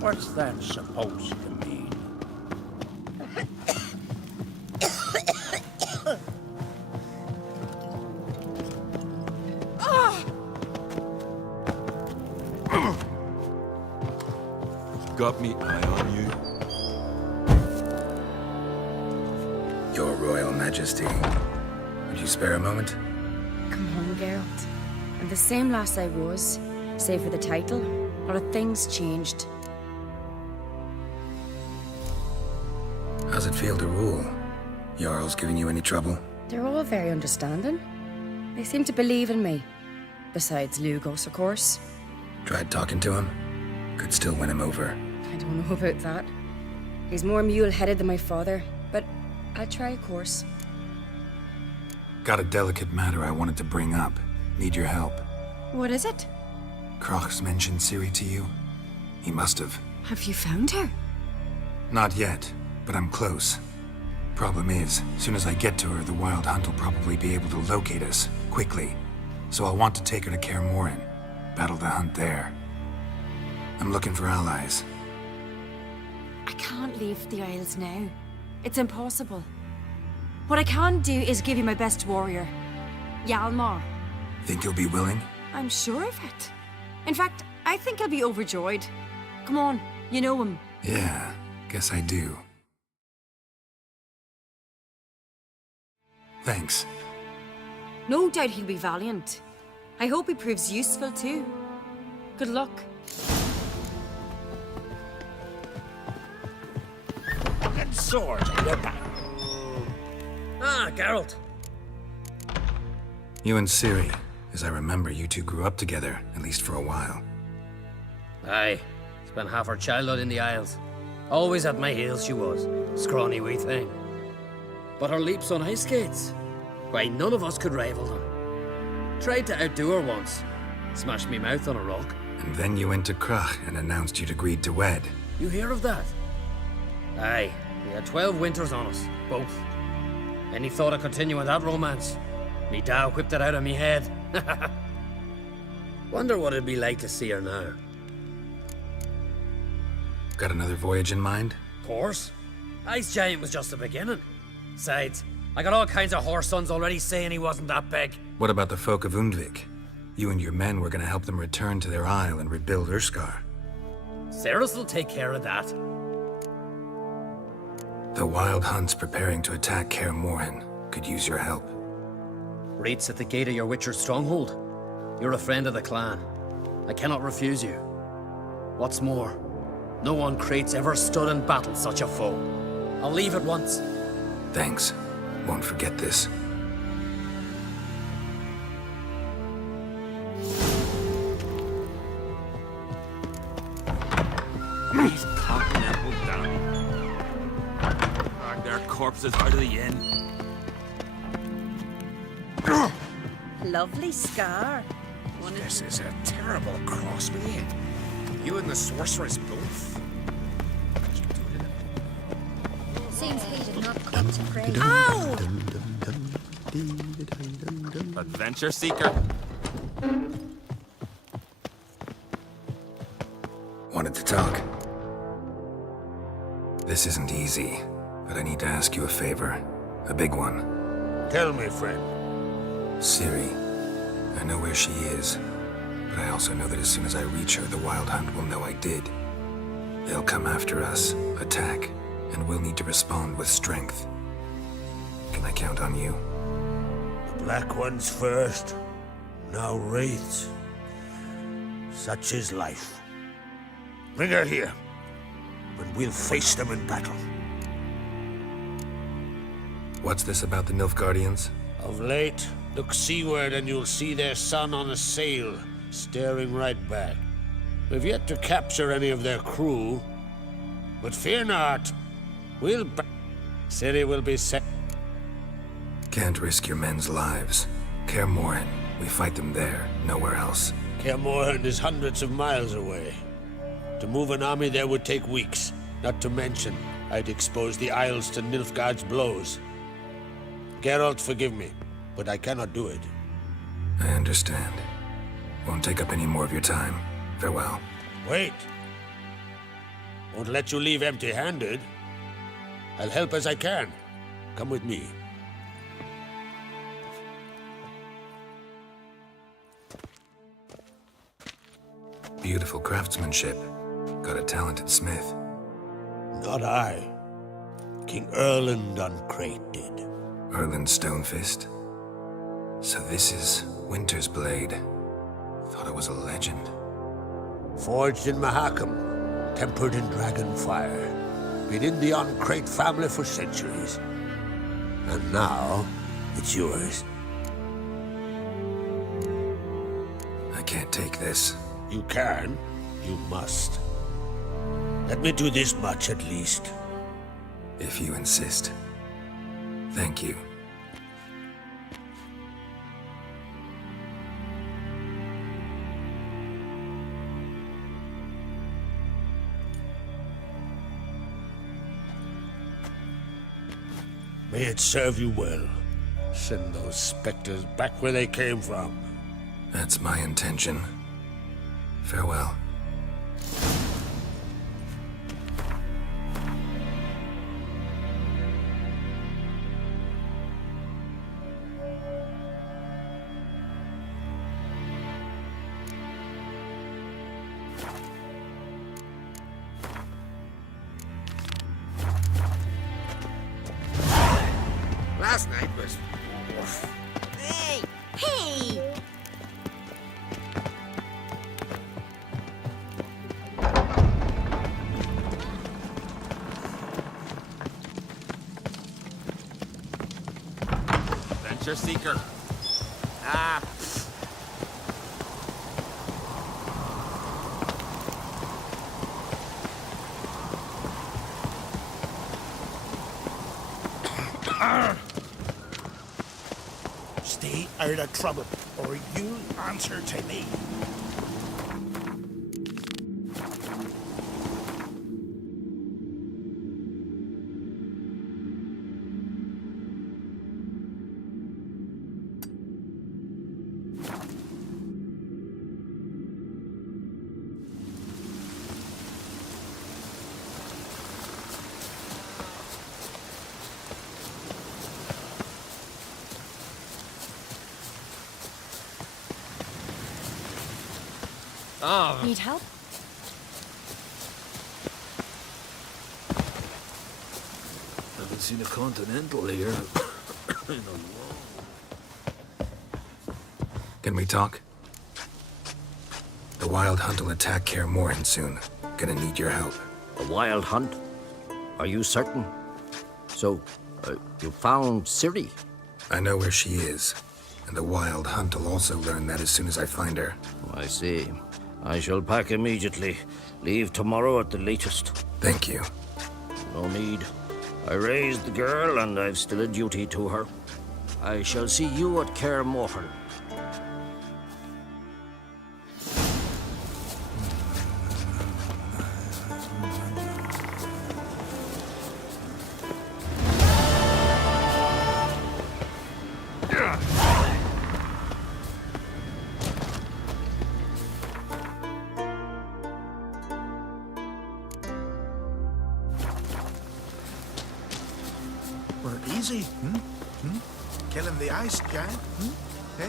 What's that supposed to mean? Got me eye on you? Your Royal Majesty. Would you spare a moment? Come home, Geralt. I'm the same lass I was, save for the title. A lot of things changed. How's it feel to rule? Jarl's giving you any trouble? They're all very understanding. They seem to believe in me. Besides Lugos, of course. Tried talking to him? Could still win him over. I don't know about that. He's more mule-headed than my father, but I'll try, of course. Got a delicate matter I wanted to bring up. Need your help. What is it? Crach's mentioned Ciri to you? He must have. Have you found her? Not yet, but I'm close. Problem is, soon as I get to her, the Wild Hunt will probably be able to locate us, quickly. So I'll want to take her to Kaer Morhen. Battle the hunt there. I'm looking for allies. I can't leave the Isles now. It's impossible. What I can do is give you my best warrior, Hjalmar. Think you'll be willing? I'm sure of it. In fact, I think he'll be overjoyed. Come on, you know him. Yeah, guess I do. Thanks. No doubt he'll be valiant. I hope he proves useful too. Good luck. Fucking swords on your back. Ah, Geralt. You and Ciri. As I remember, you two grew up together, at least for a while. Aye. Spent half her childhood in the Isles. Always at my heels she was. Scrawny wee thing. But her leaps on ice skates, why, none of us could rival them. Tried to outdo her once. Smashed me mouth on a rock. And then you went to Crach and announced you'd agreed to wed. You hear of that? Aye. We had 12 winters on us, both. Any thought of continuing that romance? Me Dow whipped it out of me head. Wonder what it'd be like to see her now. Got another voyage in mind? Of course. Ice Giant was just the beginning. Besides, I got all kinds of horse sons already saying he wasn't that big. What about the folk of Undvik? You and your men were gonna help them return to their isle and rebuild Urskar. Cerys will take care of that. The Wild Hunt's preparing to attack Kaer Morhen. Could use your help. Rates at the gate of your Witcher's stronghold. You're a friend of the clan. I cannot refuse you. What's more, no one Krait's ever stood in battle such a foe. I'll leave at once. Thanks. Won't forget this. These continental down. Drag their corpses out of the inn. Lovely scar. This is a terrible crossbreed. You and the sorceress both. Seems he did not come to pray. Ow! Adventure seeker. Wanted to talk. This isn't easy, but I need to ask you a favor. A big one. Tell me, friend. Ciri. I know where she is, but I also know that as soon as I reach her, the Wild Hunt will know I did. They'll come after us, attack, and we'll need to respond with strength. Can I count on you? The Black Ones first, now Wraiths. Such is life. Bring her here, and we'll face them in battle. What's this about the Nilfgaardians? Of late, look seaward and you'll see their sun on a sail, staring right back. We've yet to capture any of their crew, but fear not, Ciri will be set. Can't risk your men's lives. Kaer Morhen, we fight them there, nowhere else. Kaer Morhen is hundreds of miles away. To move an army there would take weeks, not to mention I'd expose the Isles to Nilfgaard's blows. Geralt, forgive me, but I cannot do it. I understand. Won't take up any more of your time. Farewell. Wait! Won't let you leave empty-handed. I'll help as I can. Come with me. Beautiful craftsmanship. Got a talented smith. Not I. King Erland Uncrate did. Erland Stonefist? So this is Winter's blade. Thought it was a legend. Forged in Mahakam, tempered in dragon fire. Been in the Uncrate family for centuries. And now, it's yours. I can't take this. You can. You must. Let me do this much at least. If you insist. Thank you. May it serve you well. Send those specters back where they came from. That's my intention. Farewell. Last night was... Hey! Hey! Adventure seeker. Ah. Stay out of trouble, or you'll answer to me. Need help? Haven't seen a Continental here in a long... Can we talk? The Wild Hunt will attack Kaer Morhen soon. Gonna need your help. A wild hunt? Are you certain? So, you found Ciri? I know where she is, and the Wild Hunt will also learn that as soon as I find her. I see. I shall pack immediately. Leave tomorrow at the latest. Thank you. No need. I raised the girl, and I've still a duty to her. I shall see you at Kaer Morhen. Well, easy. Killing the ice giant. Eh?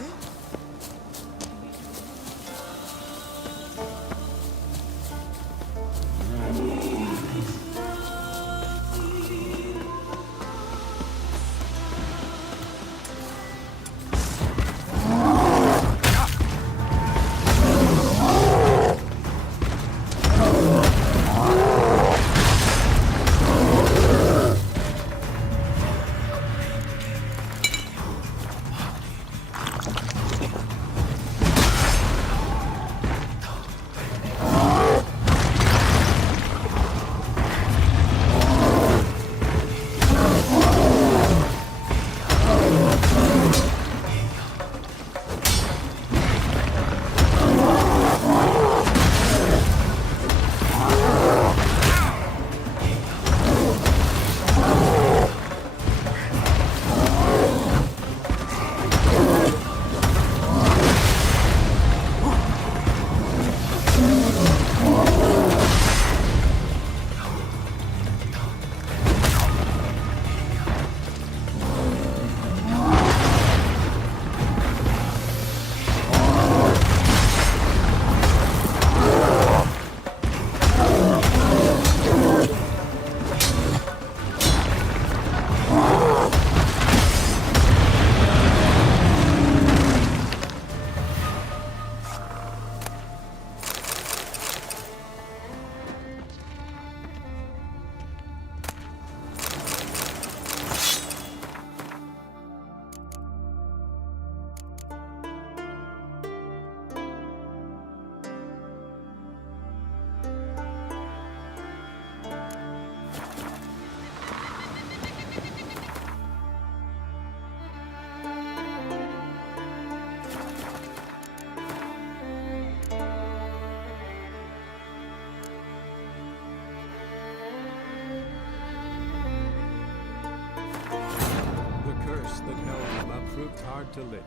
that held him up proved hard to lift,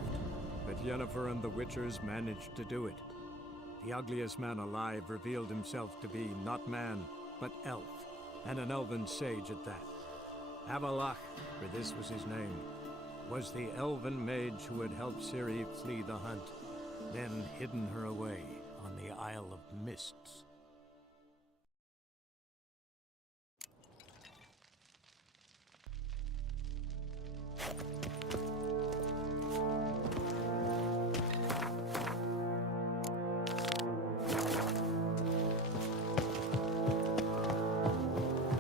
but Yennefer and the Witchers managed to do it. The ugliest man alive revealed himself to be not man, but elf, and an elven sage at that. Avalach, for this was his name, was the elven mage who had helped Ciri flee the hunt, then hidden her away on the Isle of Mists.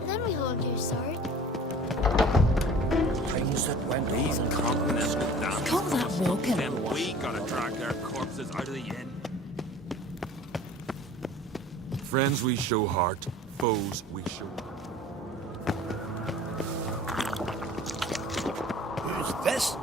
Then we hold your sword. Things that went these continents down. Call that walking. Then we gotta drag their corpses out of the inn. Friends we show heart, foes we show. Who's this?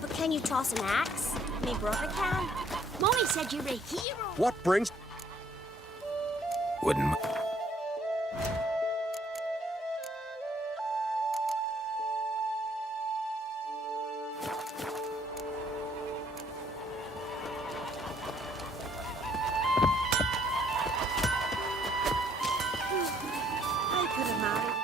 But can you toss an axe? Me brother can. Mommy said you're a hero. What brings... Wouldn't... I could have married.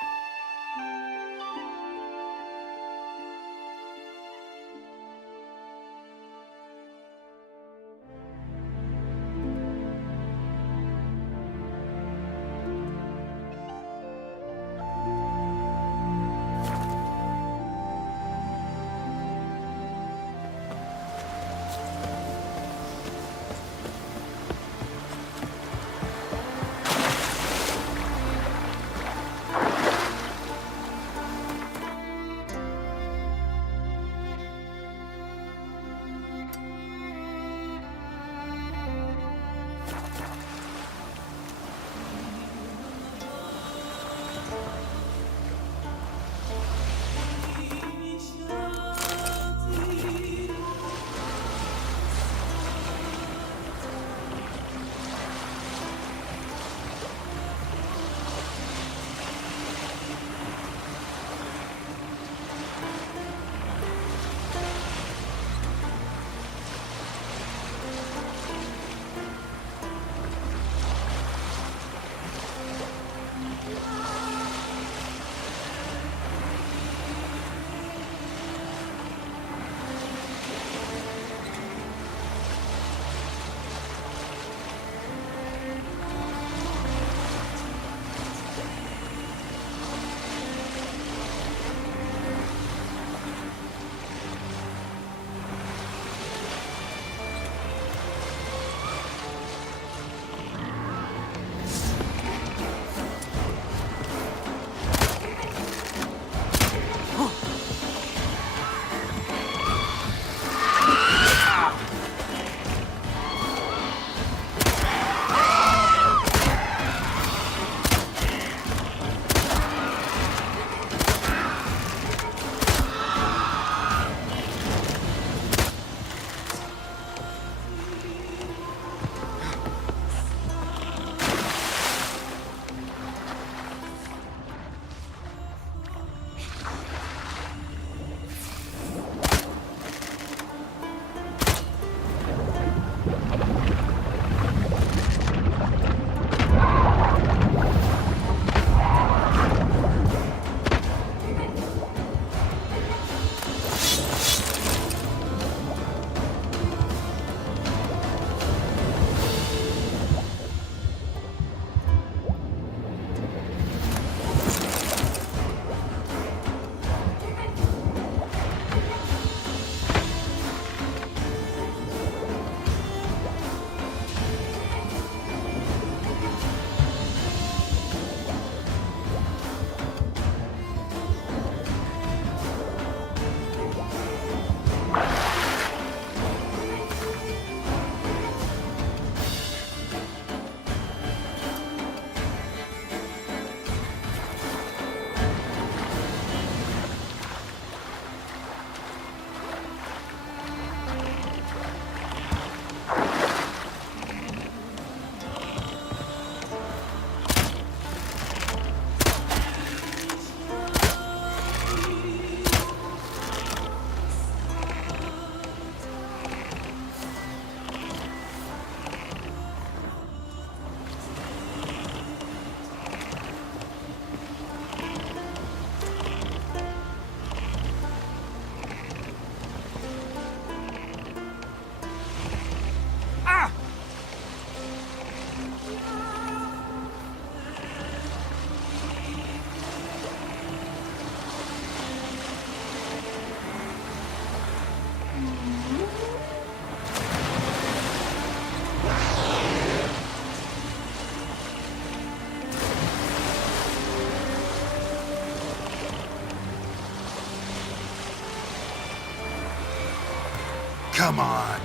Come on.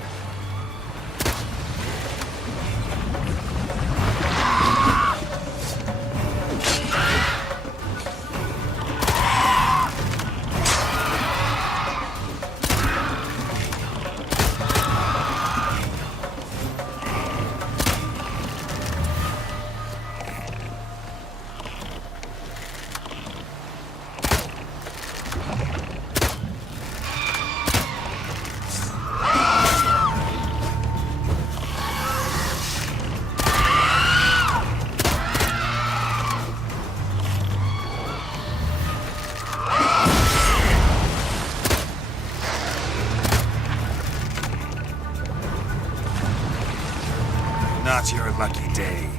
Not your lucky day.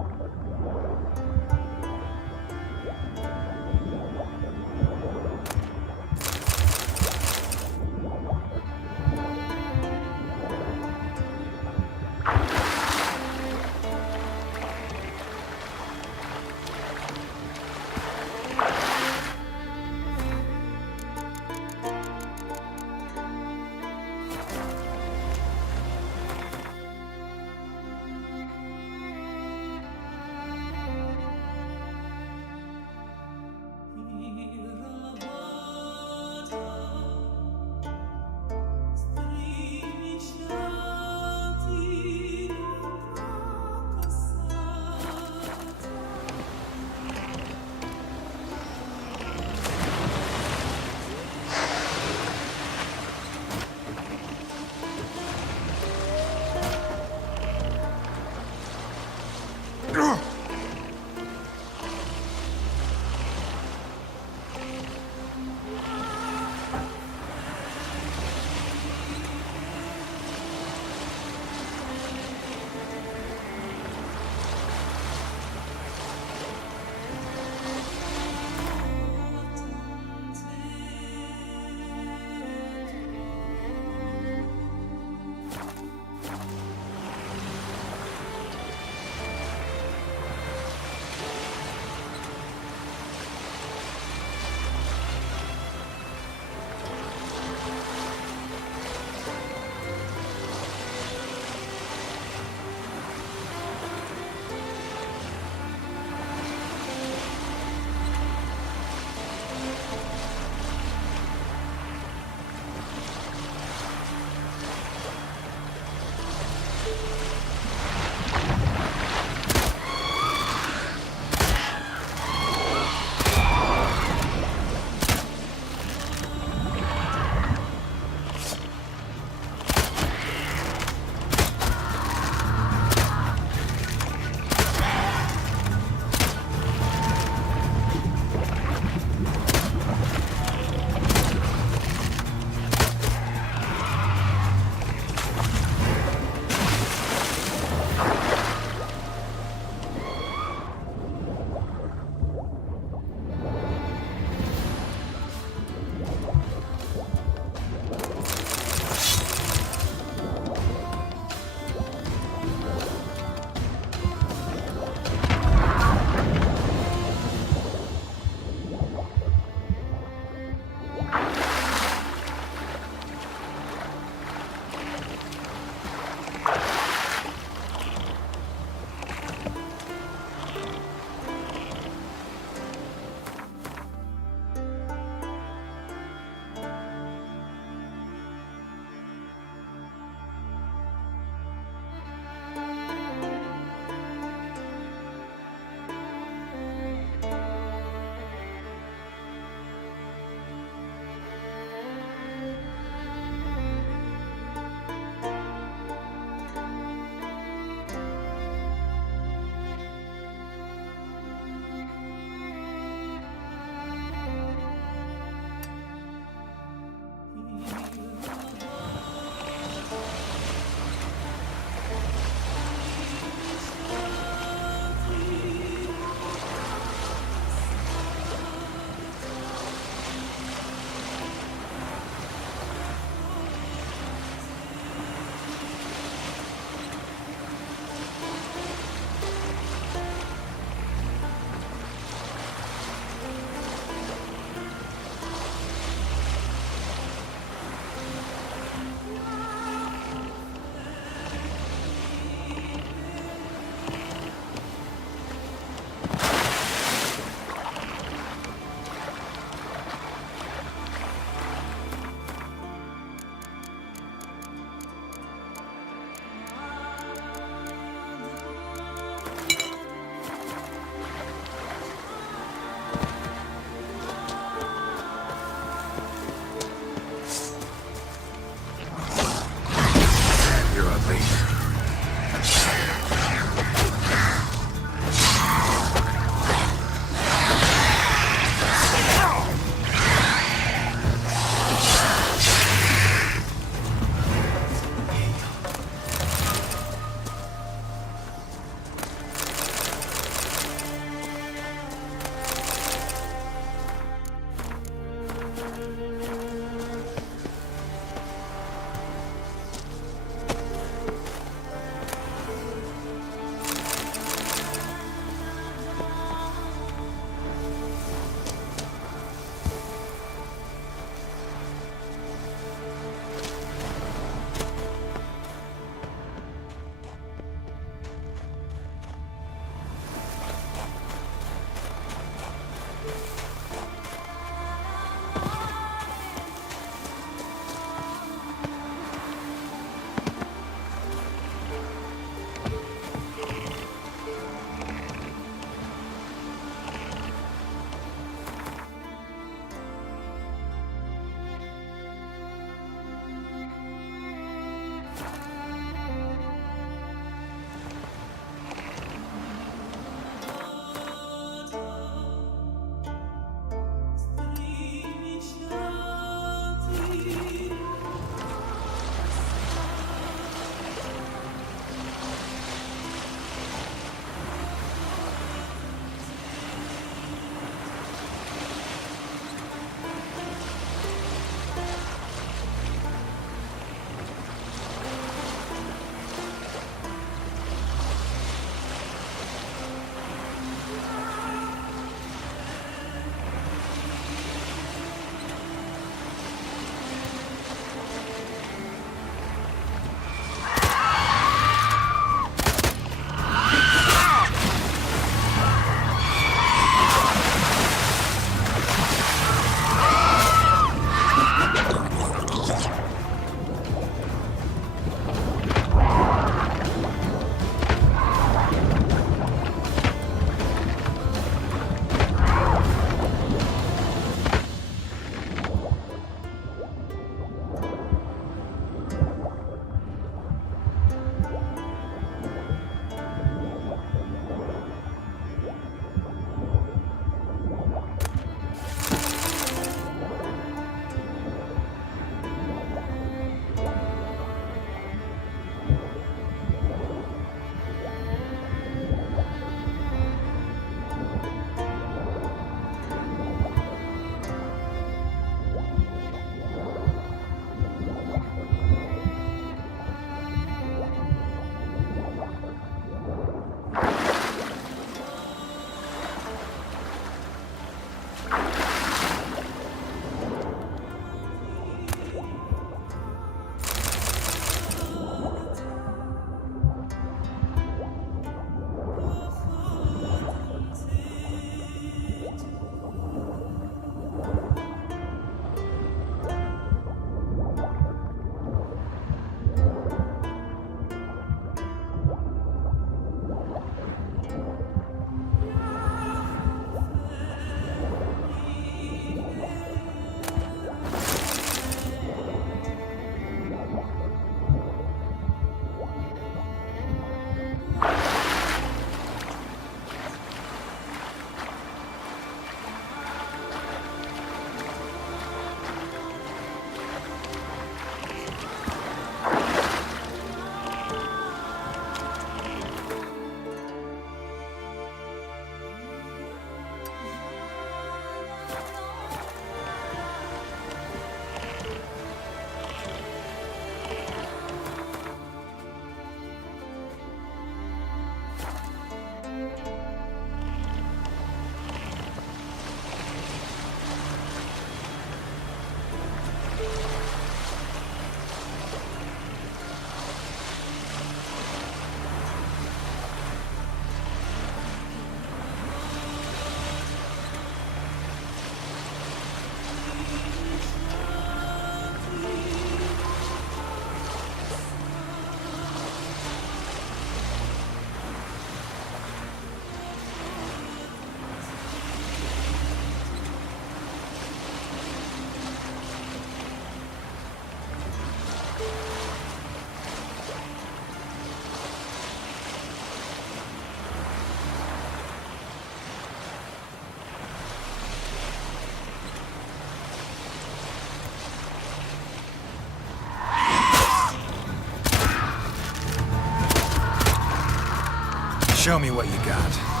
Show me what you got.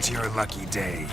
Not your lucky day.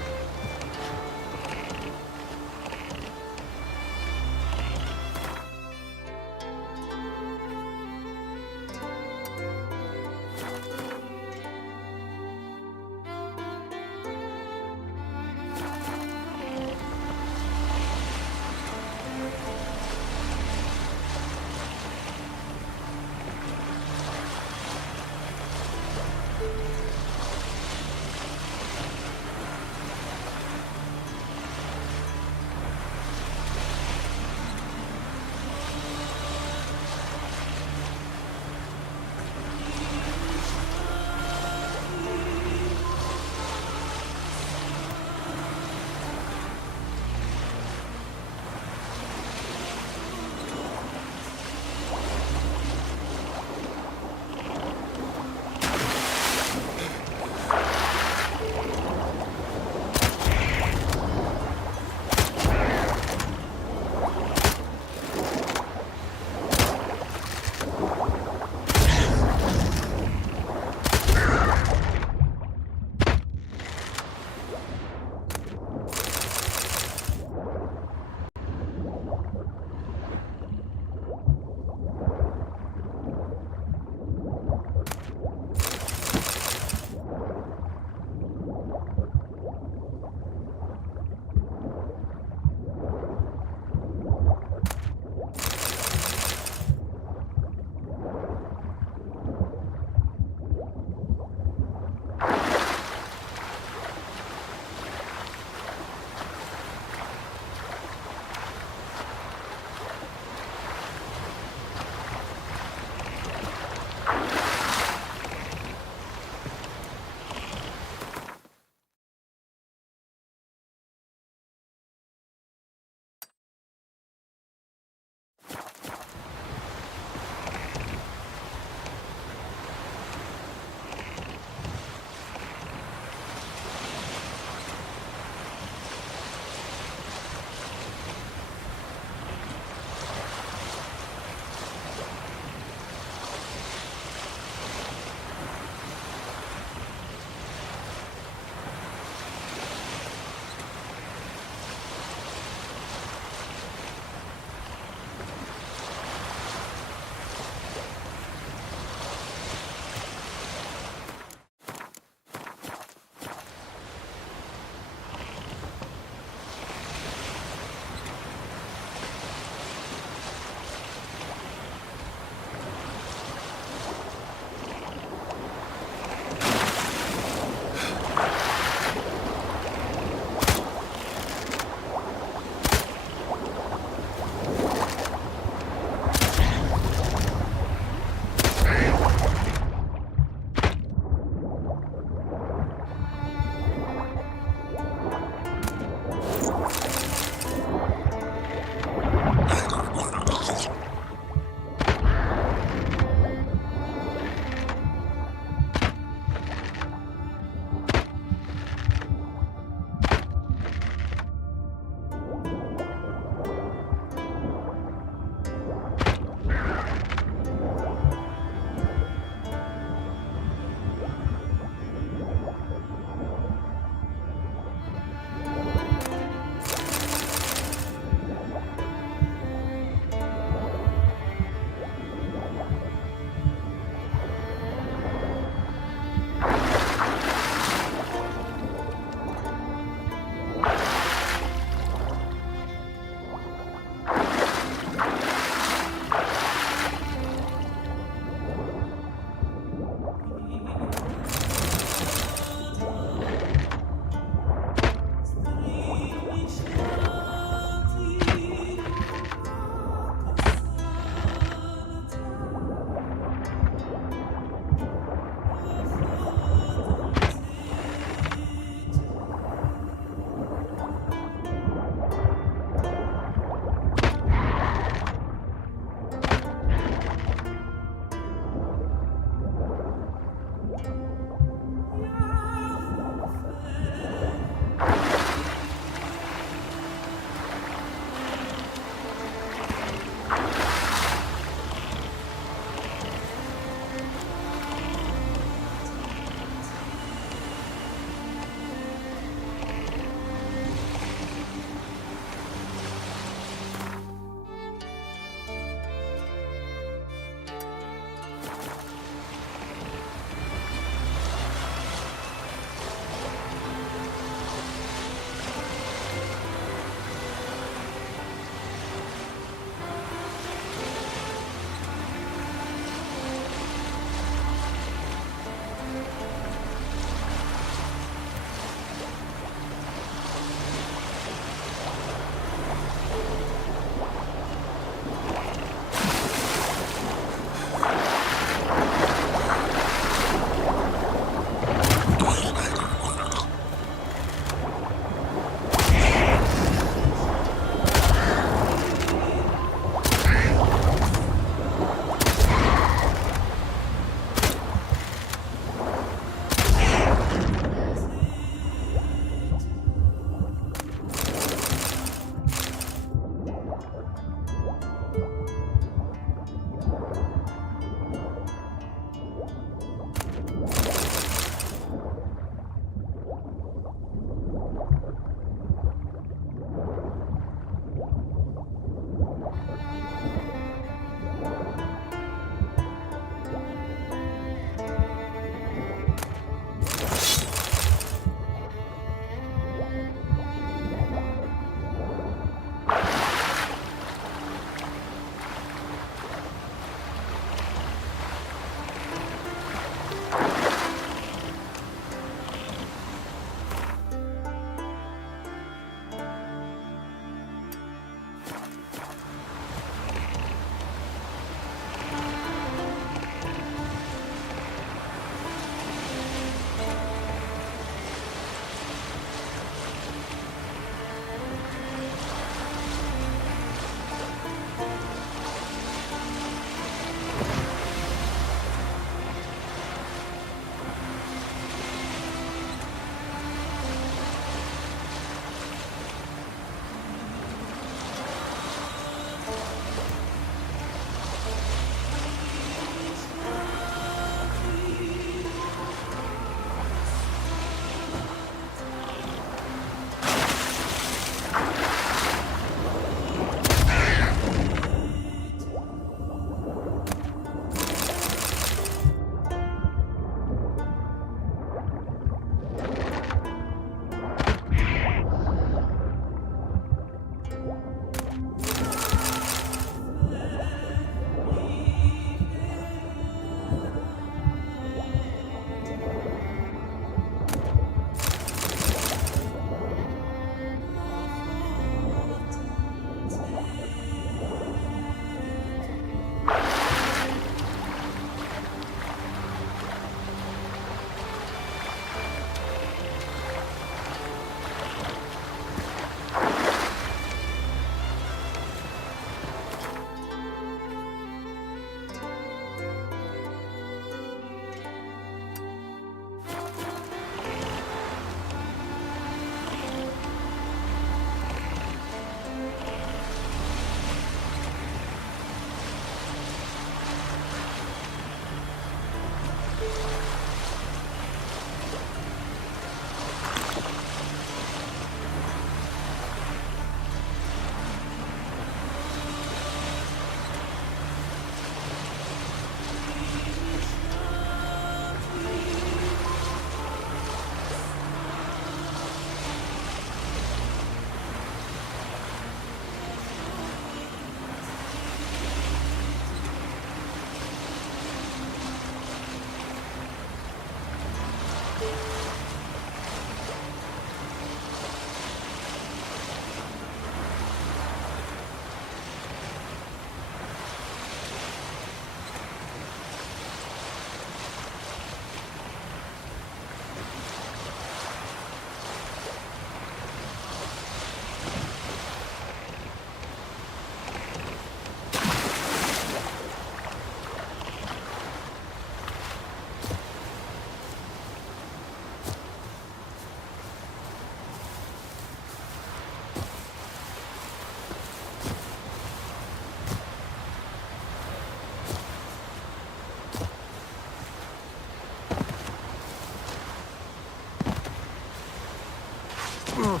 Come on!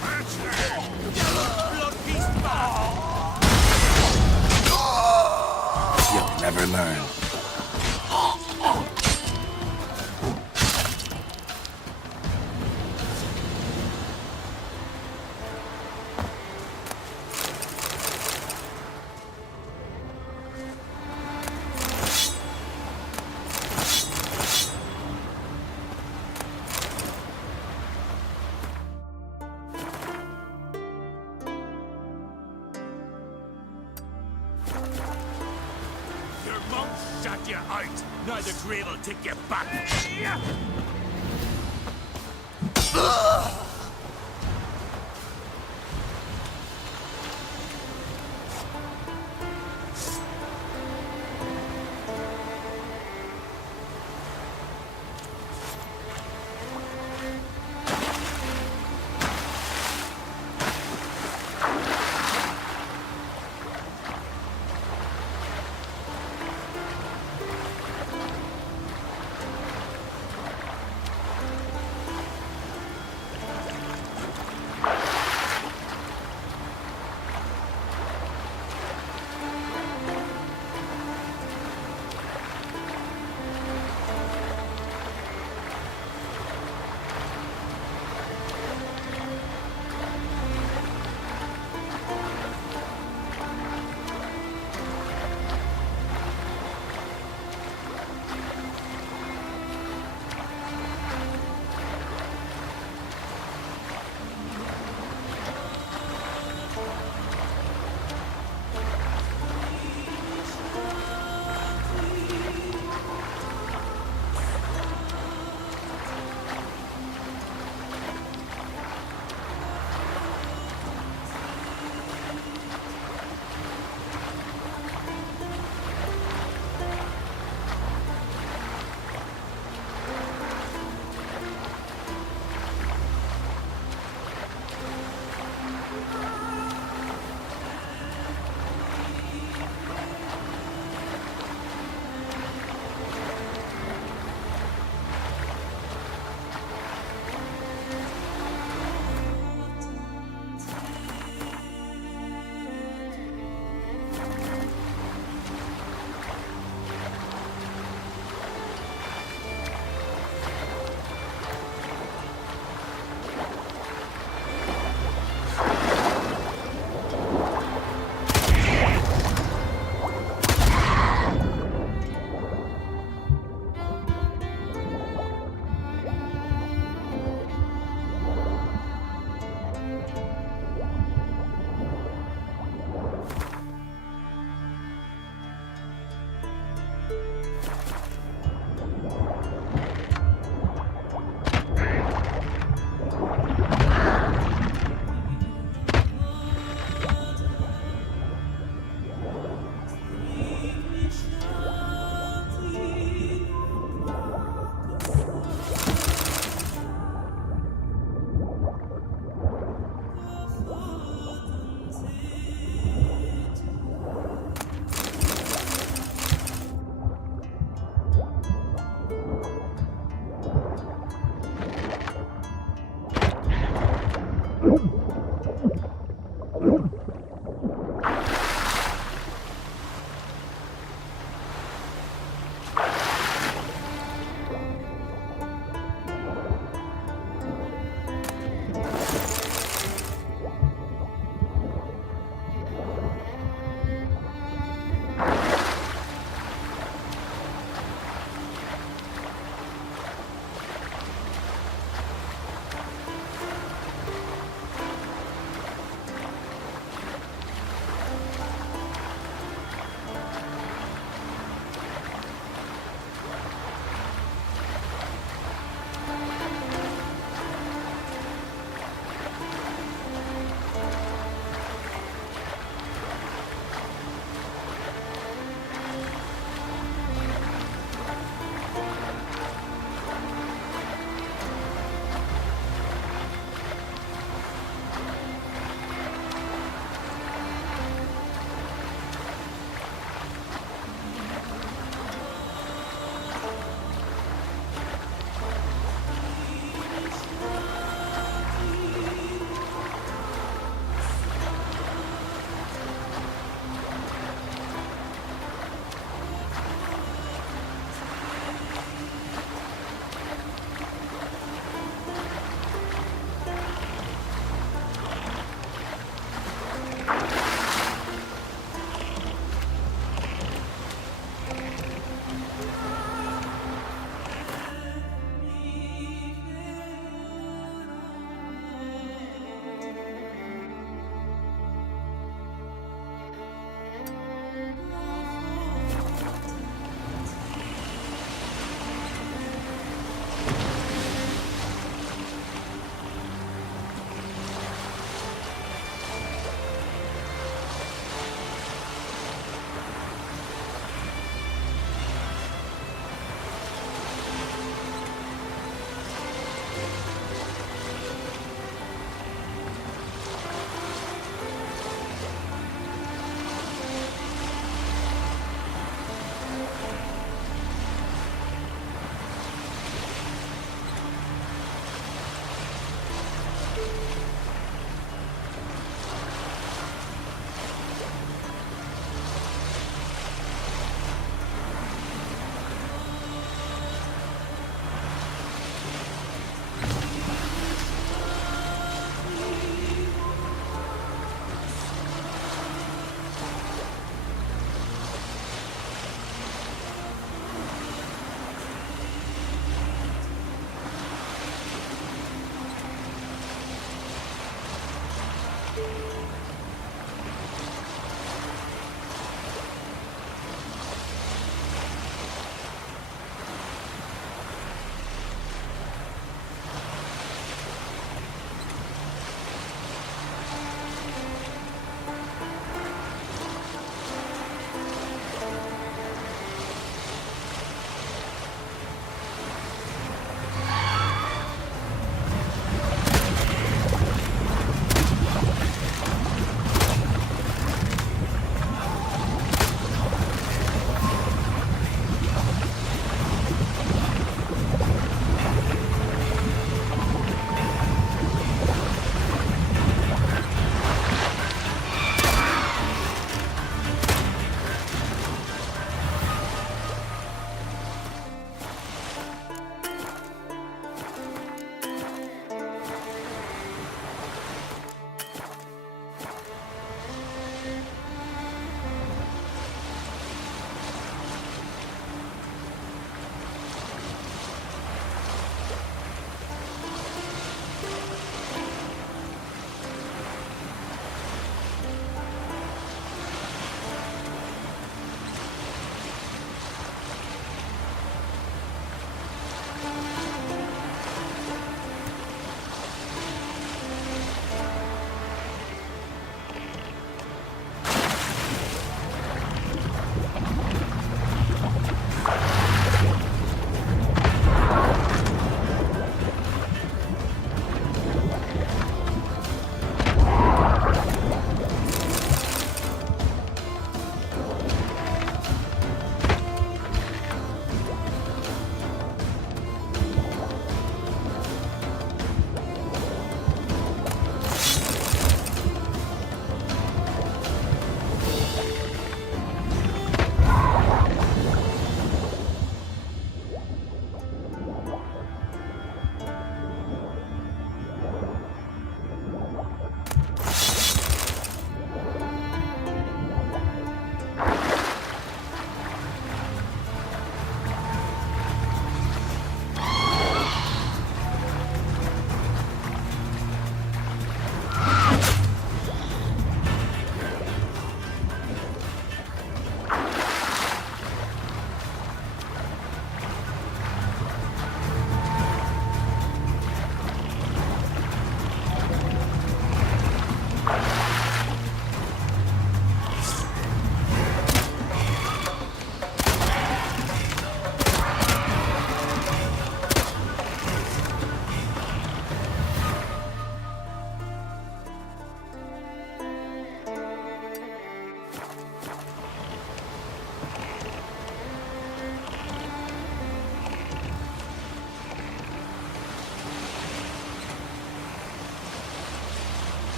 Match them! Blood beast back! You'll never learn. Your monk shut you out. Now the grave will take you back.